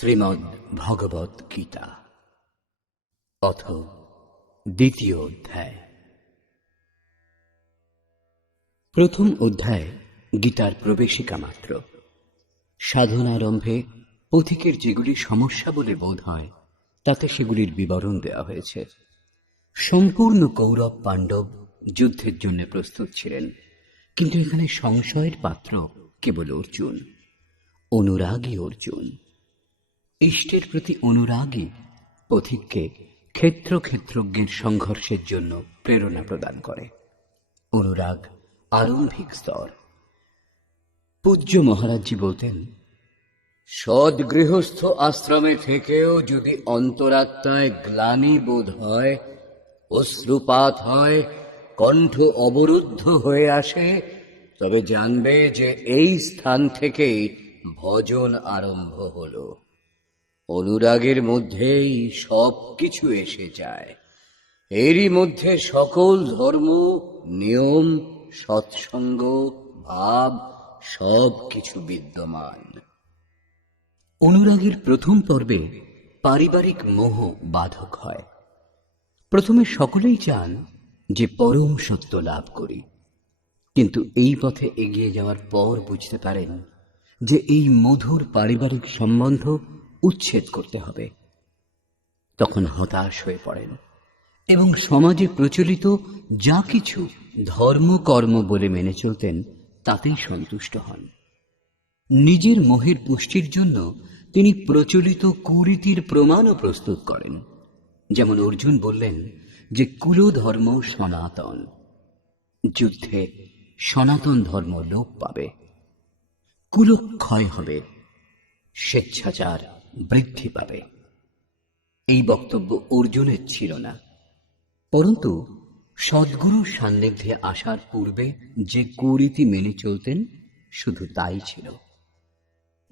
শ্রীমদ্ ভগবৎ গীতা অথ দ্বিতীয় অধ্যায়। প্রথম অধ্যায় গীতার প্রবেশিকা মাত্র। সাধনারম্ভে পথিকের যেগুলি সমস্যা বলে বোধ হয় তাতে সেগুলির বিবরণ দেওয়া হয়েছে। সম্পূর্ণ কৌরব পাণ্ডব যুদ্ধের জন্য প্রস্তুত ছিলেন, কিন্তু এখানে সংশয়ের পাত্র কেবল অর্জুন, অনুরাগী অর্জুন। ইষ্টের প্রতি অনুরাগী পথিককে ক্ষেত্রজ্ঞের সংঘর্ষের জন্য প্রেরণা প্রদান করে। অনুরাগ আরম্ভিক স্তর। পূজ্য মহারাজজি বলতেন, সৎ গৃহস্থ আশ্রমে থেকেও যদি অন্তরাত্মায় গ্লানি বোধ হয়, অশ্রুপাত হয়, কণ্ঠ অবরুদ্ধ হয়ে আসে, তবে জানবে যে এই স্থান থেকেই ভজন আরম্ভ হলো। অনুরাগের মধ্যেই সব কিছু এসে যায়। এরই মধ্যে সকল ধর্ম, নিয়ম, সৎসঙ্গ, ভাব সব কিছু বিদ্যমান। অনুরাগের প্রথম পর্বে পারিবারিক মোহ বাধক হয়। প্রথমে সকলেই চান যে পরম সত্য লাভ করি, কিন্তু এই পথে এগিয়ে যাওয়ার পর বুঝতে পারেন যে এই মধুর পারিবারিক সম্বন্ধ উচ্ছেদ করতে হবে। তখন হতাশ হয়ে পড়েন এবং সমাজে প্রচলিত যা কিছু ধর্ম কর্ম বলে মেনে চলতেন তাতেই সন্তুষ্ট হন। নিজের মোহের পুষ্টির জন্য তিনি প্রচলিত কুরীতির প্রমাণও প্রস্তুত করেন। যেমন অর্জুন বললেন যে কুলধর্ম সনাতন, যুদ্ধে সনাতন ধর্ম লোপ পাবে, কুলক্ষয় হবে, স্বেচ্ছাচার বৃদ্ধি পাবে। এই বক্তব্য অর্জুনের ছিল না, পরন্তু সদ্গুরুর সান্নিধ্যে আসার পূর্বে যে কুরীতি মেনে চলতেন শুধু তাই ছিল।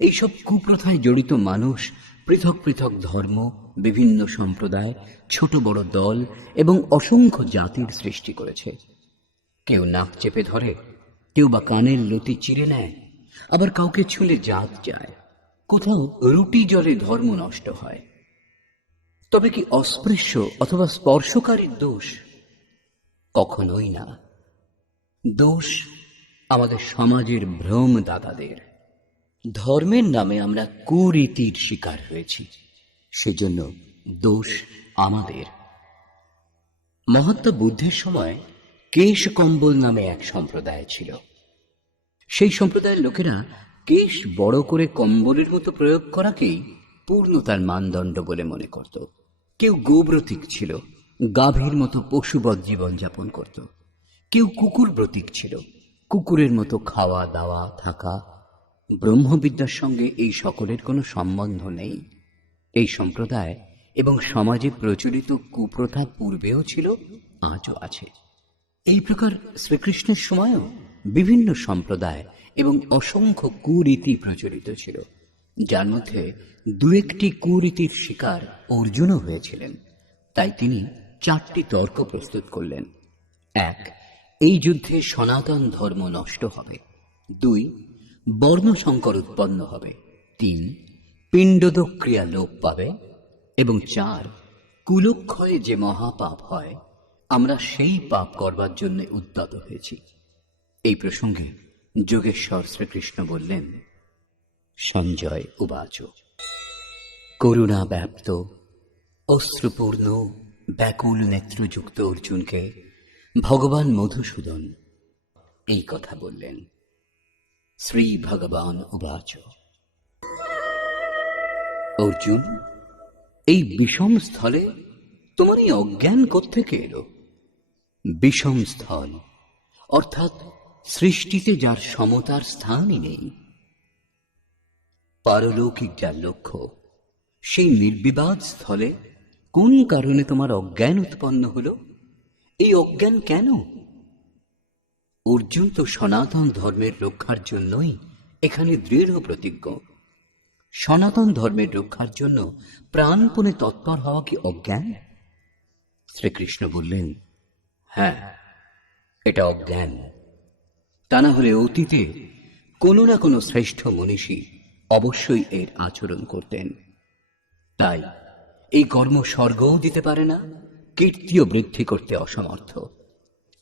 এইসব কুপ্রথায় জড়িত মানুষ পৃথক পৃথক ধর্ম, বিভিন্ন সম্প্রদায়, ছোট বড় দল এবং অসংখ্য জাতির সৃষ্টি করেছে। কেউ নাক চেপে ধরে, কেউ বা কানের লতি চিরে নেয়, আবার কাউকে ছুঁলে জাত যায়, কোথাও রুটি জলে ধর্ম নষ্ট হয়। তবে কি অস্পৃশ্য অথবা স্পর্শকারীর দোষ? কখনোই না। দোষ আমাদের সমাজের ভ্রম দাদাদের। ধর্মের নামে আমরা কুরীতির শিকার হয়েছি, সেজন্য দোষ আমাদের। মহাত্মা বুদ্ধের সময় কেশ কম্বল নামে এক সম্প্রদায় ছিল। সেই সম্প্রদায়ের লোকেরা কেশ বড় করে কম্বলের মতো প্রয়োগ করাকেই পূর্ণতার মানদণ্ড বলে মনে করত। কেউ গোব্রতিক ছিল, গাভীর মতো পশুবৎ জীবনযাপন করত। কেউ কুকুর ব্রতিক ছিল, কুকুরের মতো খাওয়া দাওয়া থাকা। ব্রহ্মবিদ্যার সঙ্গে এই সকলের কোনো সম্বন্ধ নেই। এই সম্প্রদায় এবং সমাজে প্রচলিত কুপ্রথা পূর্বেও ছিল, আজও আছে। এই প্রকার শ্রীকৃষ্ণের সময়ও বিভিন্ন সম্প্রদায় এবং অসংখ্য কুরীতি প্রচলিত ছিল, যার মধ্যে দু একটি কুরীতির শিকার অর্জুনও হয়েছিলেন। তাই তিনি 4টি তর্ক প্রস্তুত করলেন। 1. এই যুদ্ধে সনাতন ধর্ম নষ্ট হবে। 2. বর্ণসংকর উৎপন্ন হবে। 3. পিণ্ডোদক ক্রিয়া লোপ পাবে। এবং 4. কুলক্ষয়ে যে মহাপাপ হয়, আমরা সেই পাপ করবার জন্য উদ্যত হয়েছি। এই প্রসঙ্গে যোগেশ্বর শ্রীকৃষ্ণ বললেন, সঞ্জয় উবাচ করুণা ব্যাপ্ত অশ্রুপূর্ণ ব্যাকুল নেত্রযুক্ত অর্জুনকে ভগবান মধুসূদন এই কথা বললেন। শ্রী ভগবান উবাচ অর্জুন, এই বিষম স্থলে তোমার এই অজ্ঞান কোত্থেকে এলো? বিষম স্থল অর্থাৎ সৃষ্টিতে যার সমতার স্থানই নেই, পারলৌকিক যার লক্ষ্য, সেই নির্বিবাদ স্থলে কোন কারণে তোমার অজ্ঞান উৎপন্ন হলো? এই অজ্ঞান কেন? অর্জুন তো সনাতন ধর্মের রক্ষার জন্যই এখানে দৃঢ় প্রতিজ্ঞ। সনাতন ধর্মের রক্ষার জন্য প্রাণপণে তৎপর হওয়া কি অজ্ঞান? শ্রীকৃষ্ণ বললেন, হ্যাঁ, এটা অজ্ঞান। তা না হলে অতীতে কোনো না কোনো শ্রেষ্ঠ মনীষী অবশ্যই এর আচরণ করতেন। তাই এই কর্ম স্বর্গও দিতে পারে না, কীর্তিও বৃদ্ধি করতে অসমর্থ।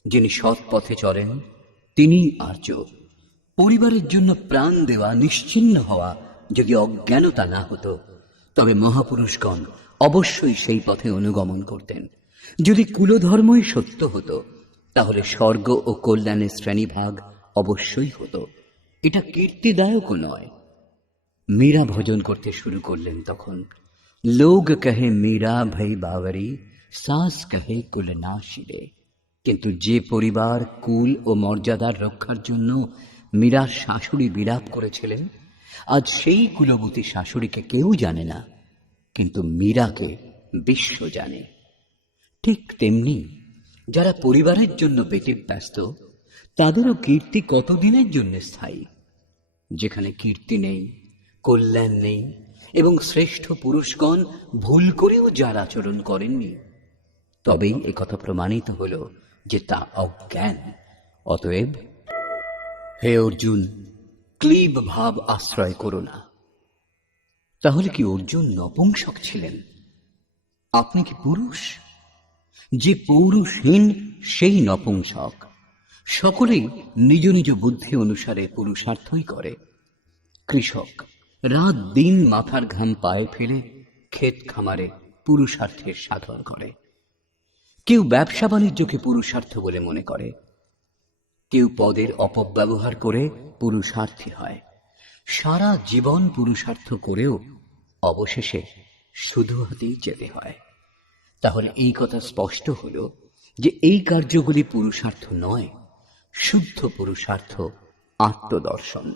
যিনি সৎ পথে চলেন তিনি আর্য। পরিবারের জন্য প্রাণ দেওয়া, নিশ্চিহ্ন হওয়া যদি অজ্ঞানতা না হতো, তবে মহাপুরুষগণ অবশ্যই সেই পথে অনুগমন করতেন। যদি কুলধর্মই সত্য হতো, তাহলে স্বর্গ ও কল্যাণের শ্রেণীভাগ অবশ্যই হতো। এটা কীর্তিদায়কও নয়। মীরা ভজন করতে শুরু করলেন তখন। লোক কহে মীরা ভই বাবরি, সাস কহে কুল নাশিরে। কিন্তু যে পরিবার, কুল ও মর্যাদার রক্ষার জন্য মীরার শাশুড়ি বিলাপ করেছিলেন, আজ সেই কুলবতী শাশুড়িকে কেউ জানে না, কিন্তু মীরাকে বিশ্ব জানে। ঠিক তেমনি যারা পরিবারের জন্য ব্যতিব্যস্ত, তাদেরও কীর্তি কতদিনের জন্য স্থায়ী? যেখানে কীর্তি নেই, কল্যাণ নেই, এবং শ্রেষ্ঠ পুরুষগণ ভুল করেও যার আচরণ করেননি, তবেই একথা প্রমাণিত হল যে তা অজ্ঞান। অতএব হে অর্জুন, ক্লীব ভাব আশ্রয় করো না। তাহলে কি অর্জুন নপুংসক ছিলেন? আপনি কি পুরুষ? যে পৌরুষহীন সেই নপুংসক। সকলেই নিজ নিজ বুদ্ধি অনুসারে পুরুষার্থই করে। কৃষক রাত দিন মাথার ঘাম পায়ে ফেলে ক্ষেত খামারে পুরুষার্থের সাধন করে। কেউ ব্যবসা বাণিজ্যকে পুরুষার্থ বলে মনে করে, কেউ পদের অপব্যবহার করে পুরুষার্থী হয়। সারা জীবন পুরুষার্থ করেও অবশেষে শুধু হাতেই যেতে হয়। তাহলে এই কথা স্পষ্ট হল যে এই কার্যগুলি পুরুষার্থ নয়, শুদ্ধ পুরুষার্থ আত্মদর্শন।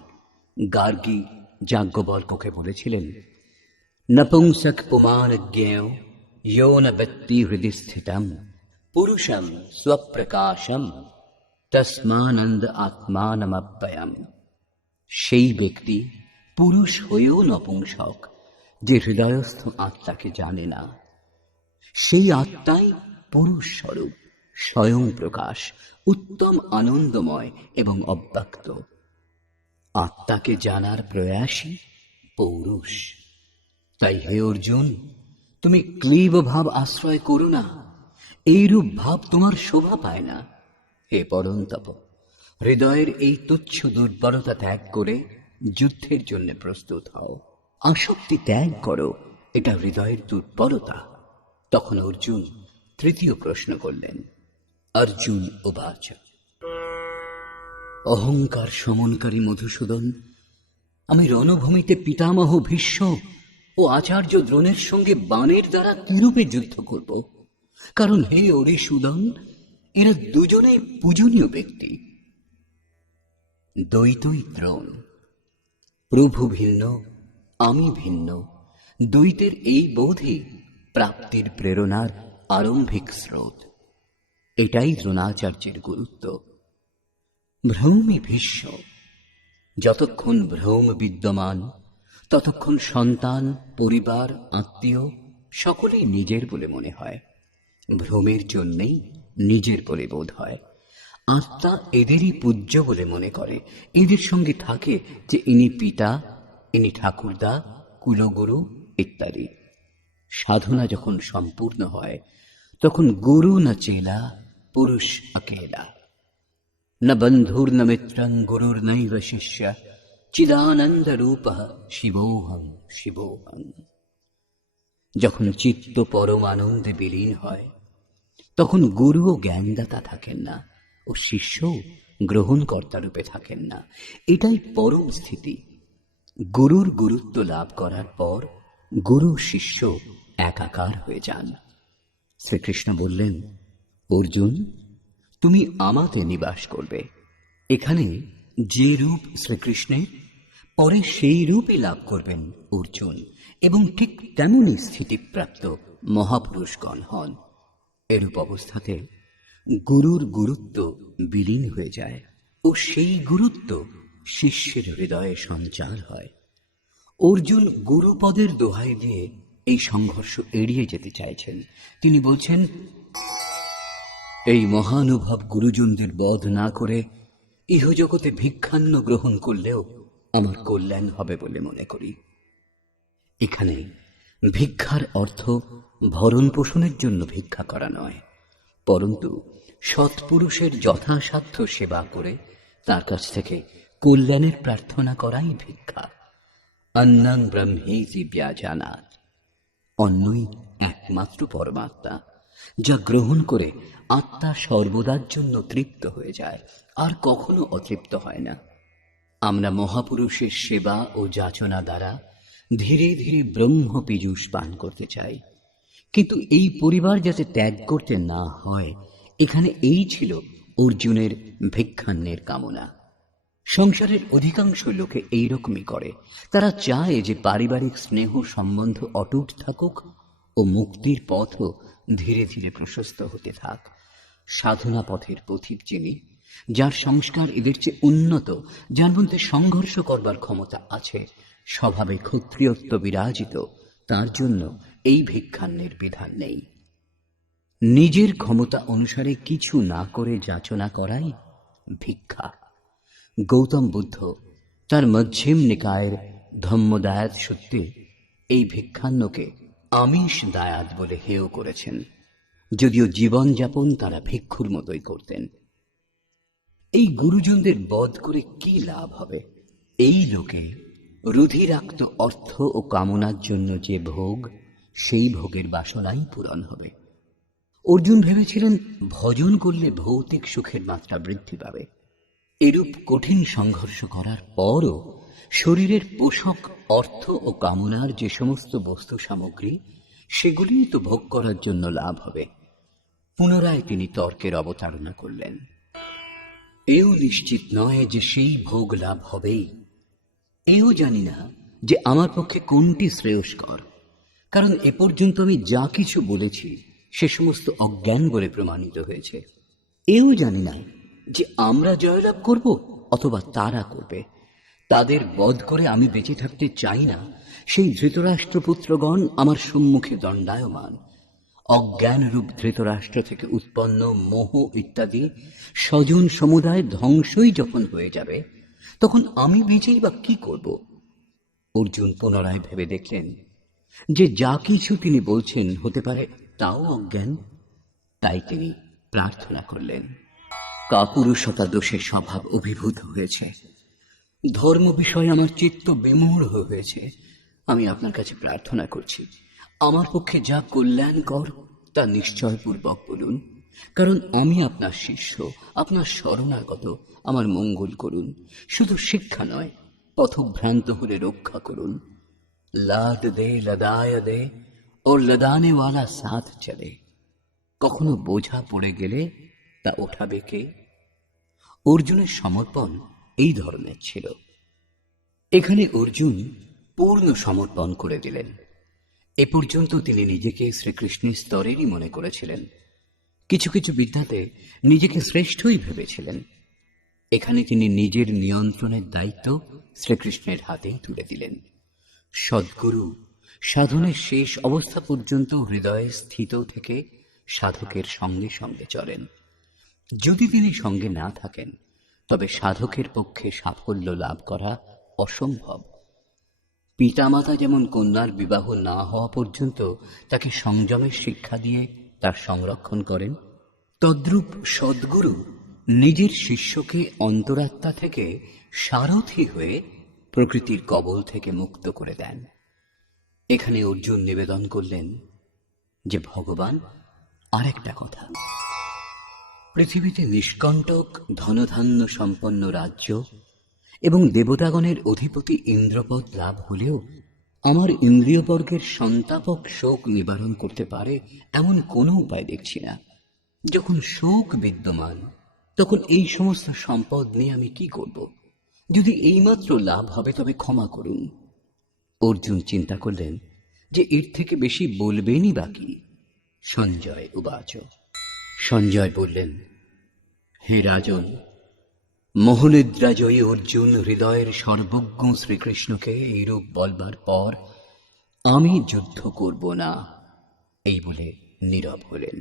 গার্গী যাজ্ঞবল্ক্যকে বলেছিলেন, নপুংসক পুমান জ্ঞেয় ইয়ো ন ব্যক্তি হৃদয় স্থিতম পুরুষম স্বপ্রকাশম তস্মানন্দ আত্মানমব্যয়ম। সেই ব্যক্তি পুরুষ হয়েও নপুংসক, যে হৃদয়স্থ আত্মাকে জানে না। সেই আত্মাই পুরুষ স্বরূপ, স্বয়ং প্রকাশ, উত্তম, আনন্দময় এবং অব্যক্ত। আত্মাকে জানার প্রয়াসই পৌরুষ। তাই হে অর্জুন, তুমি ক্লীব ভাব আশ্রয় করো না। এইরূপ ভাব তোমার শোভা পায় না। হে পরন্তপ, হৃদয়ের এই তুচ্ছ দুর্বলতা ত্যাগ করে যুদ্ধের জন্য প্রস্তুত হও। আসক্তি ত্যাগ করো, এটা হৃদয়ের দুর্বলতা। তখন অর্জুন তৃতীয় প্রশ্ন করলেন। অর্জুন উবাচ, অহংকার সমনকারী মধুসূদন, আমি রণভূমিতে পিতামহ ভীষ্ম ও আচার্য দ্রোণের সঙ্গে বাণের দ্বারা কিরূপে যুদ্ধ করব? কারণ হে অরিসুদন, এরা দুজনেই পূজনীয় ব্যক্তি। দ্বৈতই দ্রোণ। প্রভু ভিন্ন, আমি ভিন্ন। দ্বৈতের এই বোধই প্রাপ্তির প্রেরণার আরম্ভিক স্রোত। এটাই দ্রোণাচার্যের গুরুত্ব। ভ্রমই ভীষ্ম। যতক্ষণ ভ্রম বিদ্যমান, ততক্ষণ সন্তান, পরিবার, আত্মীয় সকলেই নিজের বলে মনে হয়। ভ্রমের জন্যেই নিজের বলে বোধ হয়। আত্মা এদেরই পূজ্য বলে মনে করে। এদের সঙ্গে থাকে যে ইনি পিতা, ইনি ঠাকুরদা, কুলগুরু ইত্যাদি। সাধনা যখন সম্পূর্ণ হয়, তখন গুরু না চেলা, পুরুষ অকেলা। न बंधुर्न मित्रं गुरुर्नैव शिष्य চিদানন্দ রূপ শিবোহং শিবোহং। যখন চিত্ত পরম আনন্দে বিলীন হয়, তখন গুরু ও জ্ঞানদাতা থাকেন না, ও শিষ্য গ্রহণকর্তা রূপে থাকেন না। এটাই পরম স্থিতি। গুরুর গুরুত্ব লাভ করার পর গুরু শিষ্য একাকার হয়ে যান। শ্রীকৃষ্ণ বললেন, অর্জুন, তুমি আমাতে নিবাস করবে। এখানে যে রূপ শ্রীকৃষ্ণের, পরে সেই রূপই লাভ করবেন অর্জুন, এবং ঠিক তেমনই স্থিতিপ্রাপ্ত মহাপুরুষগণ হন। এরূপ অবস্থাতে গুরুর গুরুত্ব বিলীন হয়ে যায় ও সেই গুরুত্ব শিষ্যের হৃদয়ে সঞ্চার হয়। অর্জুন গুরুপদের দোহাই দিয়ে এই সংঘর্ষ এড়িয়ে যেতে চাইছেন। তিনি বলছেন, এই মহানুভব গুরুজনদের বধ না করে ইহজগতে ভিক্ষান্ন গ্রহণ করলেও আমার কল্যাণ হবে বলে মনে করি। এখানে ভিক্ষার অর্থ ভরণ পোষণের জন্য ভিক্ষা করা নয়, পরন্তু সৎপুরুষের যথাসাধ্য সেবা করে তার কাছ থেকে কল্যাণের প্রার্থনা করাই ভিক্ষা। অন্নং ব্রহ্মেতি ব্যজানাৎ, অন্নই একমাত্র পরমাত্মা, যা গ্রহণ করে আত্মা সর্বদার জন্য তৃপ্ত হয়ে যায়, আর কখনো অতৃপ্ত হয় না। আমরা মহাপুরুষের সেবা ও যাচনা দ্বারা ধীরে ধীরে ব্রহ্ম পীযূষ পান করতে চাই, কিন্তু এই পরিবার যাতে ত্যাগ করতে না হয়, এখানে এই ছিল অর্জুনের ভিক্ষান্নের কামনা। সংসারের অধিকাংশ লোকে এইরকমই করে। তারা চায় যে পারিবারিক স্নেহ সম্বন্ধ অটুট থাকুক ও মুক্তির পথও ধীরে ধীরে প্রশস্ত হতে থাক। সাধনা পথের পথিক যিনি, যার সংস্কার এদের চেয়ে উন্নত, যার মধ্যে সংঘর্ষ করবার ক্ষমতা আছে, স্বভাবে ক্ষত্রিয়ত্ব বিরাজিত, তার জন্য এই ভিক্ষান্নের বিধান নেই। নিজের ক্ষমতা অনুসারে কিছু না করে যাচনা করাই ভিক্ষা। গৌতম বুদ্ধ তার মধ্যম নিকায়ের ধম্মদায়াত সূত্রে এই ভিক্ষান্নকে আমিষ দায়াত বলে হেয় করেছেন, যদিও জীবনযাপন তারা ভিক্ষুর মতোই করতেন। এই গুরুজনদের বধ করে কি লাভ হবে? এই লোকে রুধিরাক্ত অর্থ ও কামনার জন্য যে ভোগ, সেই ভোগের বাসনাই পূরণ হবে। অর্জুন ভেবেছিলেন ভজন করলে ভৌতিক সুখের মাত্রা বৃদ্ধি পাবে। এরূপ কঠিন সংঘর্ষ করার পরও শরীরের পোষক অর্থ ও কামনার যে সমস্ত বস্তু সামগ্রী, সেগুলিই তো ভোগ করার জন্য লাভ হবে। পুনরায় তিনি তর্কের অবতারণা করলেন। এও নিশ্চিত নয় যে সেই ভোগ লাভ হবেই। এও জানি না যে আমার পক্ষে কোনটি শ্রেয়স্কর, কারণ এ পর্যন্ত আমি যা কিছু বলেছি সে সমস্ত অজ্ঞান বলে প্রমাণিত হয়েছে। এও জানি না যে আমরা জয়লাভ করব অথবা তারা করবে। তাদের বধ করে আমি বেঁচে থাকতে চাই না। সেই ধৃতরাষ্ট্রপুত্রগণ আমার সম্মুখে দণ্ডায়মান। অজ্ঞানরূপ ধৃতরাষ্ট্র থেকে উৎপন্ন মোহ ইত্যাদি স্বজন সমুদায় ধ্বংসই যখন হয়ে যাবে, তখন আমি বেঁচেই বা কি করব? অর্জুন পুনরায় ভেবে দেখলেন যে যা কিছু তিনি বলছেন হতে পারে তাও অজ্ঞান। তাই তিনি প্রার্থনা করলেন। কাপুরুষতা দোষে স্বভাব অভিভূত হয়েছে, ধর্ম বিষয়ে আমার চিত্ত বিমূঢ় হয়েছে। আমি আপনার কাছে প্রার্থনা করছি, আমার পক্ষে যা কল্যাণকর তা নিশ্চয়পূর্বক বলুন, কারণ আমি আপনার শিষ্য, আপনার শরণাগত। আমার মঙ্গল করুন, শুধু শিক্ষা নয়, পথভ্রান্ত হলে রক্ষা করুন। লাদ দে লদায় দে ও লদানে ওয়ালা সাথ চলে। কখনো বোঝা পড়ে গেলে তা ওঠাবে কে? অর্জুনের সমর্পণ এই ধরনের ছিল। এখানে অর্জুন পূর্ণ সমর্পণ করে দিলেন। এ পর্যন্ত তিনি নিজেকে শ্রীকৃষ্ণের স্তরেরই মনে করেছিলেন। কিছু কিছু বিদ্যাতে নিজেকে শ্রেষ্ঠই ভেবেছিলেন। এখানে তিনি নিজের নিয়ন্ত্রণের দায়িত্ব শ্রীকৃষ্ণের হাতেই তুলে দিলেন। সদ্গুরু সাধনের শেষ অবস্থা পর্যন্ত হৃদয়ে স্থিত থেকে সাধকের সঙ্গে সঙ্গে চলেন। যদি তিনি সঙ্গে না থাকেন, তবে সাধকের পক্ষে সাফল্য লাভ করা অসম্ভব। পিতামাতা যেমন কন্যার বিবাহ না হওয়া পর্যন্ত তাকে সংযমের শিক্ষা দিয়ে তার সংরক্ষণ করেন, তদ্রূপ সদ্গুরু নিজের শিষ্যকে অন্তরাত্মা থেকে সারথি হয়ে প্রকৃতির কবল থেকে মুক্ত করে দেন। এখানে অর্জুন নিবেদন করলেন যে ভগবান, আরেকটা কথা, পৃথিবীতে নিষ্কণ্টক ধনধান্য সম্পন্ন রাজ্য এবং দেবতাগণের অধিপতি ইন্দ্রপদ লাভ হলেও আমার ইন্দ্রিয়বর্গের সন্তাপক শোক নিবারণ করতে পারে এমন কোনো উপায় দেখছি না। যখন শোক বিদ্যমান, তখন এই সমস্ত সম্পদ নিয়ে আমি কি করব? যদি এইমাত্র লাভ হবে তবে ক্ষমা করুন। অর্জুন চিন্তা করলেন যে এর থেকে বেশি বলবেনই বাকি। সঞ্জয় উবাচ। সঞ্জয় বললেন, হে রাজন, মোহনিদ্রা জয়ী অর্জুন হৃদয়ের সর্বজ্ঞ শ্রীকৃষ্ণকে এইরূপ বলবার পর আমি যুদ্ধ করব না, এই বলে নীরব হলেন।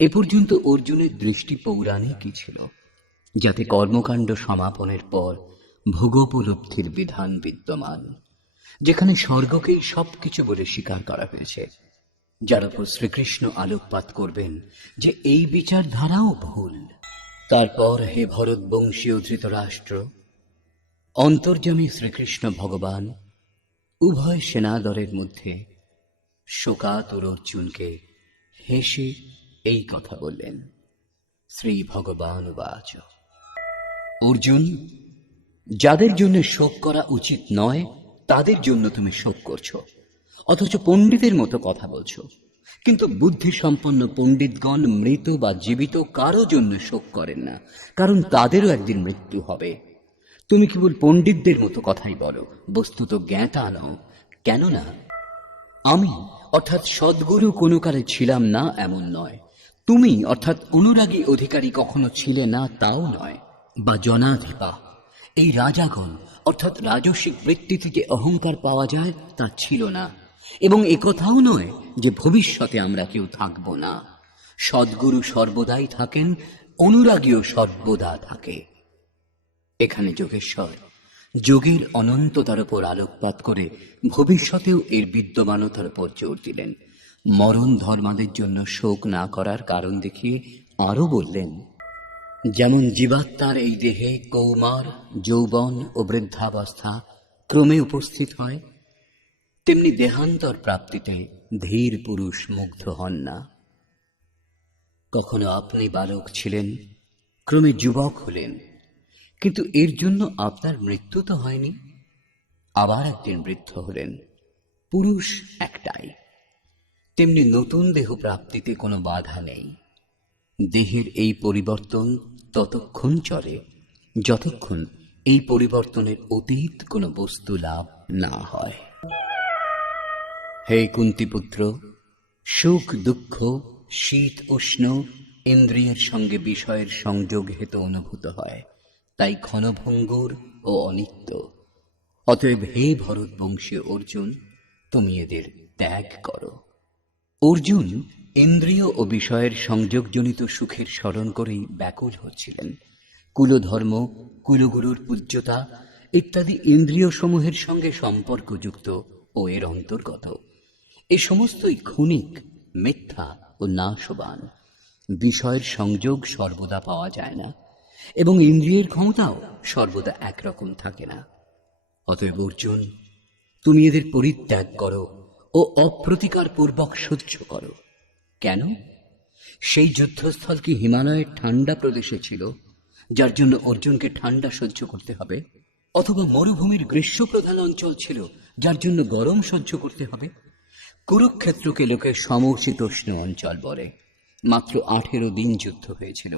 এ পর্যন্ত অর্জুনের দৃষ্টি পৌরাণিকই ছিল, যাতে কর্মকাণ্ড সমাপনের পর ভোগোপলব্ধির বিধান বিদ্যমান। যেখানে স্বর্গকেই সবকিছু বলে স্বীকার করা হয়েছে, যার উপর শ্রীকৃষ্ণ আলোকপাত করবেন যে এই বিচারধারাও ভুল। তারপর হে ভরতবংশীয় ধৃতরাষ্ট্র, অন্তর্যামী শ্রীকৃষ্ণ ভগবান উভয় সেনাদলের মধ্যে শোকাতুর অর্জুনকে হেসে এই কথা বললেন। শ্রী ভগবান বাচ, অর্জুন, যাদের জন্য শোক করা উচিত নয় তাদের জন্য তুমি শোক করছো, অথচ পণ্ডিতের মতো কথা বলছো। কিন্তু বুদ্ধি সম্পন্ন পণ্ডিতগণ মৃত বা জীবিত কারো জন্য শোক করেন না, কারণ তাদেরও একদিন মৃত্যু হবে। তুমি কেবল পণ্ডিতদের মতো কথাই বলো, বস্তুত জ্ঞাতা নও। কেননা আমি অর্থাৎ সদ্গুরু কোনো কালে ছিলাম না এমন নয়, তুমি অর্থাৎ অনুরাগী অধিকারী কখনো ছিলে না তাও নয়, বা জনাধিপা এই রাজাগণ অর্থাৎ রাজসিক বৃত্তিতে যে অহংকার পাওয়া যায় তা ছিল না, এবং একথাও নয় যে ভবিষ্যতে আমরা কেউ থাকব না। সদ্গুরু সর্বদাই থাকেন, অনুরাগীও সর্বদা থাকে। এখানে যোগেশ্বর যোগের অনন্ততার উপর আলোকপাত করে ভবিষ্যতেও এর বিদ্যমানতার উপর জোর দিলেন। মরণ ধর্মাদের জন্য শোক না করার কারণ দেখিয়ে আরো বললেন, যেমন জীবাত্মার এই দেহে কৌমার, যৌবন ও বৃদ্ধাবস্থা ক্রমে উপস্থিত হয়, তেমনি দেহান্তর প্রাপ্তিতে ধীর পুরুষ মুগ্ধ হন না। কখনো আপনি বালক ছিলেন, ক্রমে যুবক হলেন, কিন্তু এর জন্য আপনার মৃত্যু তো হয়নি। আবার একদিন বৃদ্ধ হলেন, পুরুষ একটাই। তেমনি নতুন দেহ প্রাপ্তিতে কোনো বাধা নেই। দেহের এই পরিবর্তন ততক্ষণ চলে যতক্ষণ এই পরিবর্তনের অতীত কোনো বস্তু লাভ না হয়। হে কুন্তিপুত্র, সুখ দুঃখ, শীত উষ্ণ ইন্দ্রিয়ের সঙ্গে বিষয়ের সংযোগ হেতু অনুভূত হয়, তাই ক্ষণভঙ্গুর ও অনিত্য। অতএব হে ভরতবংশীয় অর্জুন, তুমি এদের ত্যাগ করো। অর্জুন ইন্দ্রিয় ও বিষয়ের সংযোগজনিত সুখের স্মরণ করেই ব্যাকুল হচ্ছিলেন। কুলধর্ম, কুলগুরুর পূজ্যতা ইত্যাদি ইন্দ্রিয় সমূহের সঙ্গে সম্পর্কযুক্ত ও এর অন্তর্গত। এ সমস্তই ক্ষণিক, মিথ্যা ও নাশবান। বিষয়ের সংযোগ সর্বদা পাওয়া যায় না, এবং ইন্দ্রিয়ের ক্ষমতাও সর্বদা একরকম থাকে না। অতএব অর্জুন, তুমি এদের পরিত্যাগ করো ও অপ্রতিকার পূর্বক সহ্য করো। কেন? সেই যুদ্ধস্থল কি হিমালয়ের ঠান্ডা প্রদেশে ছিল, যার জন্য অর্জুনকে ঠান্ডা সহ্য করতে হবে? অথবা মরুভূমির গ্রীষ্মপ্রধান অঞ্চল ছিল, যার জন্য গরম সহ্য করতে হবে? কুরুক্ষেত্রকে লোকে সমশীতোষ্ণ অঞ্চল বলে। মাত্র 18 দিন যুদ্ধ হয়েছিল,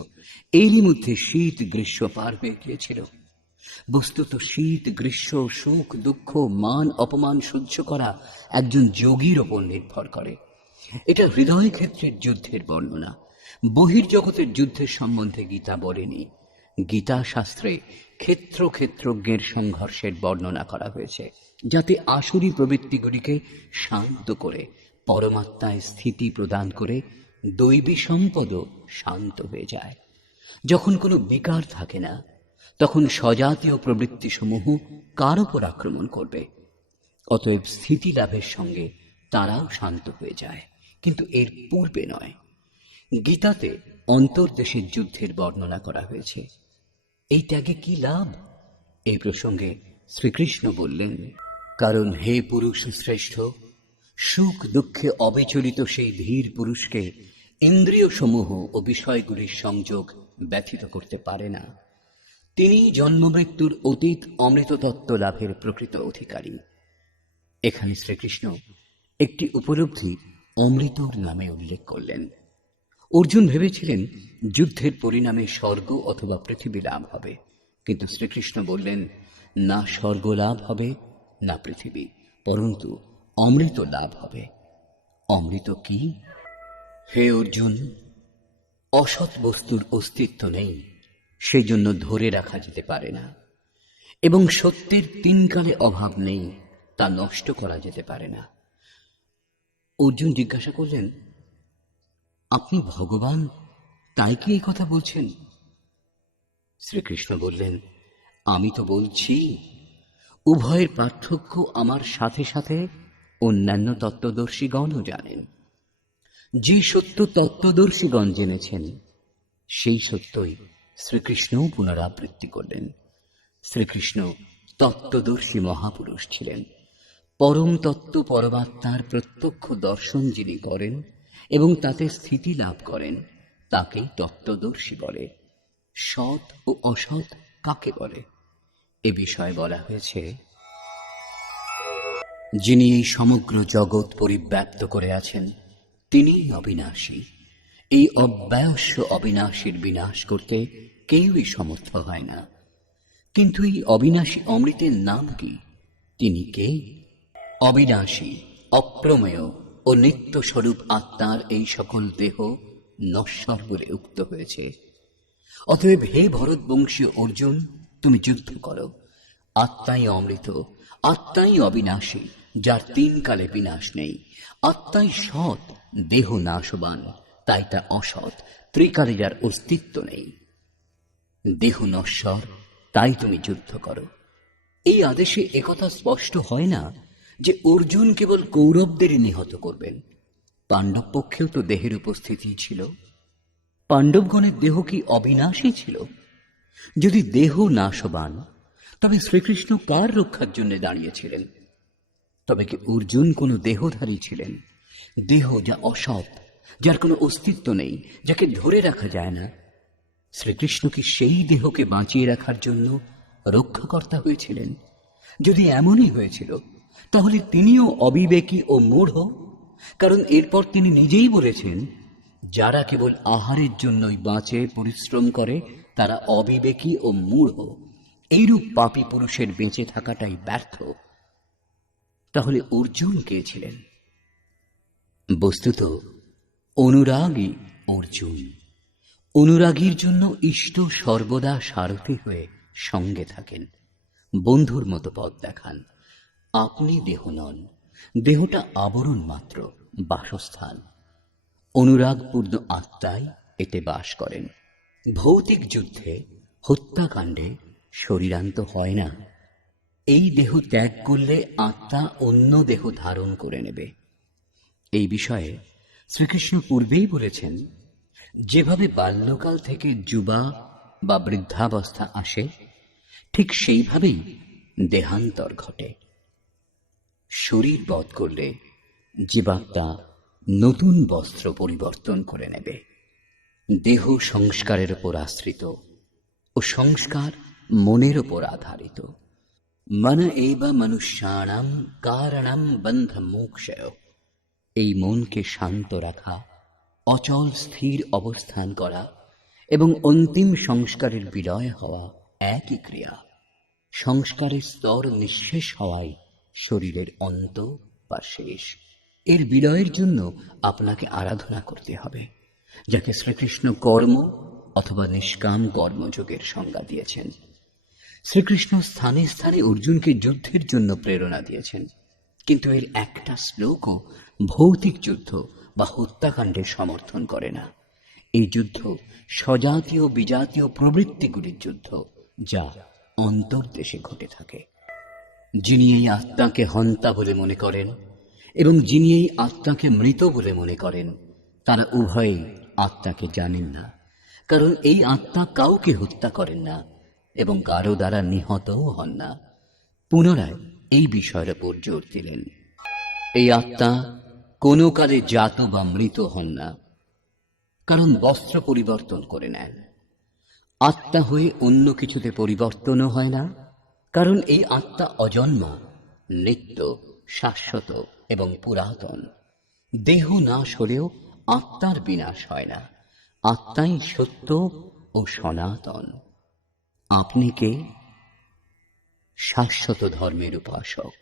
এরই মধ্যে শীত গ্রীষ্ম পার হয়ে গিয়েছিল। বস্তুত শীত গ্রীষ্ম, সুখ দুঃখ, মান অপমান সহ্য করা একজন যোগীর ওপর নির্ভর করে। এটা হৃদয় ক্ষেত্রের যুদ্ধের বর্ণনা। বহির্জগতের যুদ্ধের সম্বন্ধে গীতা বলেনি। গীতা শাস্ত্রে ক্ষেত্র ক্ষেত্রজ্ঞের সংঘর্ষের বর্ণনা করা হয়েছে, যাতে আসুরি প্রবৃত্তিগুলিকে শান্ত করে পরমাত্মায় স্থিতি প্রদান করে দৈবী সম্পদও শান্ত হয়ে যায়। যখন কোনো বিকার থাকে না, তখন স্বজাতীয় প্রবৃত্তিসমূহ কার ওপর আক্রমণ করবে? অতএব স্থিতি লাভের সঙ্গে তারাও শান্ত হয়ে যায়, কিন্তু এর পূর্বে নয়। গীতাতে অন্তর্দেশের যুদ্ধের বর্ণনা করা হয়েছে। এই ত্যাগে কি লাভ? এই প্রসঙ্গে শ্রীকৃষ্ণ বললেন, কারণ হে পুরুষ শ্রেষ্ঠ, সুখ দুঃখে অবিচলিত সেই ধীর পুরুষকে ইন্দ্রিয় সমূহ ও বিষয়গুলির সংযোগ ব্যথিত করতে পারে না। তিনি জন্মমৃত্যুর অতীত অমৃততত্ত্ব লাভের প্রকৃত অধিকারী। এখানে শ্রীকৃষ্ণ একটি উপলব্ধি অমৃতর নামে উল্লেখ করলেন। অর্জুন ভেবেছিলেন যুদ্ধের পরিণামে স্বর্গ অথবা পৃথিবী লাভ হবে, কিন্তু শ্রীকৃষ্ণ বললেন, না স্বর্গ লাভ হবে না পৃথিবী, পরন্তু অমৃত লাভ হবে। অমৃত কি? হে অর্জুন, অসৎ বস্তুর অস্তিত্ব নেই, সেজন্য ধরে রাখা যেতে পারে না, এবং সত্যের তিনকালে অভাব নেই, তা নষ্ট করা যেতে পারে না। অর্জুন জিজ্ঞাসা করলেন, আপনি ভগবান, তাই কি এই কথা বলছেন? শ্রীকৃষ্ণ বললেন, আমি তো বলছি উভয়ের পার্থক্য আমার সাথে সাথে অন্যান্য তত্ত্বদর্শীগণও জানেন। যে সত্য তত্ত্বদর্শীগণ জেনেছেন, সেই সত্যই শ্রীকৃষ্ণও পুনরাবৃত্তি করলেন। শ্রীকৃষ্ণ তত্ত্বদর্শী মহাপুরুষ ছিলেন। পরম তত্ত্ব পরমাত্মার প্রত্যক্ষ দর্শন যিনি করেন এবং তাতে স্থিতি লাভ করেন, তাকেই তত্ত্বদর্শী বলে। সৎ ও অসৎ কাকে বলে, এ বিষয়ে বলা হয়েছে, যিনি এই সমগ্র জগৎ পরিব্যাপ্ত করে আছেন, তিনিই অবিনাশী। এই অব্যয়স্য অবিনাশীর বিনাশ করতে কেউই সমর্থ হয় না। কিন্তু এই অবিনাশী অমৃতের নাম কি? তিনি কে? অবিনাশী, অপ্রমেয় ও নিত্য স্বরূপ আত্মার এই সকল দেহ নশ্বর বলে উক্ত হয়েছে। অতএব হে ভরতবংশীয় অর্জুন, তুমি যুদ্ধ করো। আত্মাই অমৃত, আত্মাই অবিনাশী, যার তিন কালে বিনাশ নেই। আত্মাই সৎ, দেহ নাশবান, তাই তা অসৎ, ত্রিকালে যার অস্তিত্ব নেই। দেহ নশ্বর, তাই তুমি যুদ্ধ করো। এই আদেশে একথা স্পষ্ট হয় না যে অর্জুন কেবল কৌরবদেরই নিহত করবেন। পাণ্ডব পক্ষেও তো দেহের উপস্থিতি ছিল। পাণ্ডবগণের দেহ কি অবিনাশী ছিল? যদি দেহ নাশবান, তবে শ্রীকৃষ্ণ কার রক্ষার জন্য দাঁড়িয়েছিলেন? তবে কি অর্জুন কোনো দেহধারী ছিলেন? দেহ যা অসৎ, যার কোনো অস্তিত্ব নেই, যাকে ধরে রাখা যায় না, শ্রীকৃষ্ণ কি সেই দেহকে বাঁচিয়ে রাখার জন্য রক্ষাকর্তা হয়েছিলেন? যদি এমনই হয়েছিল, তাহলে তিনিও অবিবেকী ও মূঢ়। কারণ এরপর তিনি নিজেই বলেছেন, যারা কেবল আহারের জন্যই বাঁচে, পরিশ্রম করে, তারা অবিবেকী ও মূঢ়। এইরূপ পাপী পুরুষের বেঁচে থাকাটাই ব্যর্থ। তাহলে অর্জুন কে ছিলেন? বস্তুত অনুরাগী অর্জুন। অনুরাগীর জন্য ইষ্ট সর্বদা সারথি হয়ে সঙ্গে থাকেন, বন্ধুর মতো পথ দেখান। আপনি দেহ নন, দেহটা আবরণ মাত্র, বাসস্থান। অনুরাগপূর্ণ আত্মাই এতে বাস করেন। ভৌতিক যুদ্ধে, হত্যাকাণ্ডে শরীরান্ত হয় না। এই দেহ ত্যাগ করলে আত্মা অন্য দেহ ধারণ করে নেবে। এই বিষয়ে শ্রীকৃষ্ণ পূর্বেই বলেছেন, যেভাবে বাল্যকাল থেকে যুবা বা বৃদ্ধাবস্থা আসে, ঠিক সেইভাবেই দেহান্তর ঘটে। শরীর বধ করলে জীবাত্মা নতুন বস্ত্র পরিবর্তন করে নেবে। দেহ সংস্কারের উপর আশ্রিত ও সংস্কার মনের উপর আধারিত। মন এব মনুষ্যাণাং কারণং বন্ধ মোক্ষয়। এই মনকে শান্ত রাখা, অচল স্থির অবস্থান করা এবং অন্তিম সংস্কারের বিলয় হওয়া একই ক্রিয়া। সংস্কারের স্তর নিঃশেষ হওয়াই শরীরের অন্ত বা শেষ। এর বিলয়ের জন্য আপনাকে আরাধনা করতে হবে, যাকে শ্রীকৃষ্ণ কর্ম অথবা নিষ্কাম কর্মযোগের সংজ্ঞা দিয়েছেন। শ্রীকৃষ্ণ স্থানে স্থানে অর্জুনকে যুদ্ধের জন্য প্রেরণা দিয়েছেন, কিন্তু এর একটা শ্লোকও ভৌতিক যুদ্ধ বা হত্যাকাণ্ডের সমর্থন করে না। এই যুদ্ধ স্বজাতীয় বিজাতীয় প্রবৃত্তিগুলির যুদ্ধ, যা অন্তর্দেশে ঘটে থাকে। যিনি এই আত্মাকে হন্তা বলে মনে করেন এবং যিনি এই আত্মাকে মৃত বলে মনে করেন, তারা উভয়েই আত্মাকে জানেন না। কারণ এই আত্মা কাউকে হত্যা করেন না এবং কারো দ্বারা নিহতও হন না। পুনরায় এই বিষয়ের উপর জোর দিলেন, এই আত্মা কোনো কালে জাত বা মৃত হন না, কারণ বস্ত্র পরিবর্তন করে নেন। আত্মা হয়ে অন্য কিছুতে পরিবর্তনও হয় না, কারণ এই আত্মা অজন্মা, নিত্য, শাশ্বত এবং পুরাতন। দেহ নাশ হলেও আত্মার বিনাশ হয় না। আত্মাই সত্য ও সনাতন। আপনি কে? শাশ্বত ধর্মের উপাসক।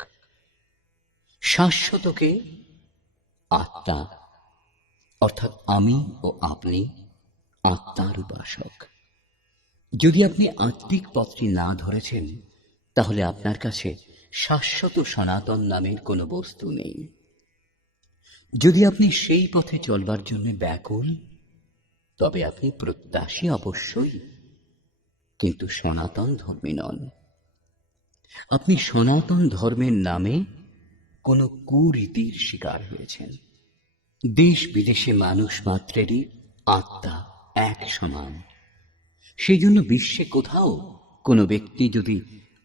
শাশ্বতকে আত্মা, অর্থাৎ আমি ও আপনি আত্মার উপাসক। যদি আপনি আত্মিক পথটি না ধরেছেন, তাহলে আপনার কাছে শাশ্বত সনাতন নামের কোনো বস্তু নেই। যদি আপনি সেই পথে চলবার জন্য ব্যাকুল, তবে আপনি প্রত্যাশী অবশ্যই, কিন্তু সনাতন ধর্মী নন। আপনি সনাতন ধর্মের নামে কোনো কুরীতির শিকার হয়েছেন। দেশ বিদেশে মানুষ মাত্রেরই আত্মা এক সমান। সেই জন্য বিশ্বে কোথাও কোনো ব্যক্তি যদি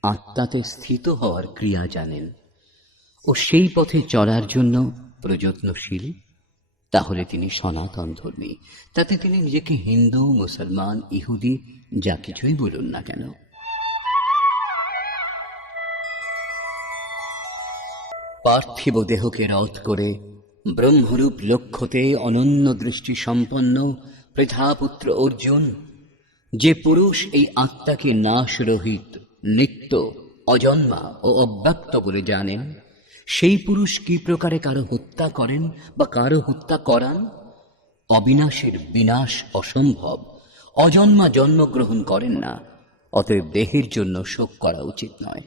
আত্মাতে স্থিত হওয়ার ক্রিয়া জানেন ও সেই পথে চলার জন্য প্রযত্নশীল, তাহলে তিনি সনাতন ধর্মী। তাতে তিনি নিজেকে হিন্দু, মুসলমান, ইহুদি যা কিছুই বলুন না কেন। পার্থিব দেহকে রথ করে ব্রহ্মরূপ লক্ষ্যতে অনন্য দৃষ্টি সম্পন্ন প্রজাপুত্র অর্জুন, যে পুরুষ এই আত্মাকে নাশরহিত, নিত্য, অজন্মা ও অব্যক্ত বলে জানেন, সেই পুরুষ কি প্রকারে কারো হত্যা করেন বা কারো হত্যা করান? অবিনাশের বিনাশ অসম্ভব, অজন্মা জন্মগ্রহণ করেন না, অতএব দেহের জন্য শোক করা উচিত নয়।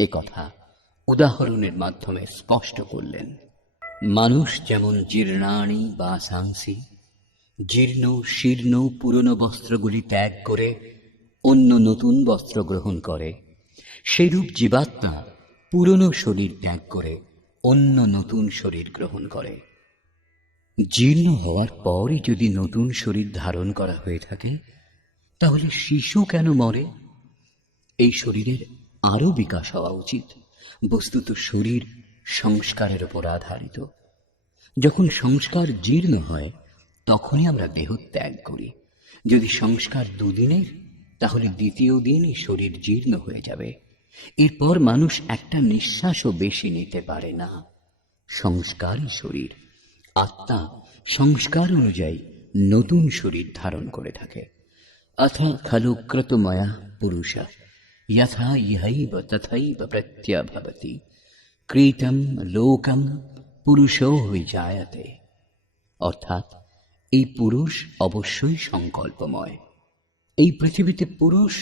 এ কথা উদাহরণের মাধ্যমে স্পষ্ট করলেন। মানুষ যেমন জীর্ণানি বা সাংসি, জীর্ণ শীর্ণ পুরনো বস্ত্রগুলি ত্যাগ করে অন্য নতুন বস্ত্র গ্রহণ করে, সেইরূপ জীবাত্মা পুরনো শরীর ত্যাগ করে অন্য নতুন শরীর গ্রহণ করে। জীর্ণ হওয়ার পরই যদি নতুন শরীর ধারণ করা হয়ে থাকে, তাহলে শিশু কেন মরে? এই শরীরের আরো বিকাশ হওয়া উচিত। বস্তুত শরীর সংস্কারের উপর আধারিত। যখন সংস্কার জীর্ণ হয়, তখনই আমরা দেহ ত্যাগ করি। যদি সংস্কার দুদিনের, তাহলে দ্বিতীয় দিনই শরীর জীর্ণ হয়ে যাবে। এরপর মানুষ একটা নিঃশ্বাসও বেশি নিতে পারে না। সংস্কারই শরীর। আত্মা সংস্কার অনুযায়ী নতুন শরীর ধারণ করে থাকে। अथ खलु क्रतुमयः पुरुषः यथा इहैव तथैव प्रत्यभवति क्रीतं लोकं পুরুষো বিজায়তে। অর্থাৎ এই পুরুষ অবশ্যই সংকল্পময়। এই পৃথিবীতে পুরুষ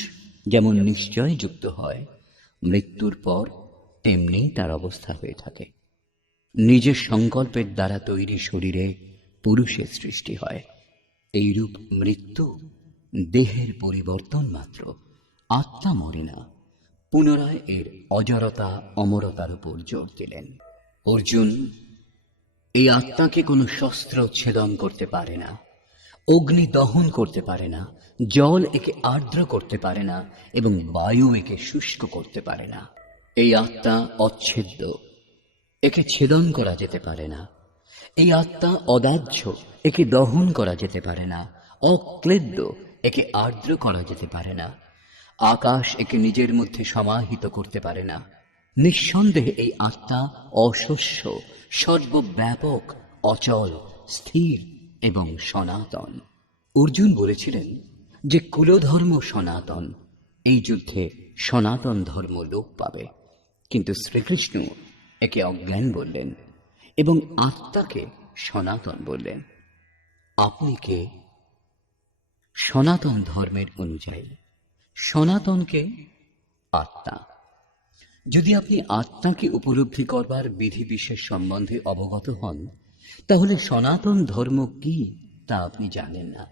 যেমন নিশ্চয় যুক্ত হয়, মৃত্যুর পর তেমনি তার অবস্থা হয়ে থাকে। নিজের সংকল্পের দ্বারা তৈরি শরীরে পুরুষের সৃষ্টি হয়। এইরূপ মৃত্যু দেহের পরিবর্তন মাত্র, আত্মা মরে না। পুনরায় এর অজরতা অমরতার উপর জোর দিলেন। অর্জুন, এই আত্মাকে কোনো শস্ত্র ছেদন করতে পারে না, অগ্নি দহন করতে পারে না, জল একে আর্দ্র করতে পারে না এবং বায়ু একে শুষ্ক করতে পারে না। এই আত্মা অচ্ছেদ্য, একে ছেদন করা যেতে পারে না। এই আত্মা অদাহ্য, একে দহন করা যেতে পারে না। অক্লেদ্য, একে আর্দ্র করা যেতে পারে না। আকাশ একে নিজের মধ্যে সমাহিত করতে পারে না। নিঃসন্দেহে এই আত্মা অশস্য, সর্বব্যাপক, অচল, স্থির এবং সনাতন। অর্জুন বলেছিলেন যে কুলধর্ম সনাতন, এই যুদ্ধে সনাতন ধর্ম লোপ পাবে। কিন্তু শ্রীকৃষ্ণ একে অজ্ঞান বললেন এবং আত্মাকে সনাতন বললেন। আপনি কে? সনাতন ধর্মের অনুযায়ী। সনাতনকে আত্মা। যদি আপনি আত্মাকে উপলব্ধি করবার বিধিবিশেষ সম্বন্ধে অবগত হন, তাহলে সনাতন ধর্ম কি তা আপনি জানেন না।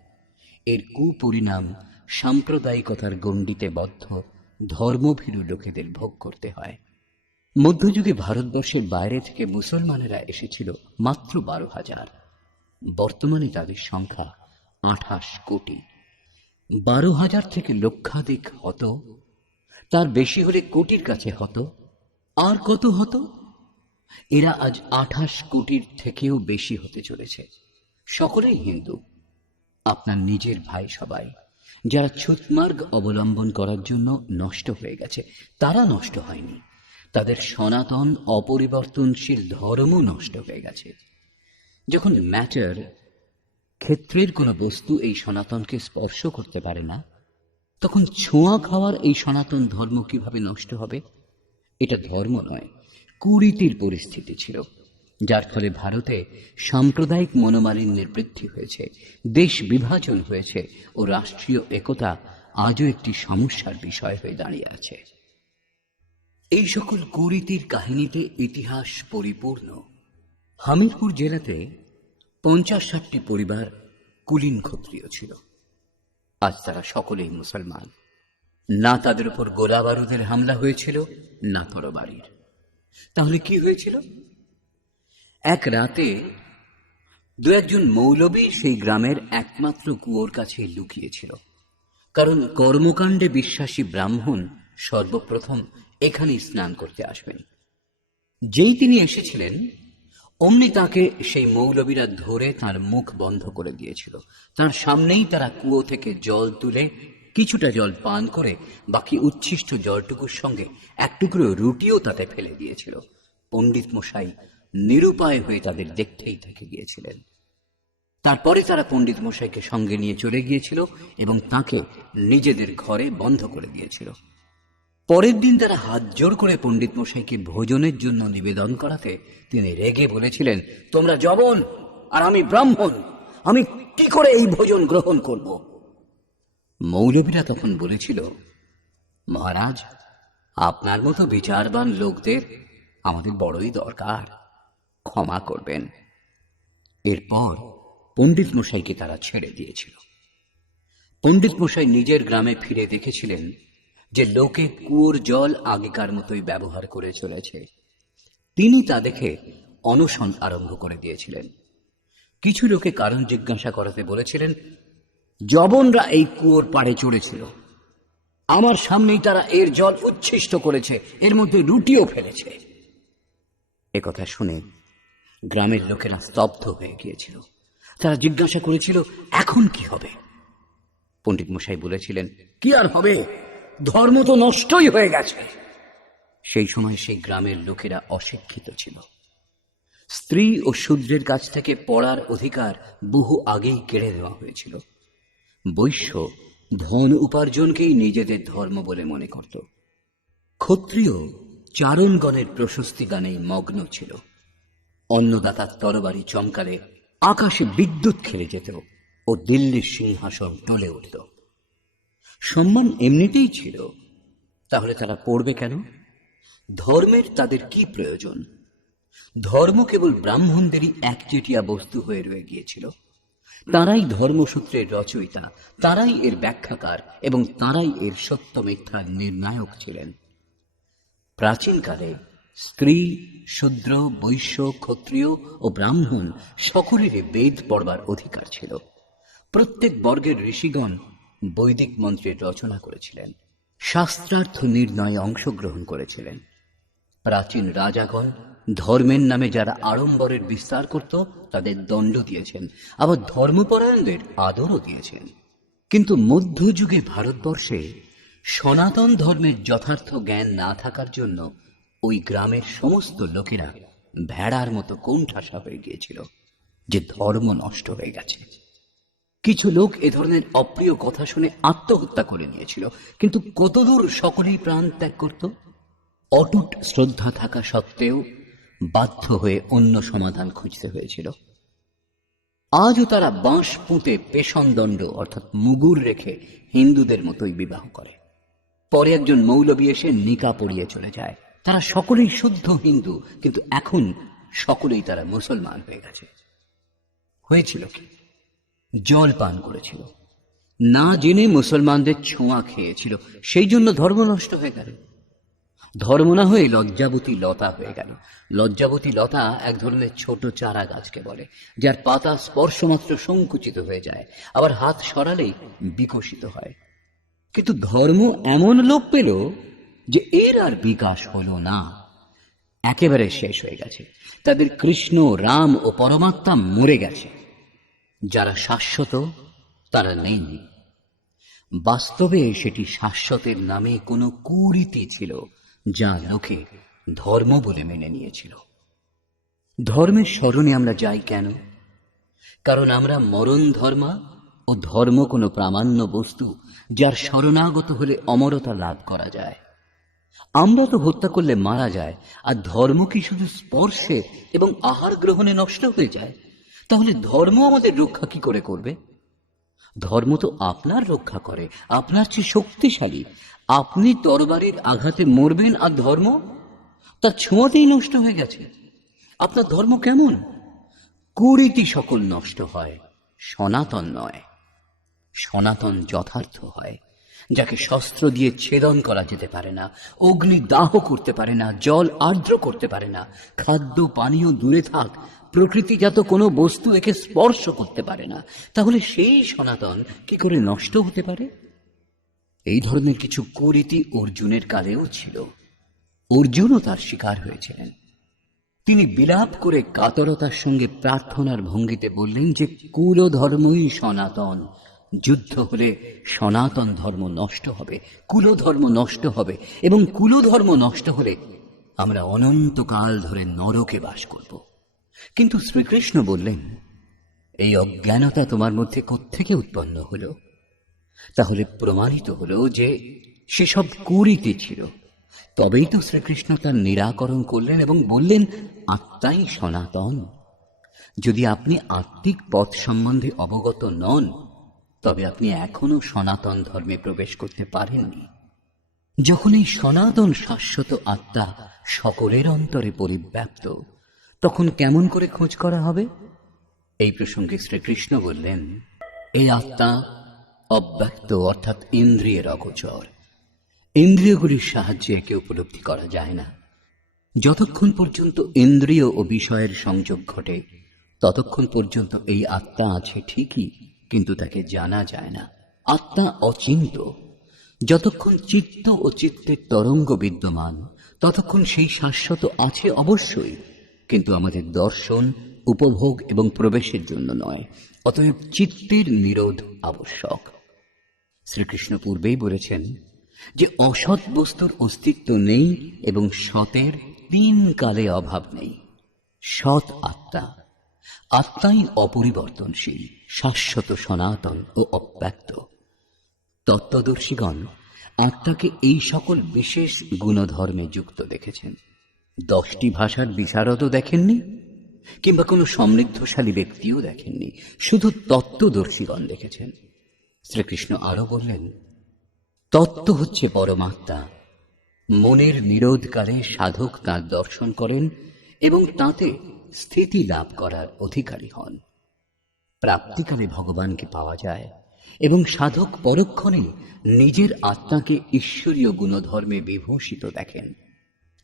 এর কুপরিণাম সাম্প্রদায়িকতার গণ্ডিতে বদ্ধ ধর্মভীরু লোকেদের ভোগ করতে হয়। মধ্যযুগে ভারতবর্ষের বাইরে থেকে মুসলমানেরা এসেছিল মাত্র 12,000। বর্তমানে তাদের সংখ্যা 28 কোটি। 12,000 থেকে লক্ষাধিক হতো, তার বেশি হলে কোটির কাছে হতো, আর কত হতো? এরা আজ 28 কোটির থেকেও বেশি হতে চলেছে। সকলেই হিন্দু, আপনার নিজের ভাই সবাই। যারা ছুতমার্গ অবলম্বন করার জন্য নষ্ট হয়ে গেছে, তারা নষ্ট হয়নি, তাদের সনাতন অপরিবর্তনশীল ধর্ম নষ্ট হয়ে গেছে। যখন ম্যাটার, ক্ষেত্রের কোনো বস্তু এই সনাতনকে স্পর্শ করতে পারে না, তখন ছোঁয়া খাওয়ার এই সনাতন ধর্ম কিভাবে নষ্ট হবে? এটা ধর্ম নয়, কুরীতির পরিস্থিতি ছিল, যার ফলে ভারতে সাম্প্রদায়িক মনোমালিন্যের বৃদ্ধি হয়েছে, দেশ বিভাজন হয়েছে ও রাষ্ট্রীয় একতা আজও একটি সমস্যার বিষয় হয়ে দাঁড়িয়ে আছে। এই সকল কুরীতির কাহিনীতে ইতিহাস পরিপূর্ণ। হামিরপুর জেলাতে 50-60টি পরিবার কুলীন ক্ষত্রিয় ছিল। আজ তারা সকলেই মুসলমান। না তাদের উপর গোলা বারুদের হামলা হয়েছিল, না তরবারির। তাহলে কি হয়েছিল? এক রাতে দু একজন মৌলবী সেই গ্রামের একমাত্র কুয়োর কাছে লুকিয়েছিল, কারণ কর্মকাণ্ডে বিশ্বাসী ব্রাহ্মণ সর্বপ্রথম এখানেই স্নান করতে আসবেন। যেই তিনি এসেছিলেন, অমনি তাকে সেই মৌলবীরা ধরে তার মুখ বন্ধ করে দিয়েছিল। তার সামনেই তারা কুয়ো থেকে জল তুলে কিছুটা জল পান করে বাকি উচ্ছিষ্ট জলটুকুর সঙ্গে এক টুকরো রুটিও তাতে ফেলে দিয়েছিল। পণ্ডিত মশাই নিরুপায় হয়ে তাদের দেখতেই থেকে গিয়েছিলেন। তারপরে তারা পণ্ডিত মশাইকে সঙ্গে নিয়ে চলে গিয়েছিল এবং তাকে নিজেদের ঘরে বন্ধ করে দিয়েছিল। পরের দিন তারা হাত জোর করে পণ্ডিত মশাইকে ভোজনের জন্য নিবেদন করাতে তিনি রেগে বলেছিলেন, তোমরা যবন আর আমি ব্রাহ্মণ, আমি কি করে এই ভোজন গ্রহণ করব? মৌলবীরা তখন বলেছিল, মহারাজ, আপনার মতো বিচারবান লোকদের আমাদের বড়ই দরকার, ক্ষমা করবেন। এরপর পণ্ডিত মশাইকে তারা ছেড়ে দিয়েছিল। পণ্ডিত মশাই নিজের গ্রামে ফিরে দেখেছিলেন যে লোকে কুয়োর জল আগেকার মতোই ব্যবহার করে চলেছে। তিনি তা দেখে অনশন আরম্ভ করে দিয়েছিলেন। কিছু লোকে কারণ জিজ্ঞাসা করাতে বলেছিলেন, যবনরা এই কুয়োর পাড়ে চড়েছিল, আমার সামনেই তারা এর জল উচ্ছিষ্ট করেছে, এর মধ্যে রুটিও ফেলেছে। একথা শুনে গ্রামের লোকেরা স্তব্ধ হয়ে গিয়েছিল। তারা জিজ্ঞাসা করেছিল, এখন কি হবে? পণ্ডিত মশাই বলেছিলেন, কি আর হবে, ধর্ম তো নষ্টই হয়ে গেছে। সেই সময় সেই গ্রামের লোকেরা অশিক্ষিত ছিল। স্ত্রী ও শূদ্রের কাছ থেকে পড়ার অধিকার বহু আগেই কেড়ে দেওয়া হয়েছিল। বৈশ্য ধন উপার্জনকেই নিজেদের ধর্ম বলে মনে করত। ক্ষত্রিয় চারণগণের প্রশস্তি গানেই মগ্ন ছিল। অন্নদাতার তরবারি চমকালে আকাশে বিদ্যুৎ খেলে যেত ও দিল্লির সিংহাসন টলে উঠত। সম্মান এমনিতেই ছিল, তাহলে তারা পড়বে কেন? ধর্মের তাদের কি প্রয়োজন? ধর্ম কেবল ব্রাহ্মণদেরই একচেটিয়া বস্তু হয়ে রয়ে গিয়েছিল। তারাই ধর্মসূত্রের রচয়িতা, তারাই এর ব্যাখ্যাকার এবং তারাই এর সত্য মিথ্যার নির্ণায়ক ছিলেন। প্রাচীনকালে স্ত্রী, শূদ্র, বৈশ্য, ক্ষত্রিয় ও ব্রাহ্মণ সকলেরই বেদ পড়বার অধিকার ছিল। প্রত্যেক বর্গের ঋষিগণ বৈদিক মন্ত্রের রচনা করেছিলেন, শাস্ত্রার্থ নির্ণয়ে অংশগ্রহণ করেছিলেন। প্রাচীন রাজাগণ ধর্মের নামে যারা আড়ম্বরের বিস্তার করত তাদের দণ্ড দিয়েছেন, আবার ধর্মপরায়ণদের আদরও দিয়েছেন। কিন্তু মধ্যযুগে ভারতবর্ষে সনাতন ধর্মের যথার্থ জ্ঞান না থাকার জন্য ওই গ্রামের সমস্ত লোকেরা ভেড়ার মতো কোণঠাসা হয়ে গিয়েছিল যে ধর্ম নষ্ট হয়ে গেছে। কিছু লোক এ ধরনের অপ্রিয় কথা শুনে আত্মহত্যা করে নিয়েছিল, কিন্তু কতদূর সকলেই প্রাণ ত্যাগ করত? অটুট শ্রদ্ধা থাকা সত্ত্বেও বাধ্য হয়ে অন্য সমাধান খুঁজতে হয়েছিল। আজও তারা বাঁশ পুঁতে পেষণদণ্ড অর্থাৎ মুগুর রেখে হিন্দুদের মতোই বিবাহ করে। পরে একজন মৌলবী এসে নিকা পড়িয়ে চলে যায়। তারা সকলেই শুদ্ধ হিন্দু, কিন্তু এখন সকলেই তারা মুসলমান হয়ে গেছে। হয়েছিল কি? জল পান করেছিল, না জেনে মুসলমানদের ছোঁয়া খেয়েছিল, সেই জন্য ধর্ম নষ্ট হয়ে গেল। ধর্ম না হয়ে লজ্জাবতী লতা হয়ে গেল। লজ্জাবতী লতা এক ধরনের ছোট চারা গাছকে বলে, যার পাতা স্পর্শমাত্র সংকুচিত হয়ে যায়, আবার হাত সরালেই বিকশিত হয়। কিন্তু ধর্ম এমন লোপ পেল যে এর আর বিকাশ হলো না, একেবারে শেষ হয়ে গেছে। তাদের কৃষ্ণ, রাম ও পরমাত্মা মরে গেছে। যারা শাশ্বত তারা নেই। বাস্তবে সেটি শাশ্বতের নামে কোনো কুরীতি ছিল যা লোকে ধর্ম বলে মেনে নিয়েছিল। ধর্মের স্মরণে আমরা যাই কেন? কারণ আমরা মরণ ধর্মা ও ধর্ম কোনো প্রামাণ্য বস্তু যার শরণাগত হলে অমরতা লাভ করা যায়। আমরা তো হত্যা করলে মারা যায়, আর ধর্ম কি শুধু স্পর্শে এবং আহার গ্রহণে নষ্ট হয়ে যায়? তাহলে ধর্ম আমাদের রক্ষা কি করে করবে? ধর্ম তো আপনার রক্ষা করে, আপনার চেয়ে শক্তিশালী। আপনি তরবারির আঘাতে মরবেন, আর ধর্ম তার ছোঁয়াতেই নষ্ট হয়ে গেছে। আপনার ধর্ম কেমন? কুরীতি সকল নষ্ট হয়, সনাতন নয়। সনাতন যথার্থ হয়, যাকে শস্ত্র দিয়ে ছেদন করা যেতে পারে না, অগ্নি দাহ করতে পারে না, জল আর্দ্র করতে পারে না, খাদ্য পানীয় দূরে থাক, প্রকৃতিজাত কোনো বস্তু একে স্পর্শ করতে পারে না, তাহলে সেই সনাতন কি করে নষ্ট হতে পারে? এই ধরনের কিছু কুরীতি অর্জুনের কালেও ছিল। অর্জুনও তার শিকার হয়েছিলেন। তিনি বিলাপ করে কাতরতার সঙ্গে প্রার্থনার ভঙ্গিতে বললেন যে কুলধর্মই সনাতন, যুদ্ধ হলে সনাতন ধর্ম নষ্ট হবে, কুলধর্ম নষ্ট হবে, এবং কুলধর্ম নষ্ট হলে আমরা অনন্তকাল ধরে নরকে বাস করব। কিন্তু শ্রীকৃষ্ণ বললেন, এই অজ্ঞানতা তোমার মধ্যে কোত্থেকে উৎপন্ন হলো? তাহলে প্রমাণিত হলো যে সেসব কুরীতি ছিল। তবেই তো শ্রীকৃষ্ণ তার নিরাকরণ করলেন এবং বললেন, আত্মাই সনাতন। যদি আপনি আত্মিক পথ সম্বন্ধে অবগত নন, তবে আপনি এখনো সনাতন ধর্মে প্রবেশ করতে পারেননি। যখন এই সনাতন শাশ্বত আত্মা সকলের অন্তরে পরিব্যাপ্ত, তখন কেমন করে খোঁজ করা হবে? এই প্রসঙ্গে শ্রীকৃষ্ণ বললেন, এই আত্মা অব্যক্ত, অর্থাৎ ইন্দ্রিয়ের অগোচর। ইন্দ্রিয়গুলির সাহায্যে একে উপলব্ধি করা যায় না। যতক্ষণ পর্যন্ত ইন্দ্রিয় ও বিষয়ের সংযোগ ঘটে, ততক্ষণ পর্যন্ত এই আত্মা আছে ঠিকই, কিন্তু তাকে জানা যায় না। আত্মা অচিন্ত। যতক্ষণ চিত্ত ও চিত্তের তরঙ্গ বিদ্যমান, ততক্ষণ সেই শাশ্বত আছে অবশ্যই, কিন্তু আমাদের দর্শন, উপভোগ এবং প্রবেশের জন্য নয়। অতএব চিত্তের নিরোধ আবশ্যক। শ্রীকৃষ্ণ পূর্বেই বলেছেন যে অসৎ বস্তুর অস্তিত্ব নেই এবং সতের তিন কালে অভাব নেই। সৎ আত্মা, আত্মাই অপরিবর্তনশীল, শাশ্বত, সনাতন ও অব্যক্ত। তত্ত্বদর্শীগণ আত্মাকে এই সকল বিশেষ গুণধর্মে যুক্ত দেখেছেন। 10টি ভাষার বিশারদও দেখেননি, কিংবা কোনো সমৃদ্ধশালী ব্যক্তিও দেখেননি, শুধু তত্ত্বদর্শীগণ দেখেছেন। শ্রীকৃষ্ণ আরো বললেন, তত্ত্ব হচ্ছে পরমাত্মা। মনের নিরোধকালে সাধক তাঁর দর্শন করেন এবং তাতে স্থিতি লাভ করার অধিকারী হন। প্রাপ্তিকালে ভগবানকে পাওয়া যায় এবং সাধক পরক্ষণে নিজের আত্মাকে ঈশ্বরীয় গুণধর্মে বিভূষিত দেখেন।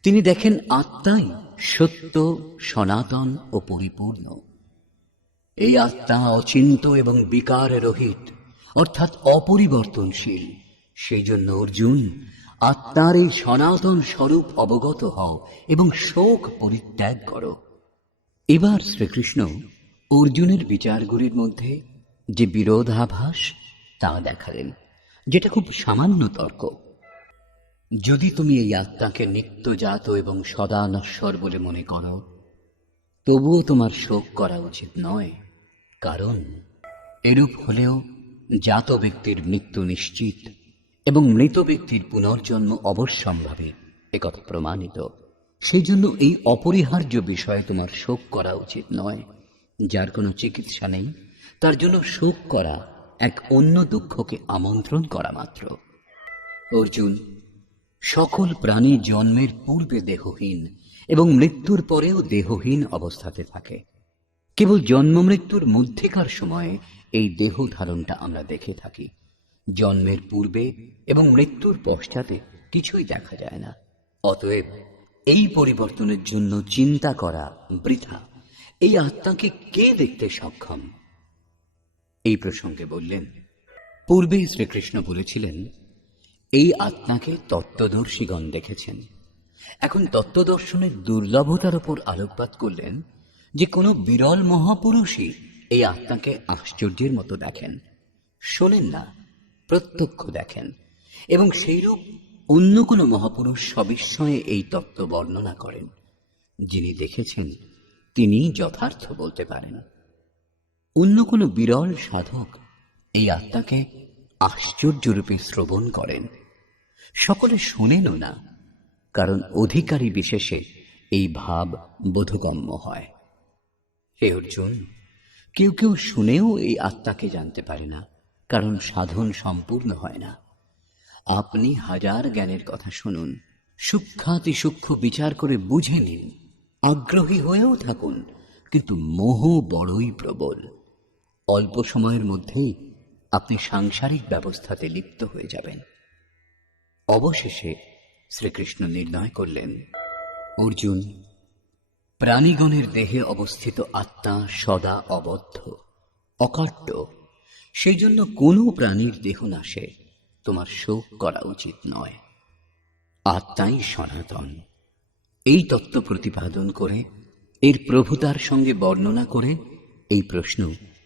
তিনি দেখেন আত্মাই সত্য, সনাতন ও পরিপূর্ণ। এই আত্মা অচিন্ত এবং বিকার রহিত, অর্থাৎ অপরিবর্তনশীল। সেই জন্য অর্জুন, আত্মার এই সনাতন স্বরূপ অবগত হও এবং শোক পরিত্যাগ করো। এবার শ্রীকৃষ্ণ অর্জুনের বিচারগুলির মধ্যে যে বিরোধাভাস তা দেখালেন, যেটা খুব সামান্য তর্ক। যদি তুমি এই আত্মাকে নিত্যজাত এবং সদা নশ্বর বলে মনে করো, তবুও তোমার শোক করা উচিত নয়। কারণ এরূপ হলেও জাত ব্যক্তির মৃত্যু নিশ্চিত এবং মৃত ব্যক্তির পুনর্জন্ম অবশ্যম্ভাবী, একথা প্রমাণিত। সেই জন্য এই অপরিহার্য বিষয়ে তোমার শোক করা উচিত নয়। যার কোনো চিকিৎসা নেই, তার জন্য শোক করা এক অন্য দুঃখকে আমন্ত্রণ করা মাত্র। অর্জুন, সকল প্রাণী জন্মের পূর্বে দেহহীন এবং মৃত্যুর পরেও দেহহীন অবস্থাতে থাকে। কেবল জন্ম মৃত্যুর মধ্যেকার সময়ে এই দেহ ধারণটা আমরা দেখে থাকি। জন্মের পূর্বে এবং মৃত্যুর পশ্চাতে কিছুই দেখা যায় না। অতএব এই পরিবর্তনের জন্য চিন্তা করা বৃথা। এই আত্মাকে কে দেখতে সক্ষম? এই প্রসঙ্গে বললেন, পূর্বেই শ্রীকৃষ্ণ বলেছিলেন, এই আত্মাকে তত্ত্বদর্শীগণ দেখেছেন। এখন তত্ত্বদর্শনের দুর্লভতার উপর আলোকপাত করলেন যে কোনো বিরল মহাপুরুষই এই আত্মাকে আশ্চর্যের মতো দেখেন। শোনেন না, প্রত্যক্ষ দেখেন। এবং সেইরূপ অন্য কোনো মহাপুরুষ সবিস্ময়ে এই তত্ত্ব বর্ণনা করেন। যিনি দেখেছেন তিনি যথার্থ বলতে পারেন। অন্য কোনো বিরল সাধক এই আত্মাকে আশ্চর্যরূপে শ্রবণ করেন। সকলে শোনেনও না, কারণ অধিকারী বিশেষে এই ভাব বোধগম্য হয়। হে অর্জুন, কেউ কেউ শুনেও এই আত্মাকে জানতে পারে না, কারণ সাধন সম্পূর্ণ হয় না। আপনি হাজার জ্ঞানের কথা শুনুন, সূক্ষ্মাতি সূক্ষ্ম বিচার করে বুঝে নিন, আগ্রহী হয়েও থাকুন, কিন্তু মোহ বড়ই প্রবল। অল্প সময়ের মধ্যেই আপনি সাংসারিক ব্যবস্থাতে লিপ্ত হয়ে যাবেন। অবশেষে শ্রীকৃষ্ণ নির্ণয় করলেন, অর্জুন, প্রাণীগণের দেহে অবস্থিত আত্মা সদা অবদ্ধ, অকাট্য। সেই জন্য কোনো প্রাণীর দেহনাশে তোমার শোক করা উচিত নয়। আত্মাই সনাতন। এই তত্ত্ব প্রতিপাদন করে, এর প্রভুতার সঙ্গে বর্ণনা করে এই প্রশ্ন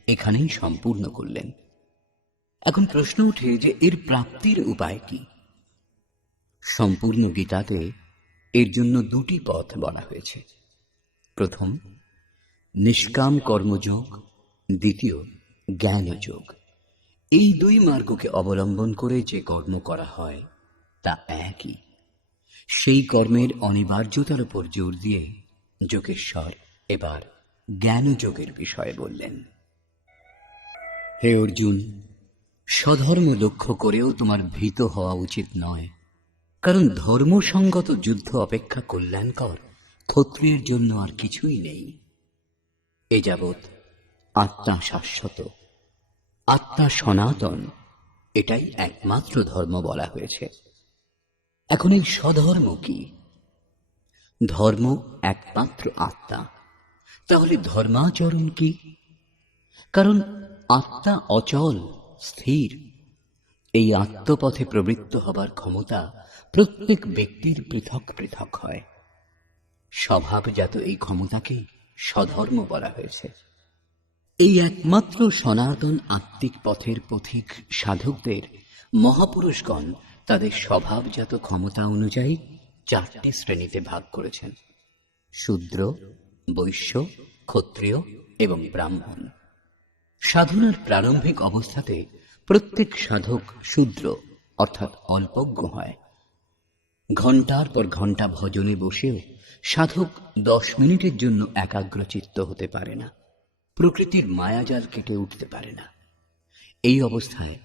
এখানেই সম্পূর্ণ করলেন। এখন প্রশ্ন ওঠে যে এর প্রাপ্তির উপায় কি? সম্পূর্ণ গীতাতে এর জন্য দুটি পথ বলা হয়েছে। প্রথম, নিষ্কাম কর্মযোগ, দ্বিতীয় জ্ঞানযোগ। এই দুই মার্গকে অবলম্বন করে যে কর্ম করা হয় তা একই। সেই কর্মের অনিবার্যতার উপর জোর দিয়ে যোগেশ্বর এবার জ্ঞানযোগের বিষয়ে বললেন। হে অর্জুন, স্বধর্ম লক্ষ্য করেও তোমার ভীত হওয়া উচিত নয়, কারণ ধর্মসঙ্গত যুদ্ধ অপেক্ষা কল্যাণকর ক্ষত্রিয়ের জন্য আর কিছুই নেই। এ যাবৎ আত্মা শাশ্বত, আত্মা সনাতন, এটাই একমাত্র ধর্ম বলা হয়েছে। এখন এই স্বধর্ম কি? ধর্ম একমাত্র আত্মা। তাহলে ধর্মাচরণ কি? কারণ আত্মা অচল, স্থির। এই আত্মপথে প্রবৃত্ত হবার ক্ষমতা প্রত্যেক ব্যক্তির পৃথক পৃথক হয়। স্বভাবজাত এই ক্ষমতাকে স্বধর্ম বলা হয়েছে। এই একমাত্র সনাতন আত্মিক পথের পথিক সাধকদের মহাপুরুষগণ তাদের স্বভাবজাত ক্ষমতা অনুযায়ী 4টি শ্রেণীতে ভাগ করেছেন: শূদ্র, বৈশ্য, ক্ষত্রিয় এবং ব্রাহ্মণ। সাধনার প্রারম্ভিক অবস্থাতে প্রত্যেক সাধক শূদ্র অর্থাৎ অল্পজ্ঞ হয়। ঘণ্টার পর ঘণ্টা ভজনে বসেও সাধক 10 মিনিটের জন্য একাগ্রচিত্ত হতে পারে না, প্রকৃতির মায়াজাল কেটে উঠতে পারে না। এই অবস্থায়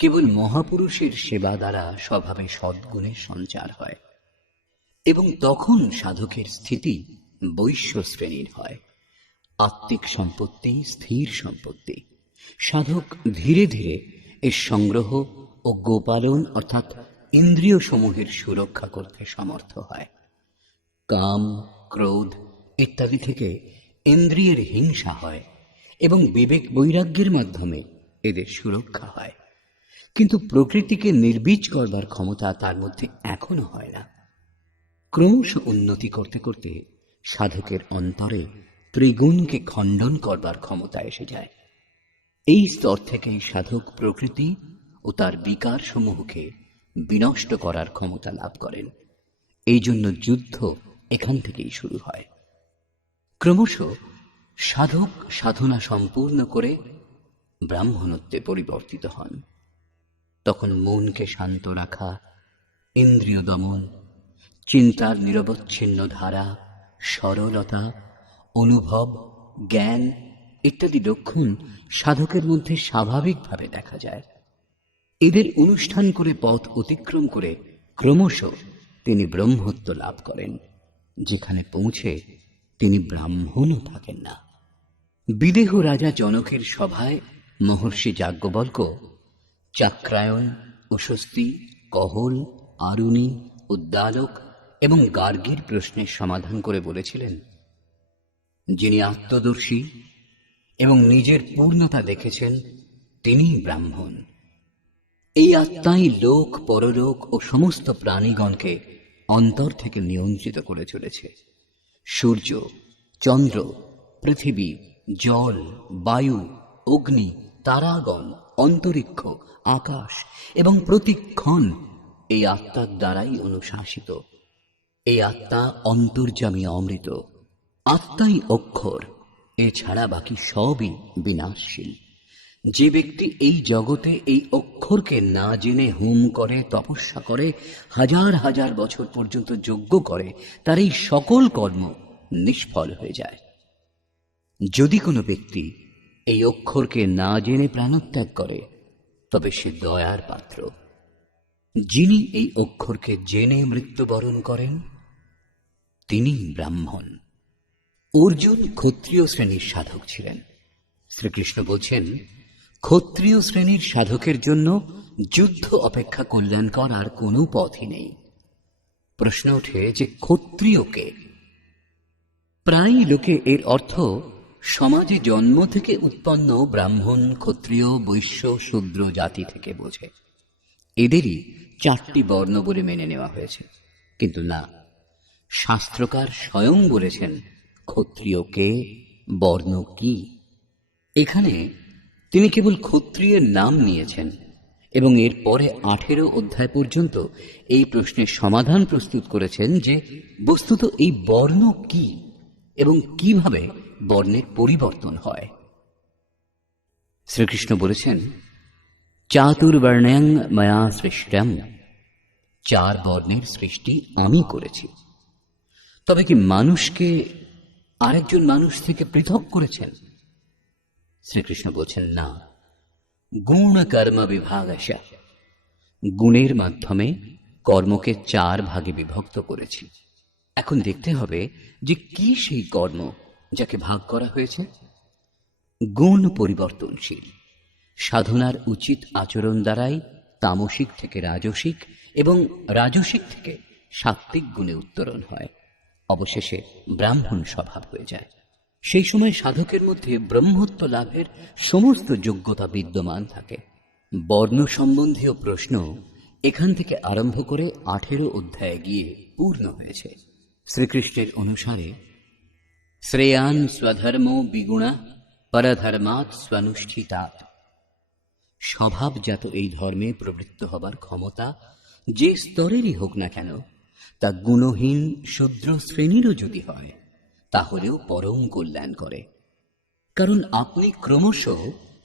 কেবল মহাপুরুষের সেবা দ্বারা স্বভাবে সদ্গুণের সঞ্চার হয়, এবং তখন সাধকের স্থিতি বৈশ্য শ্রেণীর হয়। আত্মিক সম্পত্তি স্থির সম্পত্তি। সাধক ধীরে ধীরে এর সংগ্রহ ও গোপালন অর্থাৎ ইন্দ্রিয় সমূহের সুরক্ষা করতে সমর্থ হয়। কাম, ক্রোধ ইত্যাদি থেকে ইন্দ্রিয়ের হিংসা হয় এবং বিবেক বৈরাগ্যের মাধ্যমে এদের সুরক্ষা হয়। কিন্তু প্রকৃতিকে নির্বীজ করবার ক্ষমতা তার মধ্যে এখনো হয় না। ক্রমশ উন্নতি করতে করতে সাধকের অন্তরে ত্রিগুণকে খণ্ডন করবার ক্ষমতা এসে যায়। এই স্তর থেকেই সাধক প্রকৃতি ও তার বিকার সমূহকে বিনষ্ট করার ক্ষমতা লাভ করেন। এই জন্য যুদ্ধ এখান থেকেই শুরু হয়। ক্রমশ সাধক সাধনা সম্পূর্ণ করে ব্রাহ্মণত্বে পরিবর্তিত হন। তখন মনকে শান্ত রাখা, ইন্দ্রিয় দমন, চিন্তার নিরবচ্ছিন্ন ধারা, সরলতা, অনুভব, জ্ঞান ইত্যাদি লক্ষণ সাধকের মধ্যে স্বাভাবিকভাবে দেখা যায়। এদের অনুষ্ঠান করে পথ অতিক্রম করে ক্রমশ তিনি ব্রহ্মত্ব লাভ করেন, যেখানে পৌঁছে তিনি ব্রাহ্মণও থাকেন না। বিদেহ রাজা জনকের সভায় মহর্ষি যাজ্ঞবল্ক্য চাক্রায়ণ, উশস্তি, কহল, আরুণি, উদ্দালক এবং গার্গীর প্রশ্নের সমাধান করে বলেছিলেন, যিনি আত্মদর্শী এবং নিজের পূর্ণতা দেখেছেন তিনিই ব্রাহ্মণ। এই আত্মাই লোক, পরলোক ও সমস্ত প্রাণীগণকে অন্তর থেকে নিয়ন্ত্রিত করে চলেছে। সূর্য, চন্দ্র, পৃথিবী, জল, বায়ু, অগ্নি, তারাগণ, অন্তরিক্ষ, আকাশ এবং প্রতিক্ষণ এই আত্মার দ্বারাই অনুশাসিত। এই আত্মা অন্তর্যামী অমৃত। আত্মাই অক্ষর, এছাড়া বাকি সবই বিনাশশীল। যে ব্যক্তি এই জগতে এই অক্ষরকে না জেনে হোম করে, তপস্যা করে, হাজার হাজার বছর পর্যন্ত যজ্ঞ করে, তার এই সকল কর্ম নিষ্ফল হয়ে যায়। যদি কোনো ব্যক্তি এই অক্ষরকে না জেনে প্রাণত্যাগ করে, তবে সে দয়ার পাত্র। যিনি এই অক্ষরকে জেনে মৃত্যুবরণ করেন তিনি ব্রাহ্মণ। অর্জুন ক্ষত্রিয় শ্রেণীর সাধক ছিলেন। শ্রীকৃষ্ণ বলছেন, ক্ষত্রিয় শ্রেণীর সাধকের জন্য যুদ্ধ অপেক্ষা কল্যাণকর আর কোনো পথই নেই। প্রশ্ন ওঠে যে ক্ষত্রিয়কে, প্রায় লোকে এর অর্থ সমাজে জন্ম থেকে উৎপন্ন ব্রাহ্মণ, ক্ষত্রিয়, বৈশ্য, শূদ্র জাতি থেকে বোঝে। এদেরই 4টি বর্ণ বলে মেনে নেওয়া হয়েছে, কিন্তু না, শাস্ত্রকার স্বয়ং বলেছেন ক্ষত্রিয়কে, বর্ণ কি। এখানে তিনি কেবল ক্ষত্রিয়ের নাম নিয়েছেন এবং এরপরে 18 অধ্যায় পর্যন্ত এই প্রশ্নের সমাধান প্রস্তুত করেছেন যে বস্তুত এই বর্ণ কি এবং কিভাবে বর্ণের পরিবর্তন হয়। শ্রীকৃষ্ণ বলেছেন, চাতুর্বর্ণ্যং ময়া সৃষ্টম, 4 বর্ণের সৃষ্টি আমি করেছি। তবে কি মানুষকে আরেকজন মানুষ থেকে পৃথক করেছেন? শ্রীকৃষ্ণ বলছেন, না, গুণ কর্ম বিভাগশ, গুণের মাধ্যমে কর্মকে 4 ভাগে বিভক্ত করেছি। এখন দেখতে হবে যে কি সেই কর্ম যাকে ভাগ করা হয়েছে। গুণ পরিবর্তনশীল, সাধনার উচিত আচরণ দ্বারাই তামসিক থেকে রাজসিক এবং রাজসিক থেকে সাত্ত্বিক গুণে উত্তরণ হয়, অবশেষে ব্রাহ্মণ স্বভাব হয়ে যায়। সেই সময় সাধকের মধ্যে ব্রহ্মত্ব লাভের সমস্ত যোগ্যতা বিদ্যমান থাকে। বর্ণ সম্বন্ধীয় প্রশ্ন এখান থেকে আরম্ভ করে 18 অধ্যায়ে গিয়ে পূর্ণ হয়েছে। শ্রীকৃষ্ণের অনুসারে শ্রেয়ান স্বধর্ম বিগুণা পরধর্মাৎ স্বনুষ্ঠিতাৎ, স্বভাবজাত এই ধর্মে প্রবৃত্ত হবার ক্ষমতা যে স্তরেরই হোক না কেন, তা গুণহীন শূদ্র শ্রেণীরও যদি হয় তাহলেও পরম কল্যাণ করে, কারণ আপনি ক্রমশ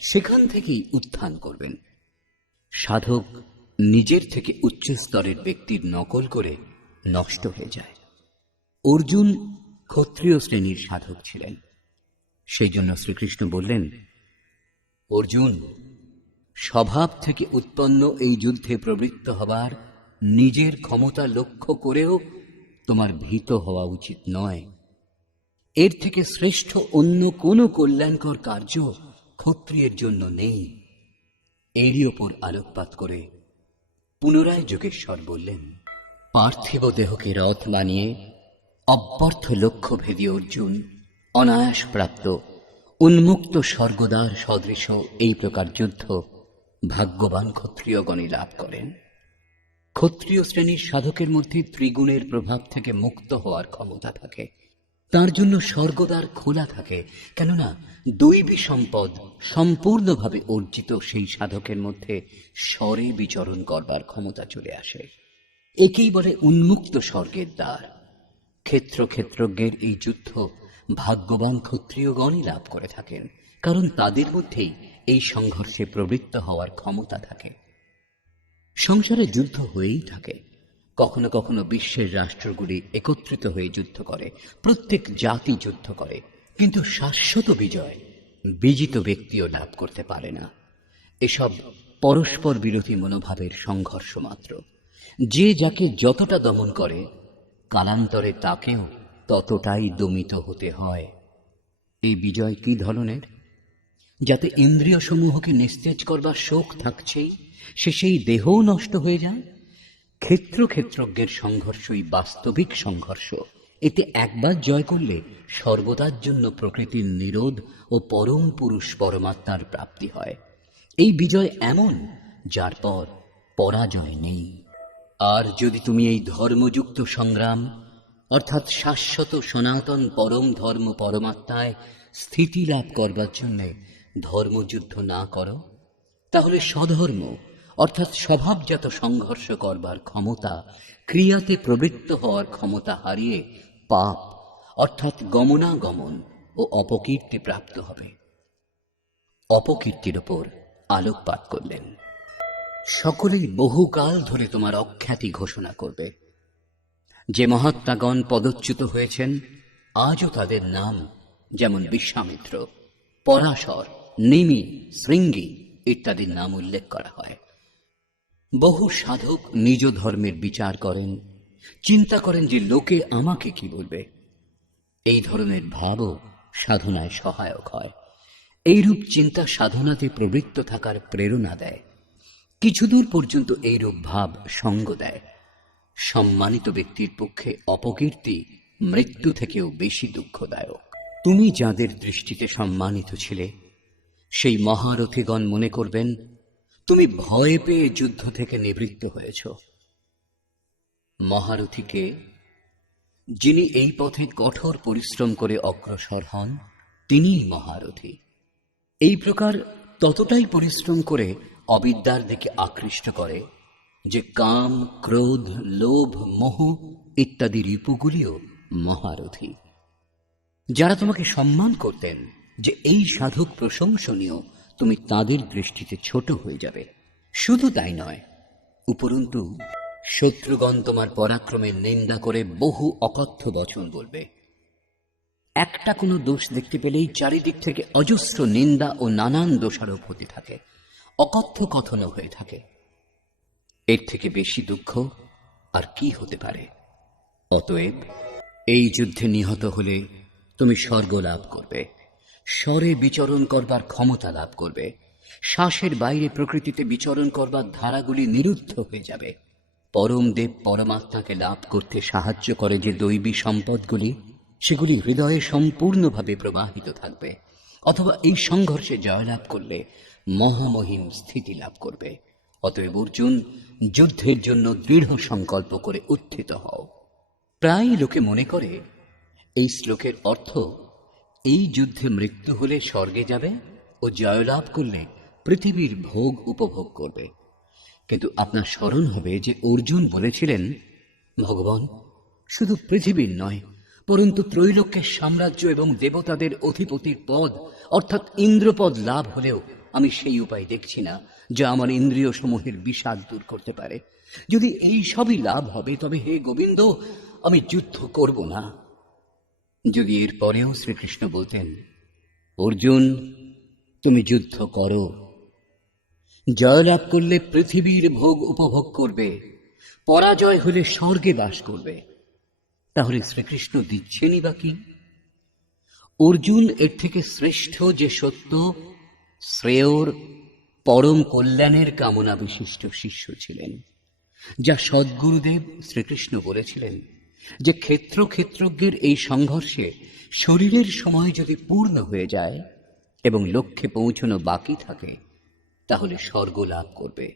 সেখান থেকেই উত্থান করবেন। সাধক নিজের থেকে উচ্চ স্তরের ব্যক্তির নকল করে নষ্ট হয়ে যায়। অর্জুন ক্ষত্রিয় শ্রেণীর সাধক ছিলেন, সেই জন্য শ্রীকৃষ্ণ বললেন, অর্জুন, স্বভাব থেকে উৎপন্ন এই যুদ্ধে প্রবৃত্ত হবার নিজের ক্ষমতা লক্ষ্য করেও তোমার ভীত হওয়া উচিত নয়। এর থেকে শ্রেষ্ঠ অন্য কোনো কল্যাণকর কার্য ক্ষত্রিয়ের জন্য নেই। এরই ওপর আলোকপাত করে পুনরায় যোগেশ্বর বললেন, পার্থিব দেহকে রথ বানিয়ে অব্যর্থ লক্ষ্যভেদী অর্জুন অনায়াস প্রাপ্ত উন্মুক্ত স্বর্গদ্বার সদৃশ এই প্রকার যুদ্ধ ভাগ্যবান ক্ষত্রিয়গণই লাভ করেন। ক্ষত্রিয় শ্রেণীর সাধকের মধ্যে ত্রিগুণের প্রভাব থেকে মুক্ত হওয়ার ক্ষমতা থাকে। তার জন্য স্বর্গদ্বার খোলা থাকে, কেননা দৈবী সম্পদ সম্পূর্ণভাবে অর্জিত সেই সাধকের মধ্যে স্বরে বিচরণ করবার ক্ষমতা চলে আসে। একেই বলে উন্মুক্ত স্বর্গের দ্বার। ক্ষেত্রজ্ঞের এই যুদ্ধ ভাগ্যবান ক্ষত্রিয়গণই লাভ করে থাকেন, কারণ তাদের মধ্যেই এই সংঘর্ষে প্রবৃত্ত হওয়ার ক্ষমতা থাকে। সংসারে যুদ্ধ হয়েই থাকে। কখনো কখনো বিশ্বের রাষ্ট্রগুলি একত্রিত হয়ে যুদ্ধ করে, প্রত্যেক জাতি যুদ্ধ করে, কিন্তু শাশ্বত বিজয় বিজিত ব্যক্তিও লাভ করতে পারে না। এসব পরস্পর বিরোধী মনোভাবের সংঘর্ষ মাত্র। যে যাকে যতটা দমন করে, কালান্তরে তাকেও ততটাই দমিত হতে হয়। এই বিজয় কি ধরনের? যাতে ইন্দ্রিয় সমূহকে নিস্তেজ করবার শোক থাকছেই, সে সেই দেহও নষ্ট হয়ে যায়। ক্ষেত্রজ্ঞের সংঘর্ষই বাস্তবিক সংঘর্ষ। এতে একবার জয় করলে সর্বদার জন্য প্রকৃতির নিরোধ ও পরম পুরুষ পরমাত্মার প্রাপ্তি হয়। এই বিজয় এমন যার পর পরাজয় নেই। আর যদি তুমি এই ধর্মযুক্ত সংগ্রাম অর্থাৎ শাশ্বত সনাতন পরম ধর্ম পরমাত্মায় স্থিতি লাভ করবার জন্য ধর্মযুদ্ধ না করো, তাহলে স্বধর্ম অর্থাৎ স্বভাবজাত সংঘর্ষ করবার ক্ষমতা, ক্রিয়াতে প্রবৃত্ত হওয়ার ক্ষমতা হারিয়ে পাপ অর্থাৎ গমনাগমন ও অপকীর্তি প্রাপ্ত হবে। অপকীর্তির ওপর আলোকপাত করলেন। সকলেই বহুকাল ধরে তোমার অখ্যাতি ঘোষণা করবে। যে মহাত্মাগণ পদচ্যুত হয়েছেন, আজও তাদের নাম যেমন বিশ্বামিত্র, পরাশর, নিমি, শৃঙ্গী ইত্যাদির নাম উল্লেখ করা হয়। বহু সাধক নিজ ধর্মের বিচার করেন, চিন্তা করেন যে লোকে আমাকে কি বলবে। এই ধরনের ভাবও সাধনায় সহায়ক হয়। এইরূপ চিন্তা সাধনাতে প্রবৃত্ত থাকার প্রেরণা দেয়। কিছুদূর পর্যন্ত এইরূপ ভাব সঙ্গ দেয়। সম্মানিত ব্যক্তির পক্ষে অপকীর্তি মৃত্যু থেকেও বেশি দুঃখদায়ক। তুমি যাদের দৃষ্টিতে সম্মানিত ছিলে, সেই মহারথীগণ মনে করবেন তুমি ভয় পেয়ে যুদ্ধ থেকে নিবৃত্ত হয়েছ। মহারথীকে, যিনি এই পথে কঠোর পরিশ্রম করে অগ্রসর হন, তিনিই মহারথী। এই প্রকার ততটাই পরিশ্রম করে অবিদ্যার দিকে আকৃষ্ট করে যে কাম, ক্রোধ, লোভ, মোহ ইত্যাদি রিপুগুলিও মহারথী। যারা তোমাকে সম্মান করতেন যে এই সাধক প্রশংসনীয়, তুমি তাদের দৃষ্টিতে ছোট হয়ে যাবে। শুধু তাই নয়, উপরন্তু শত্রুগণ তোমার পরাক্রমের নিন্দা করে বহু অকথ্য বচন বলবে। একটা কোনো দোষ দেখতে পেলেই চারিদিক থেকে অজস্র নিন্দা ও নানান দোষারোপ হতে থাকে, অকথ্য কথনও হয়ে থাকে। এর থেকে বেশি দুঃখ আর কি হতে পারে? অতএব এই যুদ্ধে নিহত হলে তুমি স্বর্গ লাভ করবে, স্বরে বিচরণ করবার ক্ষমতা লাভ করবে, শ্বাসের বাইরে প্রকৃতিতে বিচরণ করবার ধারাগুলি নিরুদ্ধ হয়ে যাবে। পরম দেব পরমাত্মাকে লাভ করতে সাহায্য করে যে দৈবী সম্পদগুলি, সেগুলি হৃদয়ে সম্পূর্ণভাবে প্রবাহিত থাকবে। অথবা এই সংঘর্ষে জয়লাভ করলে মহামহিম স্থিতি লাভ করবে। অতএব অর্জুন, যুদ্ধের জন্য দৃঢ় সংকল্প করে উত্থিত হও। প্রায় লোকে মনে করে এই শ্লোকের অর্থ এই যুদ্ধে মৃত্যু হলে স্বর্গে যাবে ও জয়লাভ করলে পৃথিবীর ভোগ উপভোগ করবে। কিন্তু আপনার স্মরণ হবে যে অর্জুন বলেছিলেন, ভগবান, শুধু পৃথিবীর নয়, পরন্তু ত্রৈলোক্যের সাম্রাজ্য এবং দেবতাদের অধিপতির পদ অর্থাৎ ইন্দ্রপদ লাভ হলেও আমি সেই উপায় দেখছি না যা আমার ইন্দ্রিয় সমূহের বিষাদ দূর করতে পারে। যদি এই সবই লাভ হবে, তবে হে গোবিন্দ, আমি যুদ্ধ করব না। যদি এর পরেও শ্রীকৃষ্ণ বলতেন, অর্জুন, তুমি যুদ্ধ করো, জয়লাভ করলে পৃথিবীর ভোগ উপভোগ করবে, পরাজয় হলে স্বর্গে বাস করবে, তাহলে শ্রীকৃষ্ণ দিচ্ছেনই বা কি? অর্জুন এর থেকে শ্রেষ্ঠ যে সত্য, শ্রেয়র, পরম কল্যাণের কামনা বিশিষ্ট শিষ্য ছিলেন, যা সদ্গুরুদেব শ্রীকৃষ্ণ বলেছিলেন যে ক্ষেত্রজ্ঞের এই সংঘর্ষে শরীরের সময় যদি পূর্ণ হয়ে যায় এবং লক্ষ্যে পৌঁছানো বাকি থাকে, তাহলে স্বর্গ লাভ করবে,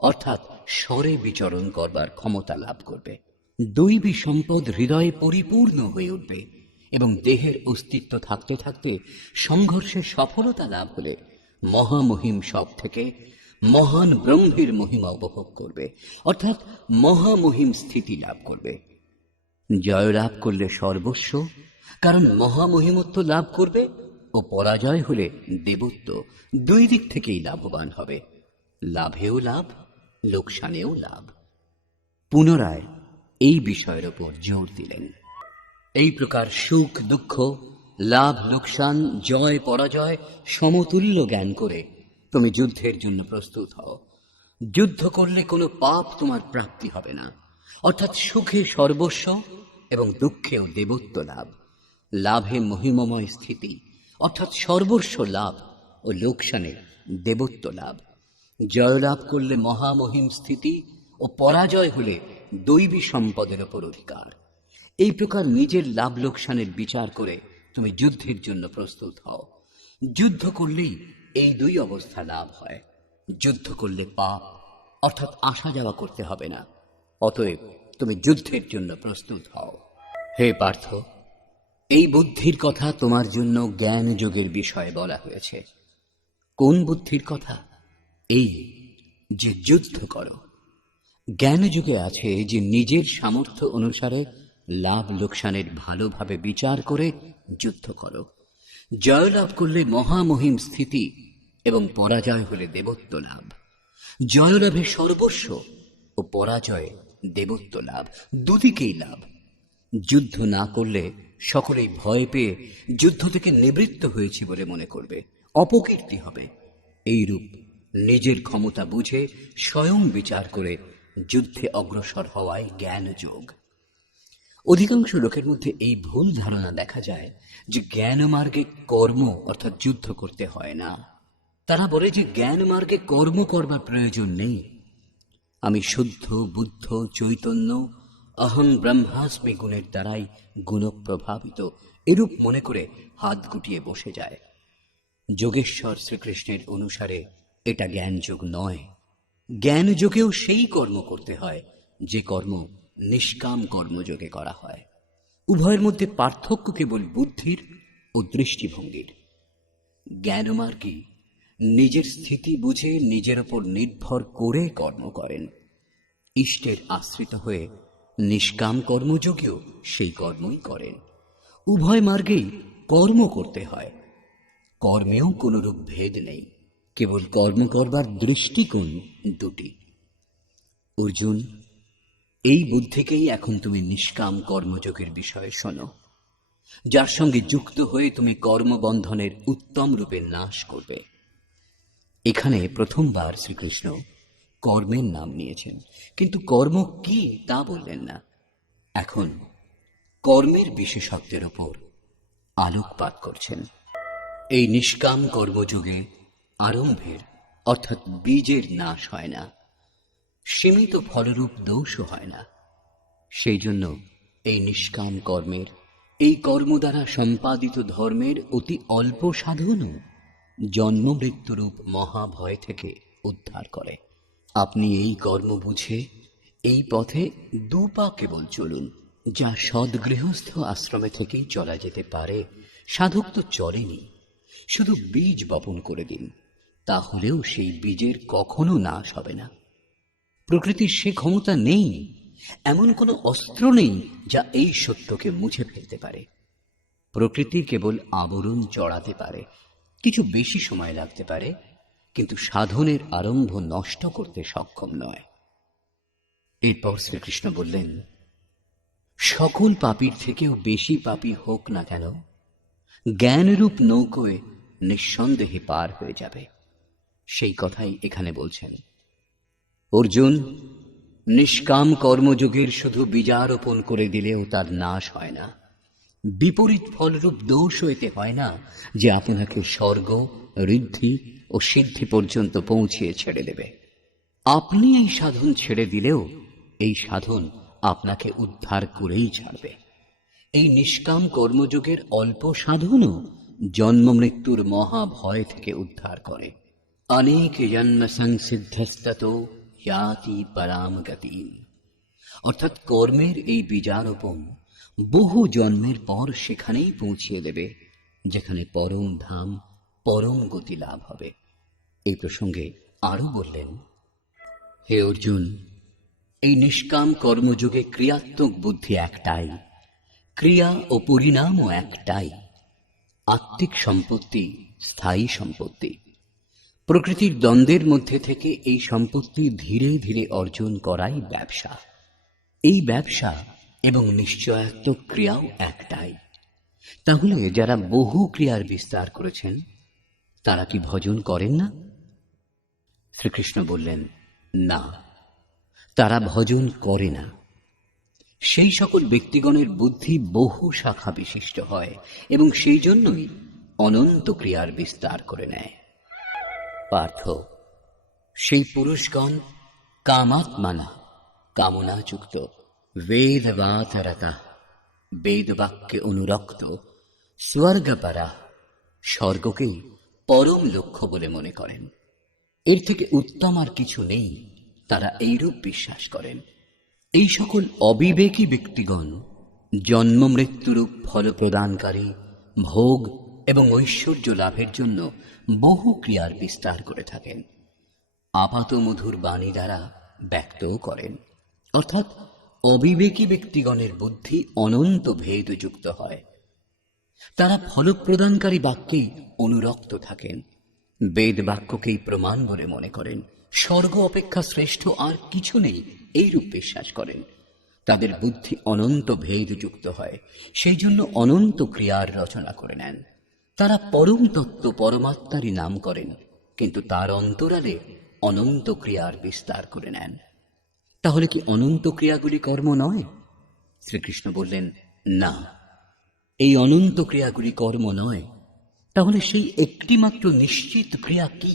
অর্থাৎ স্বরে বিচরণ করবার ক্ষমতা লাভ করবে। দৈবী সম্পদ হৃদয়ে পরিপূর্ণ হয়ে উঠবে এবং দেহের অস্তিত্ব থাকতে থাকতে সংঘর্ষে সফলতা লাভ হলে মহামহিম সব থেকে মহান ব্রহ্মের মহিমা উপভোগ করবে, অর্থাৎ মহামহিম স্থিতি লাভ করবে। জয়লাভ করলে সর্বস্ব, কারণ মহামহিমত্ব লাভ করবে, ও পরাজয় হলে দেবত্ব। দুই দিক থেকেই লাভবান হবে, লাভেও লাভ, লোকসানেও লাভ। পুনরায় এই বিষয়ের উপর জোর দিলেন। এই প্রকার সুখ দুঃখ, লাভ লোকসান, জয় পরাজয় সমতুল্য জ্ঞান করে তুমি যুদ্ধের জন্য প্রস্তুত হও। যুদ্ধ করলে কোনো পাপ তোমার প্রাপ্তি হবে না, অর্থাৎ সুখে সর্বস্ব এবং দুঃখেও দেবত্ব লাভ, লাভে মহিমময় স্থিতি অর্থাৎ সর্বস্ব লাভ ও লোকসানে দেবত্ব লাভ। জয়লাভ করলে মহামহিম স্থিতি ও পরাজয় হলে দৈবী সম্পদের ওপর অধিকার। এই প্রকার নিজের লাভ লোকসানের বিচার করে তুমি যুদ্ধের জন্য প্রস্তুত হও। যুদ্ধ করলেই এই দুই অবস্থা লাভ হয়। যুদ্ধ করলে পাপ অর্থাৎ আসা যাওয়া করতে হবে না। অতএব তুমি যুদ্ধের জন্য প্রস্তুত হও। হে পার্থ, এই বুদ্ধির কথা তোমার জন্য জ্ঞান যোগের বিষয়ে বলা হয়েছে। কোন বুদ্ধির কথা? এই যে যুদ্ধ করো। জ্ঞান যুগে আছে যে নিজের সামর্থ্য অনুসারে লাভ লোকসানের ভালোভাবে বিচার করে যুদ্ধ করো। জয়লাভ করলে মহামহিম স্থিতি এবং পরাজয় হলে দেবত্ব লাভ। জয়লাভে সর্বস্ব ও পরাজয়ে দেবত্ব লাভ, দুদিকেই লাভ। যুদ্ধ না করলে সকলেই ভয় পেয়ে যুদ্ধ থেকে নিবৃত্ত হয়েছি বলে মনে করবে, অপকীর্তি হবে। এইরূপ নিজের ক্ষমতা বুঝে স্বয়ং বিচার করে যুদ্ধে অগ্রসর হওয়াই জ্ঞান যোগ। অধিকাংশ লোকের মধ্যে এই ভুল ধারণা দেখা যায় যে জ্ঞান মার্গে কর্ম অর্থাৎ যুদ্ধ করতে হয় না। তারা বলে যে জ্ঞান মার্গে কর্ম করবার প্রয়োজন নেই। আমি শুদ্ধ বুদ্ধ চৈতন্য অহং ব্রহ্মাস্মি গুণের দ্বারাই গুণপ্রভাবিত এরূপ মনে করে হাত গুটিয়ে বসে যায়। যোগেশ্বর শ্রীকৃষ্ণের অনুসারে এটা জ্ঞানযোগ নয়। জ্ঞানযোগেও সেই কর্ম করতে হয় যে কর্ম নিষ্কাম কর্মযোগে করা হয়। উভয়ের মধ্যে পার্থক্য কেবল বুদ্ধির ও দৃষ্টিভঙ্গির। জ্ঞানমার্গী নিজের স্থিতি বুঝে নিজের ওপর নির্ভর করে কর্ম করেন। ইষ্টের আশ্রিত হয়ে নিষ্কাম কর্মযোগেও সেই কর্মই করেন। উভয় মার্গেই কর্ম করতে হয়। কর্মেও কোনরূপ ভেদ নেই, কেবল কর্ম করবার দৃষ্টিকোণ দুটি। অর্জুন, এই বুদ্ধিকেই এখন তুমি নিষ্কাম কর্মযোগের বিষয়ে শোনো, যার সঙ্গে যুক্ত হয়ে তুমি কর্মবন্ধনের উত্তম রূপে নাশ করবে। এখানে প্রথমবার শ্রীকৃষ্ণ কর্মের নাম নিয়েছেন, কিন্তু কর্ম কি তা বললেন না। এখন কর্মের বিশেষত্বের ওপর আলোকপাত করছেন। এই নিষ্কাম কর্মযোগে আরম্ভের অর্থাৎ বীজের নাশ হয় না, সীমিত ফলরূপ দোষও হয় না। সেই জন্য এই নিষ্কাম কর্মের, এই কর্ম দ্বারা সম্পাদিত ধর্মের অতি অল্প সাধনও জন্ম মৃত্যুরূপ মহাভয় থেকে উদ্ধার করে। আপনি এই কর্ম বুঝে এই পথে দুপা কেবল চলুন। যা সদ্গৃহস্থ আশ্রমে থেকেই চলা যেতে পারে, সাধক তো চলেনি, শুধু বীজ বপন করে দিন, তাহলেও সেই বীজের কখনো নাশ হবে না। প্রকৃতির সে ক্ষমতা নেই, এমন কোনো অস্ত্র নেই যা এই সত্যকে মুছে ফেলতে পারে। প্রকৃতি কেবল আবরণ চড়াতে পারে, কিছু বেশি সময় লাগতে পারে, কিন্তু সাধনের আরম্ভ নষ্ট করতে সক্ষম নয়। এরপর শ্রীকৃষ্ণ বললেন, সকল পাপীর থেকেও বেশি পাপী হোক না কেন, জ্ঞানরূপ নৌকোয় নিঃসন্দেহে পার হয়ে যাবে। সেই কথাই এখানে বলছেন। অর্জুন, নিষ্কাম কর্মযোগের শুধু বীজারোপণ করে দিলেও তার নাশ হয় না। বিপরীত ফলরূপ দোষও এতে হয় না যে আপনাকে স্বর্গ, ঋদ্ধি ও সিদ্ধি পর্যন্ত পৌঁছিয়ে ছেড়ে দেবে। আপনি এই সাধন ছেড়ে দিলেও এই সাধন আপনাকে উদ্ধার করেই ছাড়বে। এই নিষ্কাম কর্মযোগের অল্প সাধনও জন্ম মৃত্যুর মহাভয় থেকে উদ্ধার করে। অনেক জন্ম সংসিদ্ধস্তত ইয়াতি পরাম গতিম। অর্থাৎ কর্মের এই বীজারোপণ বহু জন্মের পর সেখানেই পৌঁছিয়ে দেবে যেখানে পরম ধাম, পরম গতি লাভ হবে। এই প্রসঙ্গে আরো বললেন, হে অর্জুন, এই নিষ্কাম কর্মযোগে ক্রিয়াত্মক বুদ্ধি একটাই, ক্রিয়া ও পরিণামও একটাই। আত্মিক সম্পত্তি স্থায়ী সম্পত্তি। প্রকৃতির দ্বন্দ্বের মধ্যে থেকে এই সম্পত্তি ধীরে ধীরে অর্জন করাই ব্যবসা। এই ব্যবসা এবং নিশ্চয়াত্মক ক্রিয়াও একটাই। তাহলে যারা বহু ক্রিয়ার বিস্তার করেছেন তারা কি ভজন করেন না? শ্রীকৃষ্ণ বললেন, না, তারা ভজন করে না। সেই সকল ব্যক্তিগণের বুদ্ধি বহু শাখা বিশিষ্ট হয় এবং সেই জন্যই অনন্ত ক্রিয়ার বিস্তার করে নেয়। পার্থ, সেই পুরুষগণ কামাত্মানা, কামনাযুক্ত, বেদবাতরতা, বেদবাক্যে অনুরক্ত, স্বর্গপরা, স্বর্গকেই পরম লক্ষ্য বলে মনে করেন। এর থেকে উত্তম আর কিছু নেই, তারা এইরূপ বিশ্বাস করেন। এই সকল অবিবেকী ব্যক্তিগণ জন্ম মৃত্যুরূপ ফল প্রদানকারী ভোগ এবং ঐশ্বর্য লাভের জন্য বহু ক্রিয়ার বিস্তার করে থাকেন। আপাত মধুর বাণী দ্বারা ব্যক্তও করেন। অর্থাৎ অবিবেকী ব্যক্তিগণের বুদ্ধি অনন্ত ভেদযুক্ত হয়। তারা ফলপ্রদানকারী বাক্যেই অনুরক্ত থাকেন, বেদ বাক্যকেই প্রমাণ বলে মনে করেন। স্বর্গ অপেক্ষা শ্রেষ্ঠ আর কিছু নেই এইরূপ বিশ্বাস করেন। তাদের বুদ্ধি অনন্ত ভেদযুক্ত হয়, সেই জন্য অনন্ত ক্রিয়ার রচনা করে নেন। তারা পরম তত্ত্ব পরমাত্মারই নাম করেন, কিন্তু তার অন্তরালে অনন্ত ক্রিয়ার বিস্তার করে নেন। তাহলে কি অনন্ত ক্রিয়াগুলি কর্ম নয়? শ্রীকৃষ্ণ বললেন, না, এই অনন্ত ক্রিয়াগুলি কর্ম নয়। তাহলে সেই একটিমাত্র নিশ্চিত ক্রিয়া কি?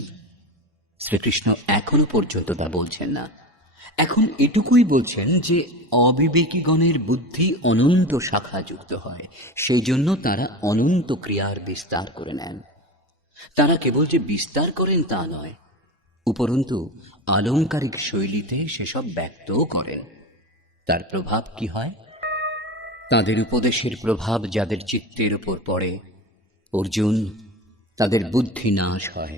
শ্রীকৃষ্ণ এখনো পর্যন্ত তা বলছেন না। এখন এটুকুই বলছেন যে অবিবেকীগণের বুদ্ধি অনন্ত শাখা যুক্ত হয়, সেই জন্য তারা অনন্ত ক্রিয়ার বিস্তার করে নেন। তারা কেবল যে বিস্তার করেন তা নয়, উপরন্তু আলংকারিক শৈলীতে সেসব ব্যক্তও করেন। তার প্রভাব কি হয়? তাদের উপদেশের প্রভাব যাদের চিত্তের উপর পড়ে, অর্জুন, তাদের বুদ্ধি নাশ হয়,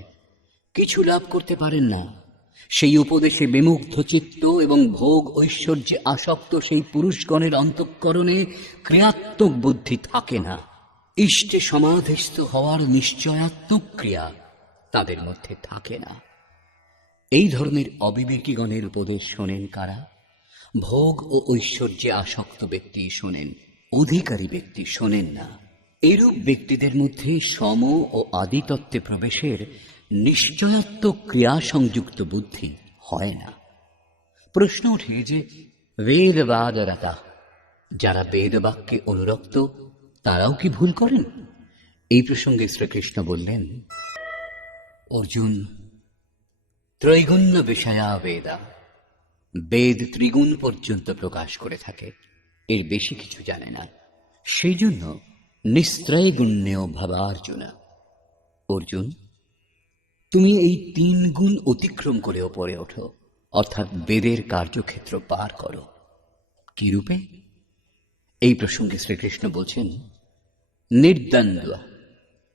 কিছু লাভ করতে পারেন না। সেই উপদেশে বিমুগ্ধ চিত্ত এবং ভোগ ঐশ্বর্যে আসক্ত সেই পুরুষগণের অন্তঃকরণে ক্রিয়াত্মক বুদ্ধি থাকে না। ইষ্টে সমাধিস্থ হওয়ার নিশ্চয়াত্মক ক্রিয়া তাদের মধ্যে থাকে না। এই ধরনের অবিবেকীগণের উপদেশ শোনেন কারা? ভোগ ও ঐশ্বর্যে আসক্ত ব্যক্তি শোনেন, অধিকারী ব্যক্তি শোনেন না। এরূপ ব্যক্তিদের মধ্যে সম ও আদিতত্ত্বে প্রবেশের নিশ্চয়াত্মক ক্রিয়া সংযুক্ত বুদ্ধি হয় না। প্রশ্ন ওঠে যে বেদবাদরতা, যারা বেদবাক্যে অনুরক্ত, তারাও কি ভুল করেন? এই প্রসঙ্গে শ্রীকৃষ্ণ বললেন, অর্জুন, ত্রৈগুণ্য বিষয়া বেদা, বেদ ত্রিগুণ পর্যন্ত প্রকাশ করে থাকে, এর বেশি কিছু জানে না। সেই জন্য নিস্ত্রৈগুণ্যেও ভাবার্জুন। অর্জুন, তুমি এই 3 গুণ অতিক্রম করে ওপরে ওঠো, অর্থাৎ বেদের কার্যক্ষেত্র পার করো। কি রূপে? এই প্রসঙ্গে শ্রীকৃষ্ণ বলছেন, নির্দ্বন্দ্ব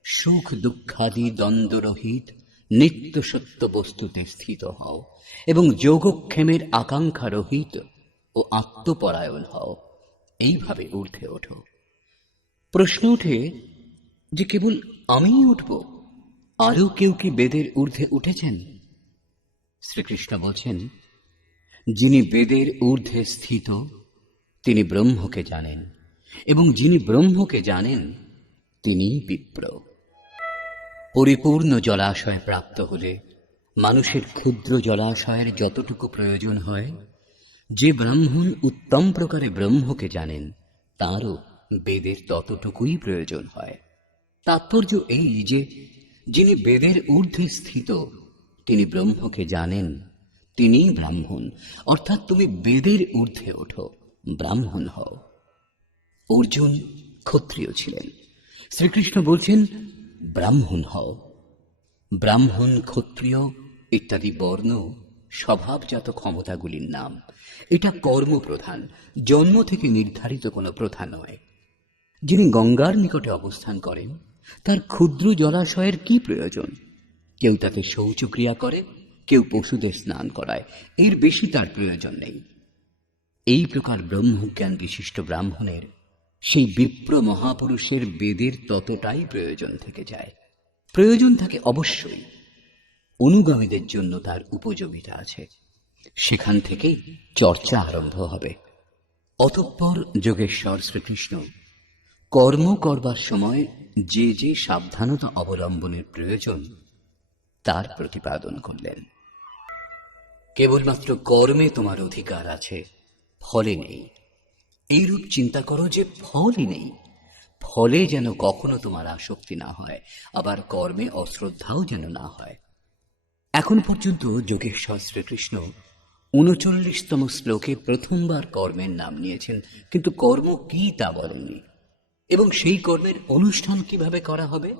সুখ দুঃখাদি দ্বন্দ্বরহিত নিত্য সত্য বস্তুতে স্থিত হও এবং যোগক্ষেমের আকাঙ্ক্ষা রহিত ও আত্মপরায়ণ হও। এইভাবে ঊর্ধ্বে ওঠো। প্রশ্ন ওঠে যে কেবল আমিই উঠব, আরও কেউ কি বেদের ঊর্ধ্বে উঠেছেন? শ্রীকৃষ্ণ বলছেন, যিনি বেদের ঊর্ধ্বে স্থিত তিনি ব্রহ্মকে জানেন, এবং যিনি ব্রহ্মকে জানেন তিনি বিপ্র। পরিপূর্ণ জলাশয় প্রাপ্ত হলে মানুষের ক্ষুদ্র জলাশয়ের যতটুকু প্রয়োজন হয়, যে ব্রাহ্মণ উত্তম প্রকারে ব্রহ্মকে জানেন তারও বেদের ততটুকুই প্রয়োজন হয়। তাৎপর্য এই যে যিনি বেদের ঊর্ধ্বে স্থিত তিনি ব্রহ্মকে জানেন, তিনিই ব্রাহ্মণ। অর্থাৎ তুমি বেদের ঊর্ধ্বে ওঠো, ব্রাহ্মণ হও। অর্জুন ক্ষত্রিয় ছিলেন, শ্রীকৃষ্ণ বলছেন ব্রাহ্মণ হও। ব্রাহ্মণ, ক্ষত্রিয় ইত্যাদি বর্ণ স্বভাবজাত ক্ষমতাগুলির নাম। এটা কর্মপ্রধান, জন্ম থেকে নির্ধারিত কোনো প্রথা নয়। যিনি গঙ্গার নিকটে অবস্থান করেন তার ক্ষুদ্র জলাশয়ের কি প্রয়োজন? কেউ তাকে শৌচক্রিয়া করে, কেউ পশুদের স্নান করায়, এর বেশি তার প্রয়োজন নেই। এই প্রকার ব্রহ্মজ্ঞান বিশিষ্ট ব্রাহ্মণের সেই বিপ্র মহাপুরুষের বেদের ততটাই প্রয়োজন থেকে যায়। প্রয়োজন থাকে অবশ্যই, অনুগামীদের জন্য তার উপযোগিতা আছে। সেখান থেকেই চর্চা আরম্ভ হবে। অতঃপর যোগেশ্বর শ্রীকৃষ্ণ কর্ম করবার সময় যে যে সাবধানতা অবলম্বনের প্রয়োজন তার প্রতিপাদন করলেন। কেবলমাত্র কর্মে তোমার অধিকার আছে, ফলে নেই। এইরূপ চিন্তা করো যে ফলই নেই, ফলে যেন কখনো তোমার আসক্তি না হয়, আবার কর্মে অশ্রদ্ধাও যেন না হয়। এখন পর্যন্ত যোগেশ্বর শ্রীকৃষ্ণ ৩৯তম শ্লোকে প্রথমবার কর্মের নাম নিয়েছেন, কিন্তু কর্ম কি তা বলেননি, এবং সেই কর্মের অনুষ্ঠান কিভাবে করা হবে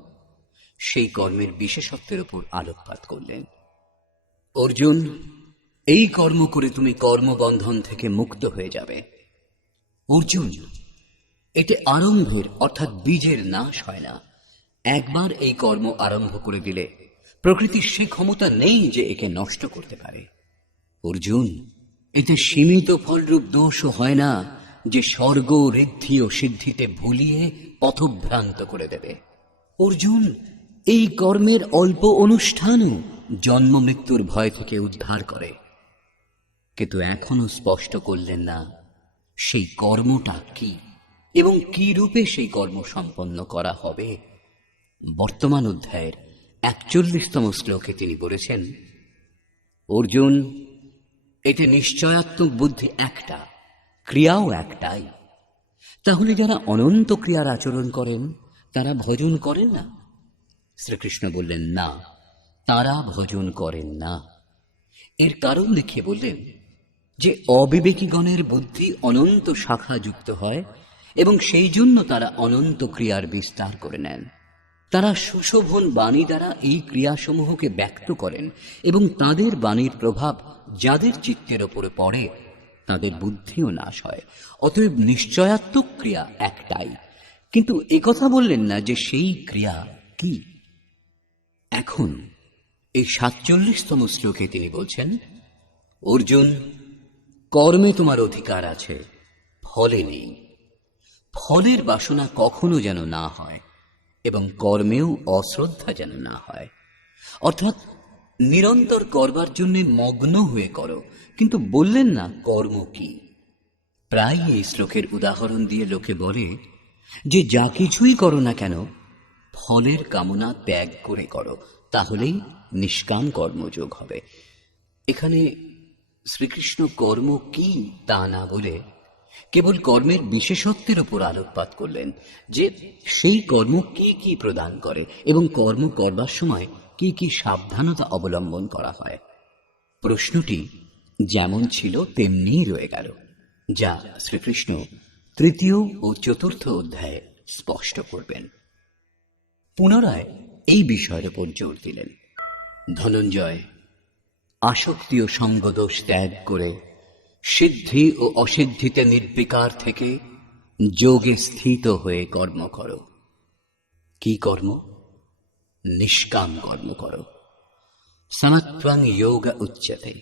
সেই কর্মের বিশেষত্বের উপর আলোকপাত করলেন। অর্জুন, এই কর্ম করে তুমি কর্মবন্ধন থেকে মুক্ত হয়ে যাবে। অর্জুন, এতে আরম্ভের অর্থাৎ বীজের নাশ হয় না। একবার এই কর্ম আরম্ভ করে দিলে প্রকৃতির সে ক্ষমতা নেই যে একে নষ্ট করতে পারে। অর্জুন, এতে সীমিত ফলরূপ দোষও হয় না যে স্বর্গ, ঋদ্ধি ও সিদ্ধিতে ভুলিয়ে পথভ্রান্ত করে দেবে। অর্জুন, এই কর্মের অল্প অনুষ্ঠানও জন্ম মৃত্যুর ভয় থেকে উদ্ধার করে। কিন্তু এখনো স্পষ্ট করলেন না সেই কর্মটা কি এবং কি রূপে সেই কর্ম সম্পন্ন করা হবে। বর্তমান অধ্যায়ের ৪১তম শ্লোকে তিনি বলেছেন, অর্জুন, এতে নিশ্চয়াত্মক বুদ্ধি একটা, ক্রিয়াও একটাই। তাহলে যারা অনন্ত ক্রিয়ার আচরণ করেন তারা ভজন করেন না? শ্রীকৃষ্ণ বললেন, না, তারা ভজন করেন না। এর কারণ দেখিয়ে বললেন যে অবিবেকীগণের বুদ্ধি অনন্ত শাখা যুক্ত হয় এবং সেই জন্য তারা অনন্ত ক্রিয়ার বিস্তার করে নেন। তারা সুশোভন বাণী দ্বারা এই ক্রিয়াসমূহকে ব্যক্ত করেন এবং তাদের বাণীর প্রভাব যাদের চিত্তের ওপরে পড়ে তাদের বুদ্ধিও নাশ হয়। অতএব নিশ্চয়াত্মক ক্রিয়া একটাই, কিন্তু একথা বললেন না যে সেই ক্রিয়া কি। এখন এই 47তম শ্লোকে তিনি বলছেন, অর্জুন, কর্মে তোমার অধিকার আছে, ফলে নেই। ফলের বাসনা কখনো যেন না হয় এবং কর্মেও অশ্রদ্ধা যেন না হয়। অর্থাৎ নিরন্তর করবার জন্য মগ্ন হয়ে করো, কিন্তু বললেন না কর্ম কি। প্রায় এই শ্লোকের উদাহরণ দিয়ে লোকে বলে যে যা কিছুই করো না কেন ফলের কামনা ত্যাগ করে করো, তাহলেই নিষ্কাম কর্মযোগ হবে। এখানে শ্রীকৃষ্ণ কর্ম কি তা না বলে কেবল কর্মের বিশেষত্বের উপর আলোকপাত করলেন, যে সেই কর্ম কি কি প্রদান করে এবং কর্ম করবার সময় কি কি সাবধানতা অবলম্বন করা হয়। প্রশ্নটি যেমন ছিল তেমনিই রয়ে গেল, যা শ্রীকৃষ্ণ 3য় ও 4র্থ অধ্যায়ে স্পষ্ট করবেন। পুনরায় এই বিষয়ের উপর জোর দিলেন। ধনঞ্জয়, আসক্তি ও সঙ্গদোষ ত্যাগ করে সিদ্ধি ও অসিদ্ধিতে নির্বিকার থেকে যোগে স্থিত হয়ে কর্ম করো। কি কর্ম? নিষ্কাম কর্ম করো। সমত্বং যোগ উচ্যতে।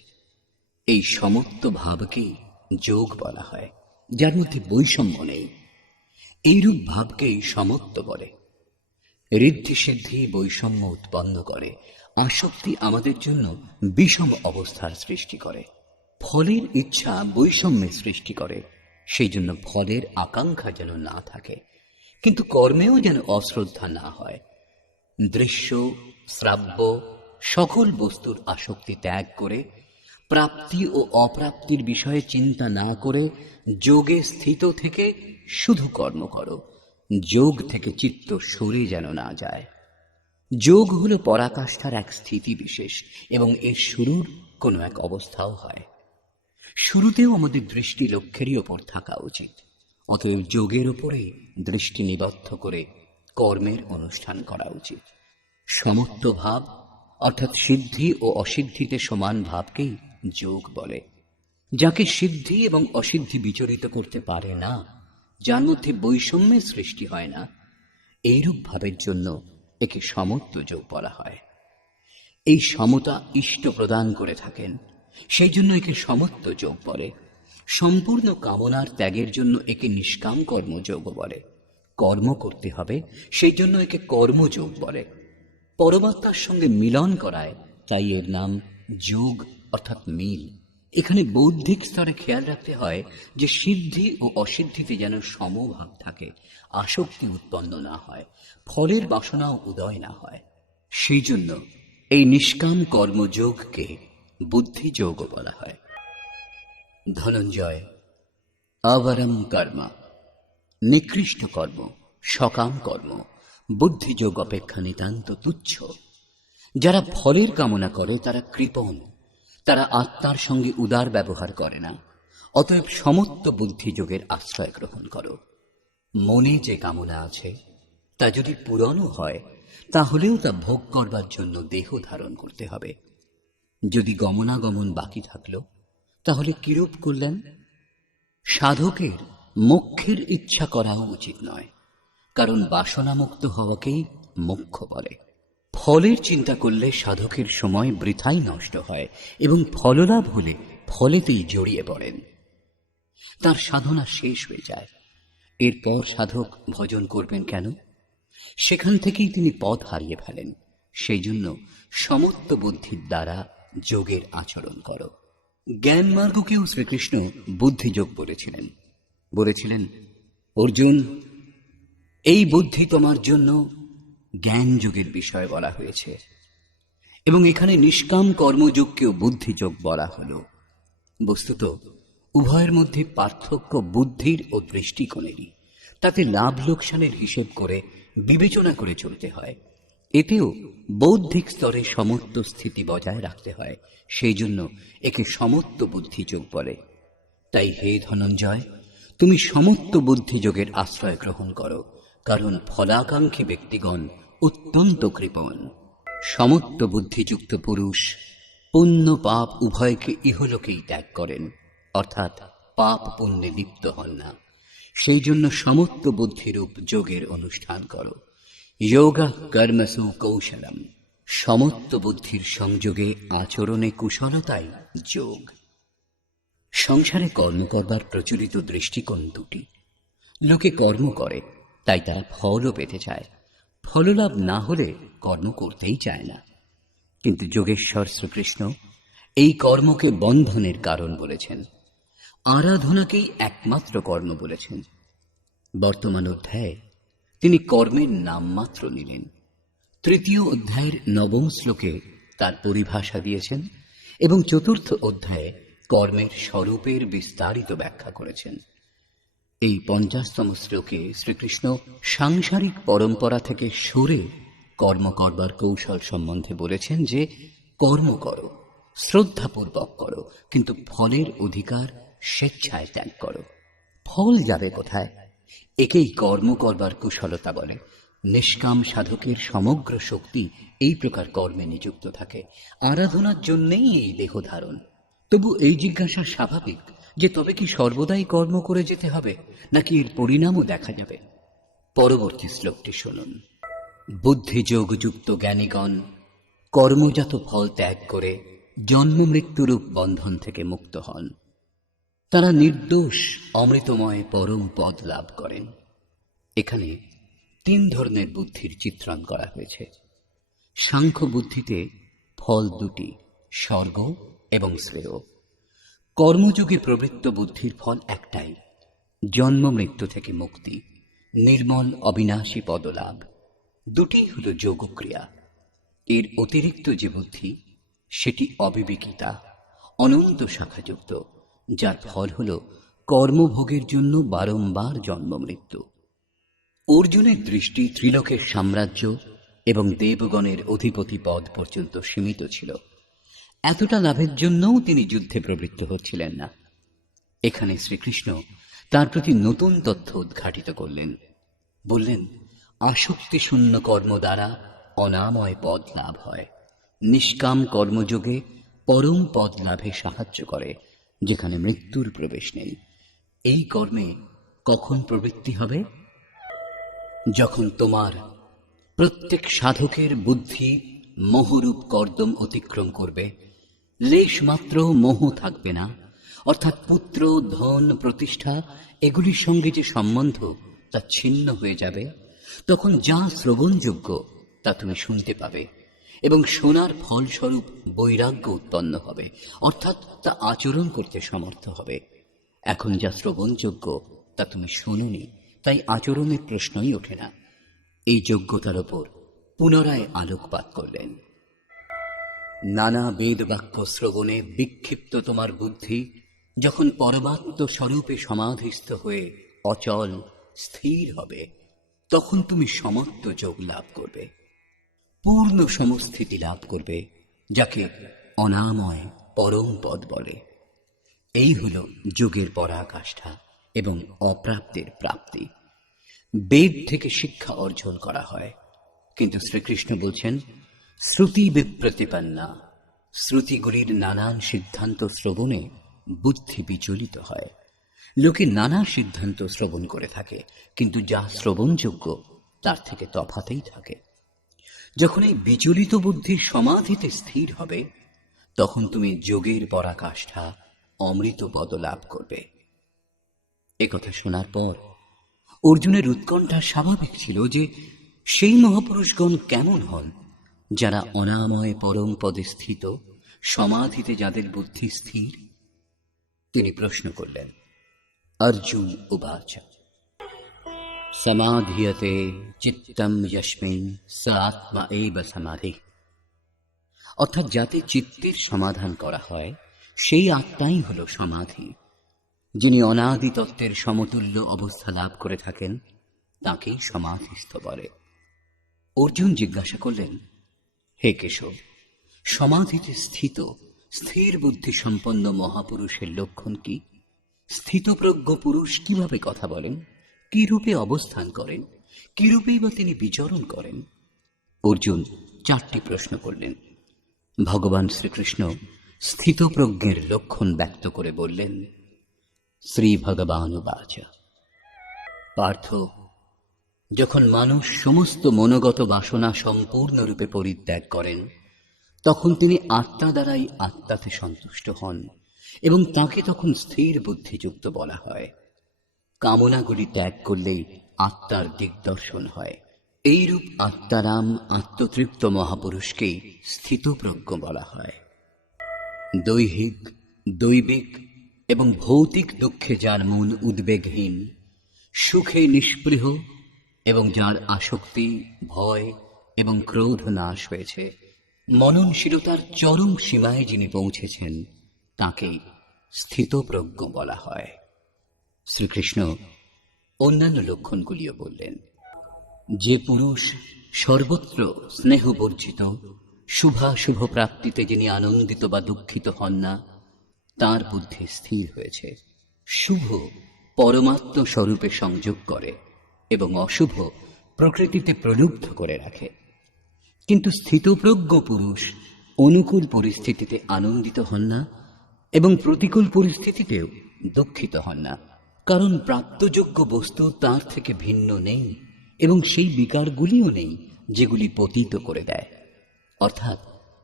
এই সমত্ব ভাবকেই যোগ বলা হয়, যার মধ্যে বৈষম্য নেই। এইরূপ ভাবকেই সমত্ব বলে। ঋদ্ধি সিদ্ধি বৈষম্য উৎপন্ন করে। আসক্তি আমাদের জন্য বিষম অবস্থার সৃষ্টি করে। ফলের ইচ্ছা বৈষম্যের সৃষ্টি করে, সেই জন্য ফলের আকাঙ্ক্ষা যেন না থাকে, কিন্তু কর্মেও যেন অশ্রদ্ধা না হয়। দৃশ্য, শ্রাব্য সকল বস্তুর আসক্তি ত্যাগ করে প্রাপ্তি ও অপ্রাপ্তির বিষয়ে চিন্তা না করে যোগে স্থিত থেকে শুধু কর্ম করো। যোগ থেকে চিত্ত সরে যেন না যায়। যোগ হল পরাকাষ্ঠার এক স্থিতি বিশেষ এবং এর শুরুর কোনো এক অবস্থাও হয়। শুরুতেও আমাদের দৃষ্টি লক্ষ্যেরই ওপর থাকা উচিত। অতএব যোগের ওপরেই দৃষ্টি নিবদ্ধ করে কর্মের অনুষ্ঠান করা উচিত। সমত্ব ভাব অর্থাৎ সিদ্ধি ও অসিদ্ধিতে সমান ভাবকেই যোগ বলে। যাকে সিদ্ধি এবং অসিদ্ধি বিচরিত করতে পারে না, যার মধ্যে বৈষম্যের সৃষ্টি হয় না, এইরূপ ভাবের জন্য একে সমত্ব যোগ বলা হয়। এই সমতা ইষ্ট প্রদান করে থাকেন, সেই জন্য একে সমত্ব যোগ বলে। সম্পূর্ণ কামনার ত্যাগের জন্য একে নিষ্কাম কর্মযোগ বলে। কর্ম করতে হবে, সেই জন্য একে কর্মযোগ বলে। পরমাত্মার সঙ্গে মিলন করায়, তাই এর নাম যোগ অর্থাৎ মিল। এখানে বৌদ্ধিক স্তরে খেয়াল রাখতে হয় যে সিদ্ধি ও অসিদ্ধিতে যেন সমভাব থাকে, আসক্তি উৎপন্ন না হয়, ফলের বাসনাও উদয় না হয়। সেই জন্য এই নিষ্কাম কর্মযোগকে বুদ্ধিযোগ বলা হয়। ধনঞ্জয়, অবরম কর্ম, নিকৃষ্ট কর্ম, সকাম কর্ম বুদ্ধিযোগ অপেক্ষা নিতান্ত তুচ্ছ। যারা ফলের কামনা করে তারা কৃপণ, তারা আত্মার সঙ্গে উদার ব্যবহার করে না। অতএব সমত্ব বুদ্ধিযোগের আশ্রয় গ্রহণ করো। মনে যে কামনা আছে তা যদি পূরণও হয়, তাহলেও তা ভোগ করবার জন্য দেহ ধারণ করতে হবে। যদি গমনাগমন বাকি থাকলো, তাহলে কিরূপ করলেন? সাধকের মোক্ষের ইচ্ছা করাও উচিত নয়, কারণ বাসনামুক্ত হওয়াকেই মোক্ষ বলে। ফলের চিন্তা করলে সাধকের সময় বৃথাই নষ্ট হয় এবং ফললাভ হলে ফলেতেই জড়িয়ে পড়েন। তার সাধনা শেষ হয়ে যায়। এরপর সাধক ভজন করবেন কেন? সেখান থেকেই তিনি পথ হারিয়ে ফেলেন। সেই জন্য সমত্ব বুদ্ধির দ্বারা যোগের আচরণ করো। জ্ঞান মার্গকেও শ্রীকৃষ্ণ বুদ্ধিযোগ বলেছিলেন, অর্জুন, এই বুদ্ধি তোমার জন্য জ্ঞান যোগের বিষয় বলা হয়েছে এবং এখানে নিষ্কাম কর্মযোগকেও বুদ্ধিযোগ বলা হল। বস্তুত উভয়ের মধ্যে পার্থক্য বুদ্ধির ও দৃষ্টিকোণেরই। তাতে লাভ লোকসানের হিসেব করে বিবেচনা করে চলতে হয়। এতেও বৌদ্ধিক স্তরে সমত্ব স্থিতি বজায় রাখতে হয়। সেই জন্য একে সমত্ব বুদ্ধিযোগ বলে। তাই হে ধনঞ্জয়, তুমি সমত্ব বুদ্ধিযোগের আশ্রয় গ্রহণ করো, কারণ ফলাকাঙ্ক্ষী ব্যক্তিগণ অত্যন্ত কৃপণ। সমত্ব বুদ্ধিযুক্ত পুরুষ পুণ্য পাপ উভয়কে ইহলোকেই ত্যাগ করেন, অর্থাৎ পাপ পুণ্যে লিপ্ত হন না। সেই জন্য সমত্ব বুদ্ধিরূপ যোগের অনুষ্ঠান করো। যোগা কর্মসু কৌশলম। সমত্ব বুদ্ধির সংযোগে আচরণে কুশলতাই যোগ। সংসারে কর্ম করবার প্রচলিত দৃষ্টিকোণ দুটি। লোকে কর্ম করে, তাই তারা ফলও পেতে চায়। ফললাভ না হলে কর্ম করতেই চায় না। কিন্তু যোগেশ্বর শ্রীকৃষ্ণ এই কর্মকে বন্ধনের কারণ বলেছেন, আরাধনাকেই একমাত্র কর্ম বলেছেন। বর্তমান অধ্যায়ে তিনি কর্মের নাম মাত্র নিলেন। তৃতীয় অধ্যায়ের 9 শ্লোকে তার পরিভাষা দিয়েছেন এবং চতুর্থ অধ্যায়ে কর্মের স্বরূপের বিস্তারিত ব্যাখ্যা করেছেন। এই 50তম শ্লোকে শ্রীকৃষ্ণ সাংসারিক পরম্পরা থেকে সরে কর্ম করবার কৌশল সম্বন্ধে বলেছেন যে, কর্ম করো, শ্রদ্ধাপূর্বক করো, কিন্তু ফলের অধিকার স্বেচ্ছায় ত্যাগ করো। ফল যাবে কোথায়? একেই কর্ম করবার কুশলতা বলে। নিষ্কাম সাধকের সমগ্র শক্তি এই প্রকার কর্মে নিযুক্ত থাকে। আরাধনার জন্যেই এই দেহ ধারণ। তবু এই জিজ্ঞাসা স্বাভাবিক যে তবে কি সর্বদাই কর্ম করে যেতে হবে, নাকি এর পরিণামও দেখা যাবে? পরবর্তী শ্লোকটি শুনুন। বুদ্ধিযোগযুক্ত জ্ঞানীগণ কর্মজাত ফল ত্যাগ করে জন্ম মৃত্যুরূপ বন্ধন থেকে মুক্ত হন। তারা নির্দোষ অমৃতময় পরম পদ লাভ করেন। এখানে 3 ধরনের বুদ্ধির চিত্রণ করা হয়েছে। সাংখ্য বুদ্ধিতে ফল 2টি, স্বর্গ এবং শ্রেয়। কর্মযোগে প্রবৃত্ত বুদ্ধির ফল একটাই, জন্ম মৃত্যু থেকে মুক্তি, নির্মল অবিনাশী পদলাভ। 2টি হল যোগক্রিয়া। এর অতিরিক্ত যে বুদ্ধি, সেটি অবিবেকিতা, অনন্ত শাখাযুক্ত, যার ফল হল কর্মভোগের জন্য বারংবার জন্ম মৃত্যু। অর্জুনের দৃষ্টি ত্রিলোকের সাম্রাজ্য এবং দেবগণের অধিপতি পদ পর্যন্ত সীমিত ছিল। এতটা লাভের জন্যও তিনি যুদ্ধে প্রবৃত্ত হচ্ছিলেন না। এখানে শ্রীকৃষ্ণ তার প্রতি নতুন তথ্য উদ্ঘাটিত করলেন। বললেন, আসক্তি শূন্য কর্ম দ্বারা অনাময় পদ লাভ হয়। নিষ্কাম কর্মযোগে পরম পদ লাভে সাহায্য করে, যেখানে মৃত্যুর প্রবেশ নেই। এই কর্মে কখন প্রবৃত্তি হবে? যখন তোমার প্রত্যেক সাধকের বুদ্ধি মোহরূপ কর্দম অতিক্রম করবে, লেশ মাত্র মোহ থাকবে না, অর্থাৎ পুত্র, ধন, প্রতিষ্ঠা এগুলির সঙ্গে যে সম্বন্ধ তা ছিন্ন হয়ে যাবে, তখন যা শ্রবণযোগ্য তা তুমি শুনতে পাবে এবং শোনার ফলস্বরূপ বৈরাগ্য উৎপন্ন হবে, অর্থাৎ তা আচরণ করতে সমর্থ হবে। এখন যা শ্রবণযোগ্য তা তুমি শোনোনি, তাই আচরণের প্রশ্নই ওঠে না। এই যোগ্যতার ওপর পুনরায় আলোকপাত করলেন। নানা বেদ বাক্য শ্রবণে বিক্ষিপ্ত তোমার বুদ্ধি যখন পরমাত্ম স্বরূপে সমাধিস্থ হয়ে অচল স্থির হবে, তখন তুমি সমত্ব যোগ লাভ করবে, পূর্ণ সমস্থিতি লাভ করবে, যাকে অনাময় পরম পদ বলে। এই হল যোগের পরাকাষ্ঠা এবং অপ্রাপ্তের প্রাপ্তি। বেদ থেকে শিক্ষা অর্জন করা হয়, কিন্তু শ্রীকৃষ্ণ বলছেন, শ্রুতি বিপ্রতিপন্না। শ্রুতিগুলির নানান সিদ্ধান্ত শ্রবণে বুদ্ধি বিচলিত হয়। লোকে নানা সিদ্ধান্ত শ্রবণ করে থাকে, কিন্তু যা শ্রবণযোগ্য তার থেকে তফাতেই থাকে। যখন এই বিচলিত বুদ্ধি সমাধিতে স্থির হবে, তখন তুমি যোগের পরাকাষ্ঠা অমৃত পদ লাভ করবে। একথা শোনার পর অর্জুনের উৎকণ্ঠা স্বাভাবিক ছিল যে সেই মহাপুরুষগণ কেমন হন যারা অনাময় পরম পদে স্থিত, সমাধিতে যাদের বুদ্ধি স্থির। তিনি প্রশ্ন করলেন। অর্জুন উবাচ সমাধিয়তে চিত্তম যস্মিন স আত্মা এব সমাধি। অর্থাৎ যাতে চিত্তের সমাধান করা হয় সেই আত্মাই হল সমাধি। যিনি অনাদি তত্ত্বের সমতুল্য অবস্থা লাভ করে থাকেন তাকেই সমাধিস্থ বলে। অর্জুন জিজ্ঞাসা করলেন, হে কেশব, সমাধিতে স্থিত স্থির বুদ্ধি সম্পন্ন মহাপুরুষের লক্ষণ কি? স্থিতপ্রজ্ঞ পুরুষ কিভাবে কথা বলেন, কি রূপে অবস্থান করেন, কি রূপেই বা তিনি বিচরণ করেন? অর্জুন 4টি প্রশ্ন করলেন। ভগবান শ্রীকৃষ্ণ স্থিতপ্রজ্ঞের লক্ষণ ব্যক্ত করে বললেন, শ্রী ভগবানুবাচ, পার্থ, যখন মানুষ সমস্ত মনোগত বাসনা সম্পূর্ণরূপে পরিত্যাগ করেন, তখন তিনি আত্মা দ্বারাই আত্মাতে সন্তুষ্ট হন এবং তাকে তখন স্থির বুদ্ধিযুক্ত বলা হয়। কামনাগুলি ত্যাগ করলেই আত্মার দিগদর্শন হয়। এইরূপ আত্মারাম আত্মতৃপ্ত মহাপুরুষকেই স্থিতপ্রজ্ঞ বলা হয়। দৈহিক, দৈবিক এবং ভৌতিক দুঃখে যার মন উদ্বেগহীন, সুখে নিষ্পৃহ এবং যার আসক্তি, ভয় এবং ক্রোধ নাশ হয়েছে, মননশীলতার চরম সীমায় যিনি পৌঁছেছেন তাকে স্থিতপ্রজ্ঞ বলা হয়। শ্রীকৃষ্ণ অন্যান্য লক্ষণগুলিও বললেন। যে পুরুষ সর্বত্র স্নেহবর্জিত, শুভাশুভ প্রাপ্তিতে যিনি আনন্দিত বা দুঃখিত হন না, তার বুদ্ধি স্থির হয়েছে। শুভ পরমাত্ম স্বরূপে সংযোগ করে এবং অশুভ প্রকৃতিতে প্রলুব্ধ করে রাখে। কিন্তু স্থিতপ্রজ্ঞ পুরুষ অনুকূল পরিস্থিতিতে আনন্দিত হন না এবং প্রতিকূল পরিস্থিতিতেও দুঃখিত হন না, কারণ প্রাপ্তযোগ্য বস্তু তার থেকে ভিন্ন নেই এবং সেই বিকারগুলিও নেই যেগুলি পতিত করে দেয়, অর্থাৎ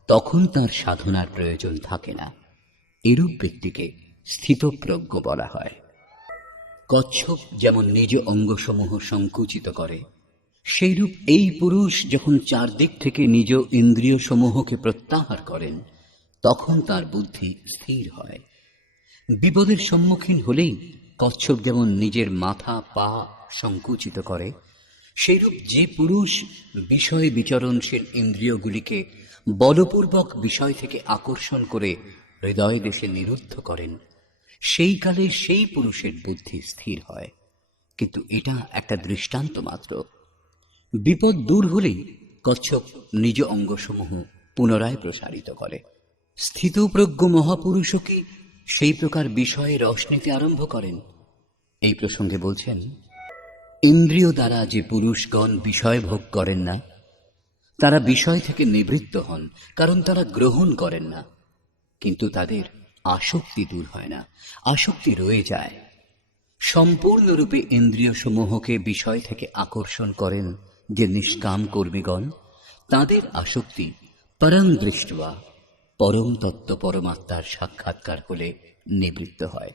তখন তার সাধনার প্রয়োজন থাকে না। এরূপ ব্যক্তিকে স্থিতপ্রজ্ঞ বলা হয়। কচ্ছপ যেমন নিজ অঙ্গসমূহ সংকুচিত করে, সেইরূপ এই পুরুষ যখন চারদিক থেকে নিজ ইন্দ্রিয় সমূহকে প্রত্যাহার করেন, তখন তার বুদ্ধি স্থির হয়। বিপদের সম্মুখীন হলেই কচ্ছপ যেমন নিজের মাথা পা সংকুচিত করে, সেইরূপ যে পুরুষ বিষয় বিচরণশীল ইন্দ্রিয়গুলিকে বলপূর্বক বিষয় থেকে আকর্ষণ করে হৃদয় দেশে নিরুদ্ধ করেন, সেই কালে সেই পুরুষের বুদ্ধি স্থির হয়। কিন্তু এটা একটা দৃষ্টান্ত মাত্র। বিপদ দূর হলেই কচ্ছপ নিজ অঙ্গসমূহ পুনরায় প্রসারিত করে। স্থিতপ্রজ্ঞ মহাপুরুষও কি সেই প্রকার বিষয়ে রস নিতে আরম্ভ করেন? এই প্রসঙ্গে বলছেন, ইন্দ্রিয় দ্বারা যে পুরুষগণ বিষয় ভোগ করেন না, তারা বিষয় থেকে নিবৃত্ত হন, কারণ তারা গ্রহণ করেন না। কিন্তু তাদের আসক্তি দূর হয় না, আসক্তি রয়ে যায়। সম্পূর্ণরূপে ইন্দ্রিয় সমূহকে বিষয় থেকে আকর্ষণ করেন যে নিষ্কাম কর্মীগণ, তাদের আসক্তি পরং দৃষ্ট্বা, পরম তত্ত্ব পরমাত্মার সাক্ষাৎকার হলে নিবৃত্ত হয়।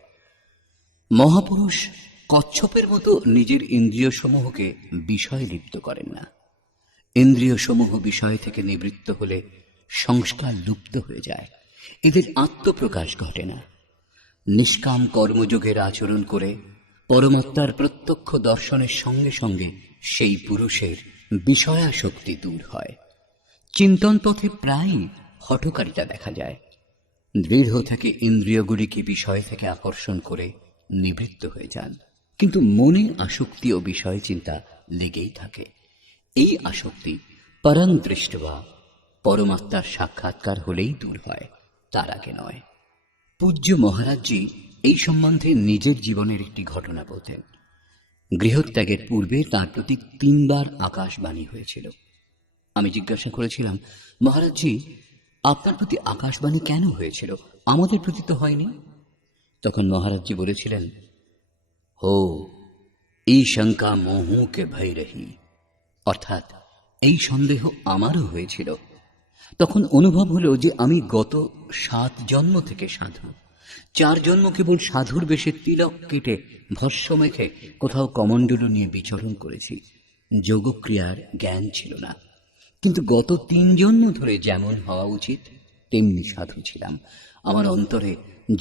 মহাপুরুষ কচ্ছপের মতো নিজের ইন্দ্রিয় সমূহকে বিষয় লিপ্ত করেন না। ইন্দ্রিয় সমূহ বিষয় থেকে নিবৃত্ত হলে সংস্কার লুপ্ত হয়ে যায়, এদের আত্মপ্রকাশ ঘটে না। নিষ্কাম কর্মযোগের আচরণ করে পরমাত্মার প্রত্যক্ষ দর্শনের সঙ্গে সঙ্গে সেই পুরুষের বিষয়াসক্তি দূর হয়। চিন্তন পথে প্রায়ই হঠকারিতা দেখা যায়। দৃঢ় থেকে ইন্দ্রিয়গুলিকে বিষয় থেকে আকর্ষণ করে নিবৃত্ত হয়ে যান, কিন্তু মনে আসক্তি ও বিষয় চিন্তা লেগেই থাকে। এই আসক্তি পরং দৃষ্ট্বা, পরমাত্মার সাক্ষাৎকার হলেই দূর হয়, তার আগে নয়। পূজ্য মহারাজজি এই সম্বন্ধে নিজের জীবনের একটি ঘটনা বলতেন। গৃহত্যাগের পূর্বে তার প্রতি 3 বার আকাশবাণী হয়েছিল। আমি জিজ্ঞাসা করেছিলাম, মহারাজজি, আপনার প্রতি আকাশবাণী কেন হয়েছিল, আমাদের প্রতি তো হয়নি? তখন মহারাজজি বলেছিলেন, হো এই শঙ্কা মোহকে ভয় রহি, অর্থাৎ এই সন্দেহ আমারও হয়েছিল। তখন অনুভব হলো যে আমি গত 7 জন্ম থেকে সাধু। 4 জন্ম কেবল সাধুর বেশে তিলক কেটে ভস্ম মেখে কোথাও কমণ্ডলু নিয়ে বিচরণ করেছি, যোগক্রিয়ার জ্ঞান ছিল না। কিন্তু গত 3 জন্ম ধরে যেমন হওয়া উচিত তেমনি সাধু ছিলাম। আমার অন্তরে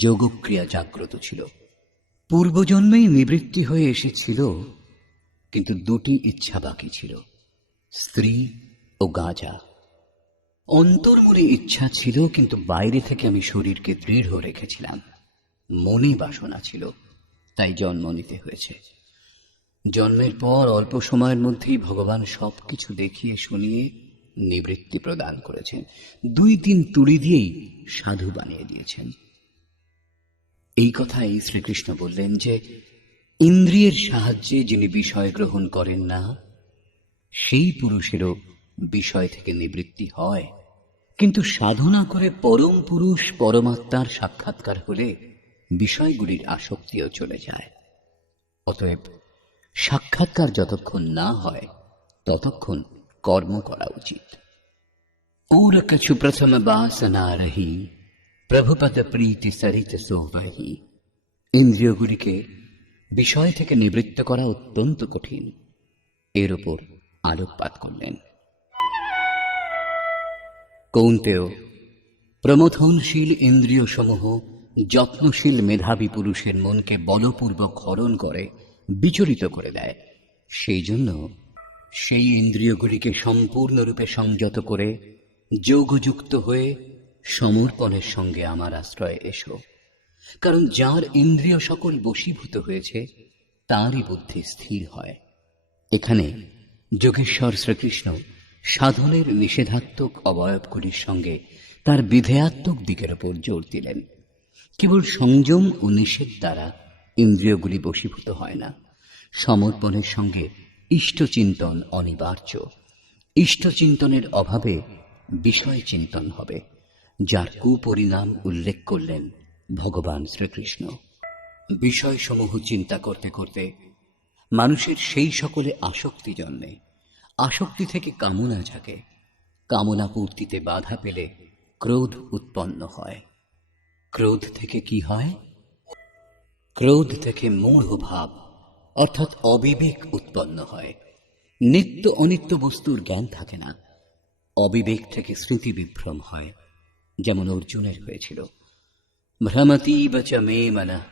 যোগক্রিয়া জাগ্রত ছিল। পূর্বজন্মেই নিবৃত্তি হয়ে এসেছিল, কিন্তু 2টি ইচ্ছা বাকি ছিল, স্ত্রী ও গাঁজা। অন্তর্মনে ইচ্ছা ছিল, কিন্তু বাইরে থেকে আমি শরীরকে দৃঢ় রেখেছিলাম। মনে বাসনা ছিল, তাই জন্ম নিতে হয়েছে। জন্মের পর অল্প সময়ের মধ্যেই ভগবান সবকিছু দেখিয়ে শুনিয়ে নিবৃত্তি প্রদান করেছেন। 2-3 তুড়ি দিয়েই সাধু বানিয়ে দিয়েছেন। এই কথাই শ্রীকৃষ্ণ বললেন যে ইন্দ্রিয়ের সাহায্যে যিনি বিষয় গ্রহণ করেন না, সেই পুরুষেরও বিষয় থেকে নিবৃত্তি হয়। কিন্তু সাধনা করে পরম পুরুষ পরমাত্মার সাক্ষাৎকার হলে বিষয়গুলির আসক্তিও চলে যায়। অতএব সাক্ষাৎকার যতক্ষণ না হয় ততক্ষণ কর্ম করা উচিত। और कछु प्रथम बासना रही প্রভুপদ প্রীতি সরিত সোবহি। ইন্দ্রিয়গুলিকে বিষয় থেকে নিবৃত্ত করা অত্যন্ত কঠিন, এর উপর আলোকপাত করলেন। কৌন্তেয়, প্রমথনশীল ইন্দ্রিয় সমূহ যত্নশীল মেধাবী পুরুষের মনকে বলপূর্বক হরণ করে বিচলিত করে দেয়। সেই জন্য সেই ইন্দ্রিয়গুলিকে সম্পূর্ণরূপে সংযত করে যোগযুক্ত হয়ে সমর্পণের সঙ্গে আমার আশ্রয়ে এসো। কারণ যার ইন্দ্রিয় সকল বশীভূত হয়েছে তাঁরই বুদ্ধি স্থির হয়। এখানে যোগেশ্বর শ্রীকৃষ্ণ সাধনের নিষেধাত্মক অবয়বগুলির সঙ্গে তার বিধেয়াত্মক দিকের উপর জোর দিলেন। কেবল সংযম ও নিষেধ দ্বারা ইন্দ্রিয়গুলি বশীভূত হয় না। সমর্পণের সঙ্গে ইষ্টচিন্তন অনিবার্য। ইষ্টচিন্তনের অভাবে বিষয় চিন্তন হবে, যার কুপরিণাম উল্লেখ করলেন ভগবান শ্রীকৃষ্ণ। বিষয়সমূহ চিন্তা করতে করতে মানুষের সেই সকলে আসক্তি জন্মে। আসক্তি থেকে কামনা জাগে। কামনা পূর্তিতে বাধা পেলে ক্রোধ উৎপন্ন হয়। ক্রোধ থেকে কি হয়? ক্রোধ থেকে মূঢ় ভাব অর্থাৎ অবিবেক উৎপন্ন হয়। নিত্য অনিত্য বস্তুর জ্ঞান থাকে না। অবিবেক থেকে স্মৃতি বিভ্রম হয়, যেমন অর্জুনের হয়েছিল। ভ্রমতীব চ মে মনঃ।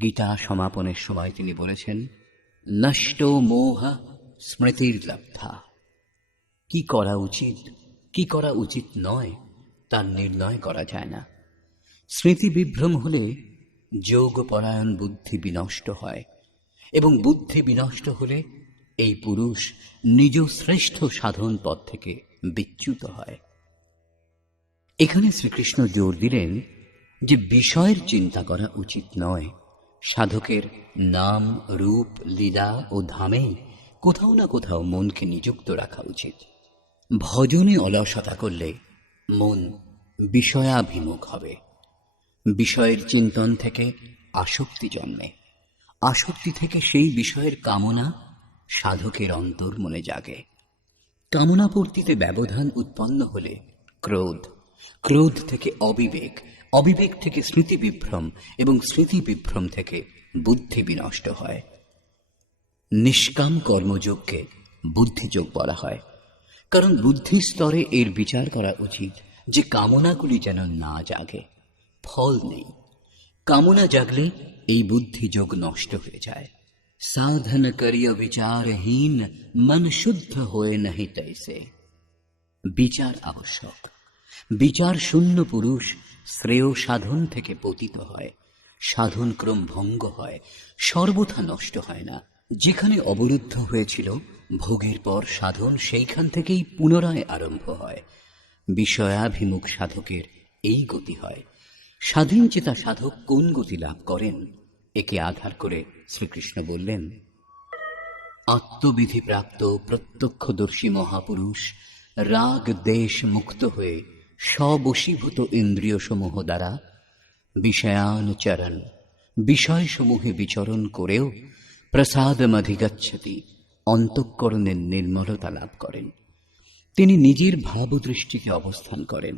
গীতা সমাপনের সময় তিনি বলেছেন, নষ্ট মোহ স্মৃতির লব্ধা। কি করা উচিত, কি করা উচিত নয়, তার নির্ণয় করা যায় না। স্মৃতি বিভ্রম হলে যোগপরায়ণ বুদ্ধি বিনষ্ট হয়, এবং বুদ্ধি বিনষ্ট হলে এই পুরুষ নিজ শ্রেষ্ঠ সাধন পথ থেকে বিচ্যুত হয়। এখানে শ্রীকৃষ্ণ জোর দিলেন যে বিষয়ের চিন্তা করা উচিত নয়। সাধকের নাম, রূপ, লীলা ও ধামে কোথাও না কোথাও মনকে নিযুক্ত রাখা উচিত। ভজনে অলসতা করলে মন বিষয়াভিমুখ হবে। বিষয়ের চিন্তন থেকে আসক্তি জন্মে। আসক্তি থেকে সেই বিষয়ের কামনা সাধকের অন্তর মনে জাগে। কামনা পূর্তিতে ব্যবধান উৎপন্ন হলে ক্রোধ, ক্রোধ থেকে অবিবেক, অবিবেক থেকে স্মৃতি বিভ্রম, এবং স্মৃতি বিভ্রম থেকে বুদ্ধি বিনষ্ট হয়। নিষ্কাম কর্মযোগকে বুদ্ধিযোগ বলা হয়, কারণ বুদ্ধি স্তরে এর বিচার করা উচিত যে কামনাগুলি যেন না জাগে। ফল নেই। কামনা জাগলে এই বুদ্ধিযোগ নষ্ট হয়ে যায়। সাধন করিয় বিচারহীন মন শুদ্ধ হয়ে নাহি তৈসে। বিচার আবশ্যক। বিচার শূন্য পুরুষ শ্রেয় সাধন থেকে পতিত হয়। সাধন ক্রম ভঙ্গ হয়, সর্বথা নষ্ট হয় না। যেখানে অবরুদ্ধ হয়েছিল ভোগের পর সাধন, সেইখান থেকেই পুনরায় আরম্ভ হয়। বিষয়াভিমুখ সাধকের এই গতি হয়। স্বাধীন চেতা সাধক কোন গতি লাভ করেন, একে আধার করে শ্রীকৃষ্ণ বললেন, আত্মবিধি প্রাপ্ত প্রত্যক্ষদর্শী মহাপুরুষ রাগ দেশ মুক্ত হয়ে স্ববশীভূত ইন্দ্রিয় সমূহ দ্বারা বিষয়ানুচরণ, বিষয়সমূহে বিচরণ করেও প্রসাদমধিগচ্ছতি, অন্তঃকরণের নির্মলতা লাভ করেন। তিনি নিজের ভাবদৃষ্টিতে অবস্থান করেন।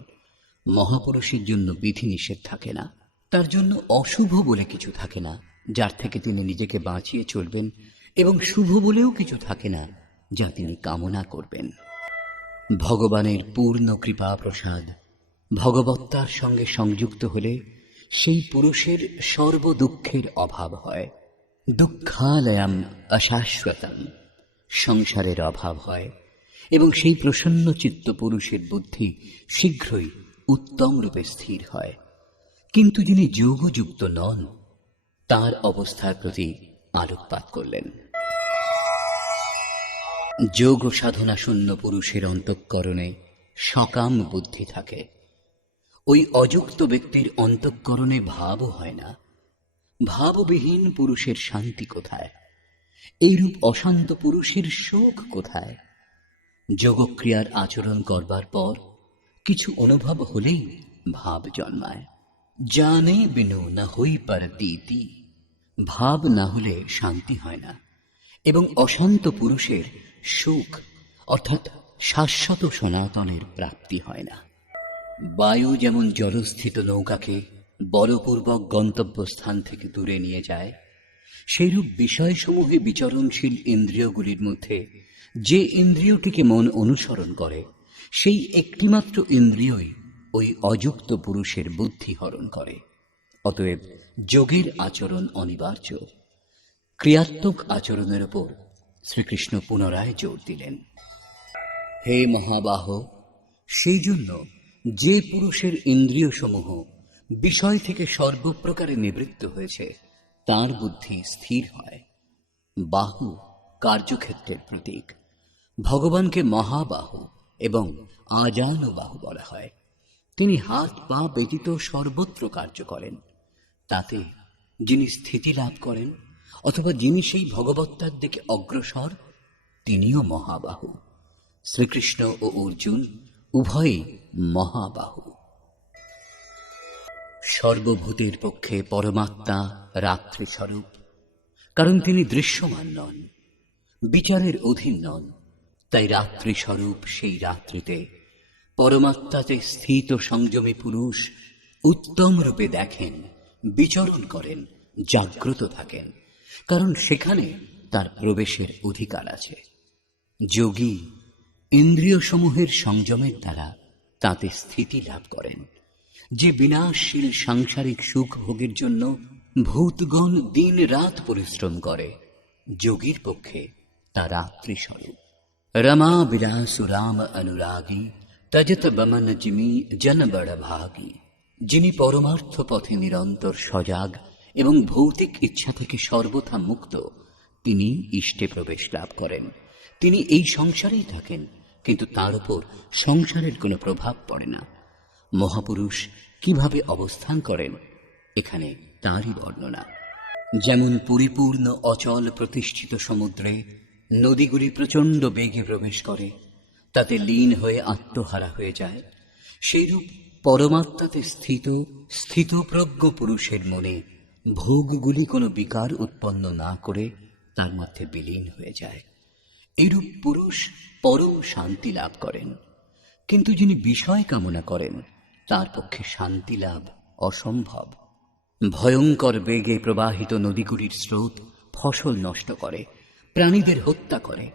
মহাপুরুষের জন্য বিধি নিষেধ থাকে না। তার জন্য অশুভ বলে কিছু থাকে না যার থেকে তিনি নিজেকে বাঁচিয়ে চলবেন, এবং শুভ বলেও কিছু থাকে না যা তিনি কামনা করবেন। ভগবানের পূর্ণ কৃপা প্রসাদ ভগবত্তার সঙ্গে সংযুক্ত হলে সেই পুরুষের সর্বদুঃখের অভাব হয়। দুঃখালয়ম অশাশ্বতম, সংসারের অভাব হয়, এবং সেই প্রসন্ন চিত্ত পুরুষের বুদ্ধি শীঘ্রই উত্তম রূপে স্থির হয়। কিন্তু যিনি যোগযুক্ত নন, তার অবস্থার প্রতি আলোকপাত করলেন। যোগ ও সাধনা শূন্য পুরুষের অন্তঃকরণে সকাম বুদ্ধি থাকে। ওই অযুক্ত ব্যক্তির অন্তঃকরণে ভাবও হয় না। ভাববিহীন পুরুষের শান্তি কোথায়? এইরূপ অশান্ত পুরুষের সুখ কোথায়? যোগক্রিয়ার আচরণ করবার পর কিছু অনুভব হলেই ভাব জন্মায়। জানে বিনু না হই পারতীতি, ভাব না হলে শান্তি হয় না, এবং অশান্ত পুরুষের সুখ অর্থাৎ শাশ্বত সনাতনের প্রাপ্তি হয় না। বায়ু যেমন জলস্থিত নৌকাকে বলপূর্বক গন্তব্যস্থান থেকে দূরে নিয়ে যায়, সেইরূপ বিষয়সমূহে বিচরণশীল ইন্দ্রিয়গুলির মধ্যে যে ইন্দ্রিয়টিকে মন অনুসরণ করে, সেই একটিমাত্র ইন্দ্রিয়ই ওই অযুক্ত পুরুষের বুদ্ধি হরণ করে। অতএব যোগের আচরণ অনিবার্য। ক্রিয়াত্মক আচরণের উপর শ্রীকৃষ্ণ পুনরায় জোর দিলেন। হে মহাবাহ, সেই জন্য যে পুরুষের ইন্দ্রিয়সমূহ বিষয় থেকে সর্বপ্রকারে নিবৃত্ত হয়েছে, তার বুদ্ধি স্থির হয়। বাহু কার্যক্ষেত্রের প্রতীক। ভগবানকে মহাবাহু এবং আজানুবাহু বলা হয়। তিনি হাত পা ব্যতীত সর্বত্র কার্য করেন। তাতে যিনি স্থিতি লাভ করেন অথবা যিনি সেই ভগবত্তার দিকে অগ্রসর, তিনিও মহাবাহু। শ্রীকৃষ্ণ ও অর্জুন উভয়ই মহাবাহু। সর্বভূতের পক্ষে পরমাত্মা রাত্রি স্বরূপ, কারণ তিনি দৃশ্যমান নন, বিচারের অধীন নন। তাই রাত্রি স্বরূপ সেই রাত্রিতে পরমাত্মাতে স্থিত সংযমী পুরুষ উত্তম রূপে দেখেন, বিচরণ করেন, জাগ্রত থাকেন, কারণ সেখানে তার প্রবেশের অধিকার আছে। যোগী ইন্দ্রিয়সমূহের সংযমের দ্বারা তাতে স্থিতি লাভ করেন। যে বিনাশশীল সাংসারিক সুখ ভোগের জন্য ভূতগণ দিন রাত পরিশ্রম করে, যোগীর পক্ষে তা রাত্রি স্বরূপ। রমা বিলাসু রাম অনুরাগী, তজত বমন জিমি জন বড় ভাগী। যিনি পরমার্থ পথে নিরন্তর সজাগ এবং ভৌতিক ইচ্ছা থেকে সর্বথা মুক্ত, তিনি ইষ্টে প্রবেশ লাভ করেন। তিনি এই সংসারেই থাকেন, কিন্তু তার উপর সংসারের কোনো প্রভাব পড়ে না। মহাপুরুষ কিভাবে অবস্থান করেন, এখানে তারই বর্ণনা। যেমন পরিপূর্ণ অচল প্রতিষ্ঠিত সমুদ্রে নদীগুলি প্রচণ্ড বেগে প্রবেশ করে, তাতে লীন হয়ে আত্মহারা হয়ে যায়, সেইরূপ পরমাত্মাতে স্থিতপ্রজ্ঞ পুরুষের মনে ভোগগুলি কোনো বিকার উৎপন্ন না করে তার মধ্যে বিলীন হয়ে যায়। এইরূপ পুরুষ পরম শান্তি লাভ করেন। কিন্তু যিনি বিষয় কামনা করেন, তার পক্ষে শান্তি লাভ অসম্ভব। ভয়ঙ্কর বেগে প্রবাহিত নদীগুলির স্রোত ফসল নষ্ট করে, প্রাণীদের হত্যা করে,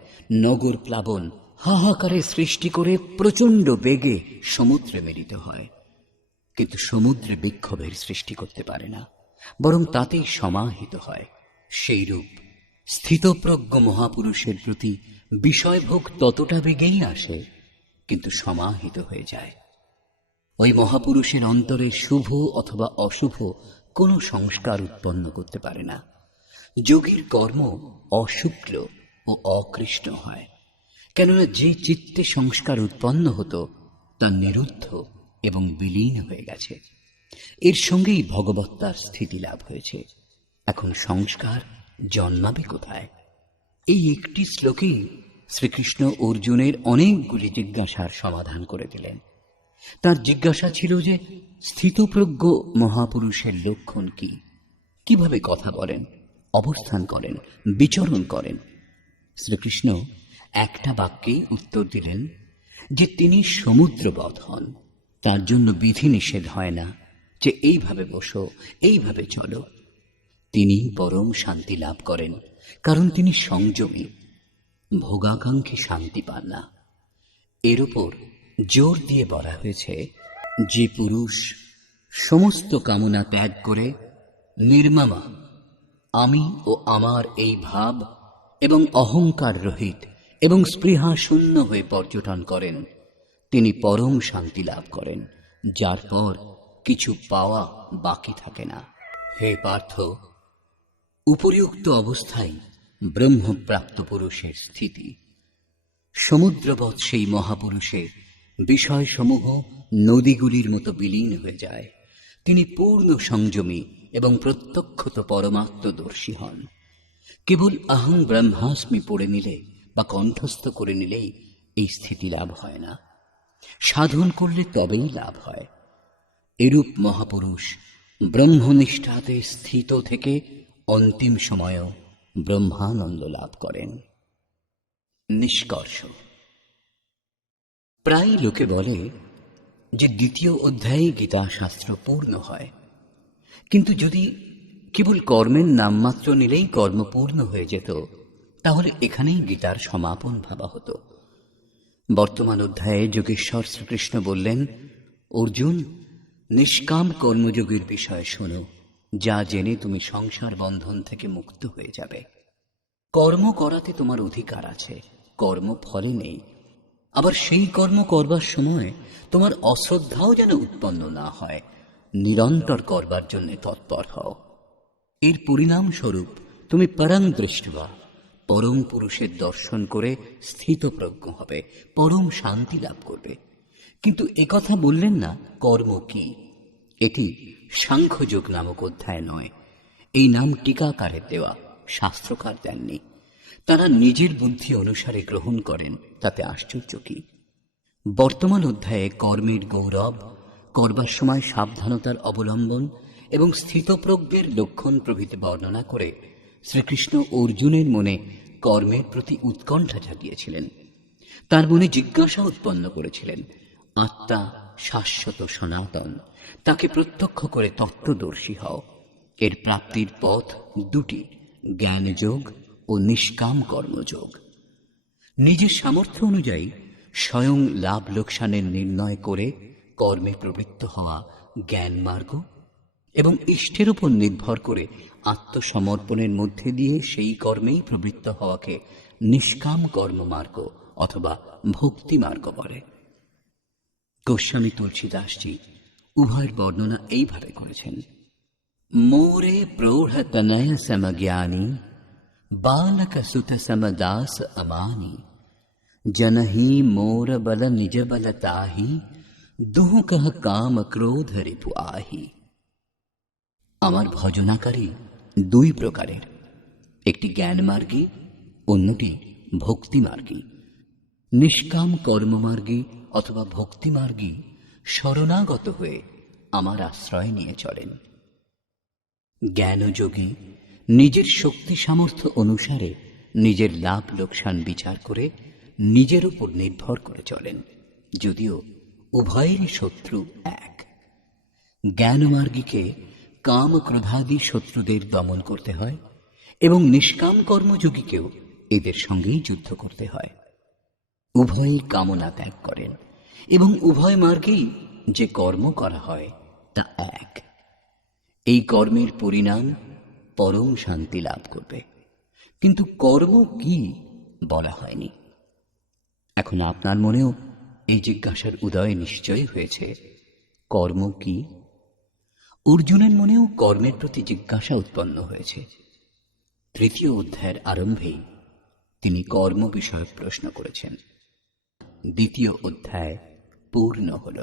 নগর প্লাবন হাহাকারে সৃষ্টি করে প্রচণ্ড বেগে সমুদ্রে মিলিত হয়। কিন্তু সমুদ্রে বিক্ষোভের সৃষ্টি করতে পারে না, বরং তাতেই সমাহিত হয়। সেইরূপ স্থিতপ্রজ্ঞ মহাপুরুষের প্রতি বিষয়ভোগ ততটা বেগেই আসে, কিন্তু সমাহিত হয়ে যায়। ওই মহাপুরুষের অন্তরে শুভ অথবা অশুভ কোনো সংস্কার উৎপন্ন করতে পারে না। যোগীর কর্ম অশুক্ল ও অকৃষ্ণ হয়, কেননা যে চিত্তে সংস্কার উৎপন্ন হতো তা নিরুদ্ধ এবং বিলীন হয়ে গেছে। এর সঙ্গেই ভগবত্তার স্থিতি লাভ হয়েছে। এখন সংস্কার জন্মাবে কোথায়? এই একটি শ্লোকেই শ্রীকৃষ্ণ অর্জুনের অনেকগুলি জিজ্ঞাসার সমাধান করে দিলেন। তার জিজ্ঞাসা ছিল যে স্থিতপ্রজ্ঞ মহাপুরুষের লক্ষণ কি, কিভাবে কথা বলেন, অবস্থান করেন, বিচরণ করেন। শ্রীকৃষ্ণ একটা বাক্যেই উত্তর দিলেন যে তিনি সমুদ্রবৎ হন। তার জন্য বিধি নিষেধ হয় না যে এইভাবে বসো, এইভাবে চলো। তিনি পরম শান্তি লাভ করেন, কারণ তিনি সংযমী। ভোগাকাঙ্ক্ষী শান্তি পান না। এর উপর জোর দিয়ে বলা হয়েছে, যে পুরুষ সমস্ত কামনা ত্যাগ করে নির্মমা আমি ও আমার এই ভাব এবং অহংকার রহিত এবং স্পৃহা শূন্য হয়ে পর্যটন করেন, তিনি পরম শান্তি লাভ করেন, যার পর কিছু পাওয়া বাকি থাকে না। হে পার্থ, উপরিউক্ত অবস্থায় ব্রহ্মপ্রাপ্ত পুরুষের স্থিতি। সমুদ্রবৎ সেই মহাপুরুষের বিষয়সমূহ নদীগুলির মতো বিলীন হয়ে যায়। তিনি পূর্ণ সংযমী এবং প্রত্যক্ষত পরমাত্মদর্শী হন। কেবল অহং ব্রহ্মাস্মি পড়ে নিলে বা কণ্ঠস্থ করে নিলেই এই স্থিতি লাভ হয় না, সাধন করলে তবেই লাভ হয়। এরূপ মহাপুরুষ ব্রহ্মনিষ্ঠাতে স্থিত থেকে অন্তিম সময়েও ব্রহ্মানন্দ লাভ করেন। নিষ্কর্ষ। প্রায় লোকে বলে যে দ্বিতীয় অধ্যায়ে গীতা শাস্ত্র পূর্ণ হয়, কিন্তু যদি কেবল কর্মের নামমাত্র নিলেই কর্ম পূর্ণ হয়ে যেত, তাহলে এখানেই গীতার সমাপন ভাবা হতো। বর্তমান অধ্যায়ে যোগেশ্বর শ্রীকৃষ্ণ বললেন, অর্জুন, নিষ্কাম কর্মযোগের বিষয়ে শোনো, যা জেনে তুমি সংসার বন্ধন থেকে মুক্ত হয়ে যাবে। কর্ম করাতে তোমার অধিকার আছে, কর্ম ফলে নেই। আবার সেই কর্ম করবার সময় তোমার অশ্রদ্ধাও যেন উৎপন্ন না হয়। নিরন্তর করবার জন্য তৎপর হও। এর পরিণাম স্বরূপ তুমি পরং দৃষ্টবা, পরম পুরুষের দর্শন করে স্থিতপ্রজ্ঞ হবে, পরম শান্তি লাভ করবে। কিন্তু একথা বললেন না কর্ম কি। এটি সাংখ্যযোগ নামক অধ্যায় নয়। এই নাম টিকাকারের দেওয়া, শাস্ত্রকার দেননি। তারা নিজের বুদ্ধি অনুসারে গ্রহণ করেন, তাতে আশ্চর্য কি। বর্তমান অধ্যায়ে কর্মের গৌরব, করবার সময় সাবধানতার অবলম্বন এবং স্থিতপ্রজ্ঞের লক্ষণ প্রভৃতি বর্ণনা করে শ্রীকৃষ্ণ অর্জুনের মনে কর্মের প্রতি উৎকণ্ঠা জাগিয়েছিলেন। তার মনে জিজ্ঞাসা উৎপন্ন করেছিলেন, আত্মা শাশ্বত সনাতন, তাকে প্রত্যক্ষ করে তত্ত্বদর্শী হও। এর প্রাপ্তির পথ দুটি, জ্ঞানযোগ ও নিষ্কাম কর্মযোগ। নিজের সামর্থ্য অনুযায়ী স্বয়ং লাভ লোকসানের নির্ণয় করে কর্মে প্রবৃত্ত হওয়া জ্ঞান মার্গ, এবং ইষ্টের উপর নির্ভর করে আত্মসমর্পণের মধ্যে দিয়ে সেই কর্মেই প্রবৃত্ত হওয়াকে নিষ্কাম কর্মমার্গ অথবা ভক্তি মার্গ বলে। গোস্বামী তুলসীদাসজি উভয়ের বর্ণনা এইভাবে করেছেন, মোরে প্রৌঢ় তনয় সমজ্ঞানী, বালক সুত সমদাস অমানি, জনহি মোর বল নিজ বল তাহি, দুহ কহ কাম ক্রোধ রিপু আহি। আমার ভজনাকারী দুই প্রকারের, একটি জ্ঞানমার্গী, অন্যটি ভক্তিমার্গী। নিষ্কাম কর্মমার্গী অথবা ভক্তিমার্গী শরণাগত হয়ে আমার আশ্রয় নিয়ে চলেন। জ্ঞানযোগী নিজের শক্তি সামর্থ্য অনুসারে নিজের লাভ লোকসান বিচার করে নিজের উপর নির্ভর করে চলেন, যদিও উভয়েরই শত্রু এক। জ্ঞানমার্গীকে কাম ক্রোধাদি শত্রুদের দমন করতে হয় এবং নিষ্কাম কর্মযোগীকেও এদের সঙ্গেই যুদ্ধ করতে হয়। উভয়ই কামনা ত্যাগ করেন এবং উভয় মার্গেই যে কর্ম করা হয় তা এক। এই কর্মের পরিণাম পরম শান্তি লাভ করবে। কিন্তু কর্ম কি বলা হয়নি। এখন আপনার মনেও এই জিজ্ঞাসার উদয় নিশ্চয়ই হয়েছে, কর্ম কি? অর্জুনের মনেও কর্মের প্রতি জিজ্ঞাসা উৎপন্ন হয়েছে। তৃতীয় অধ্যায়ের আরম্ভেই তিনি কর্ম বিষয়ক প্রশ্ন করেছেন। দ্বিতীয় অধ্যায় পূর্ণ হল।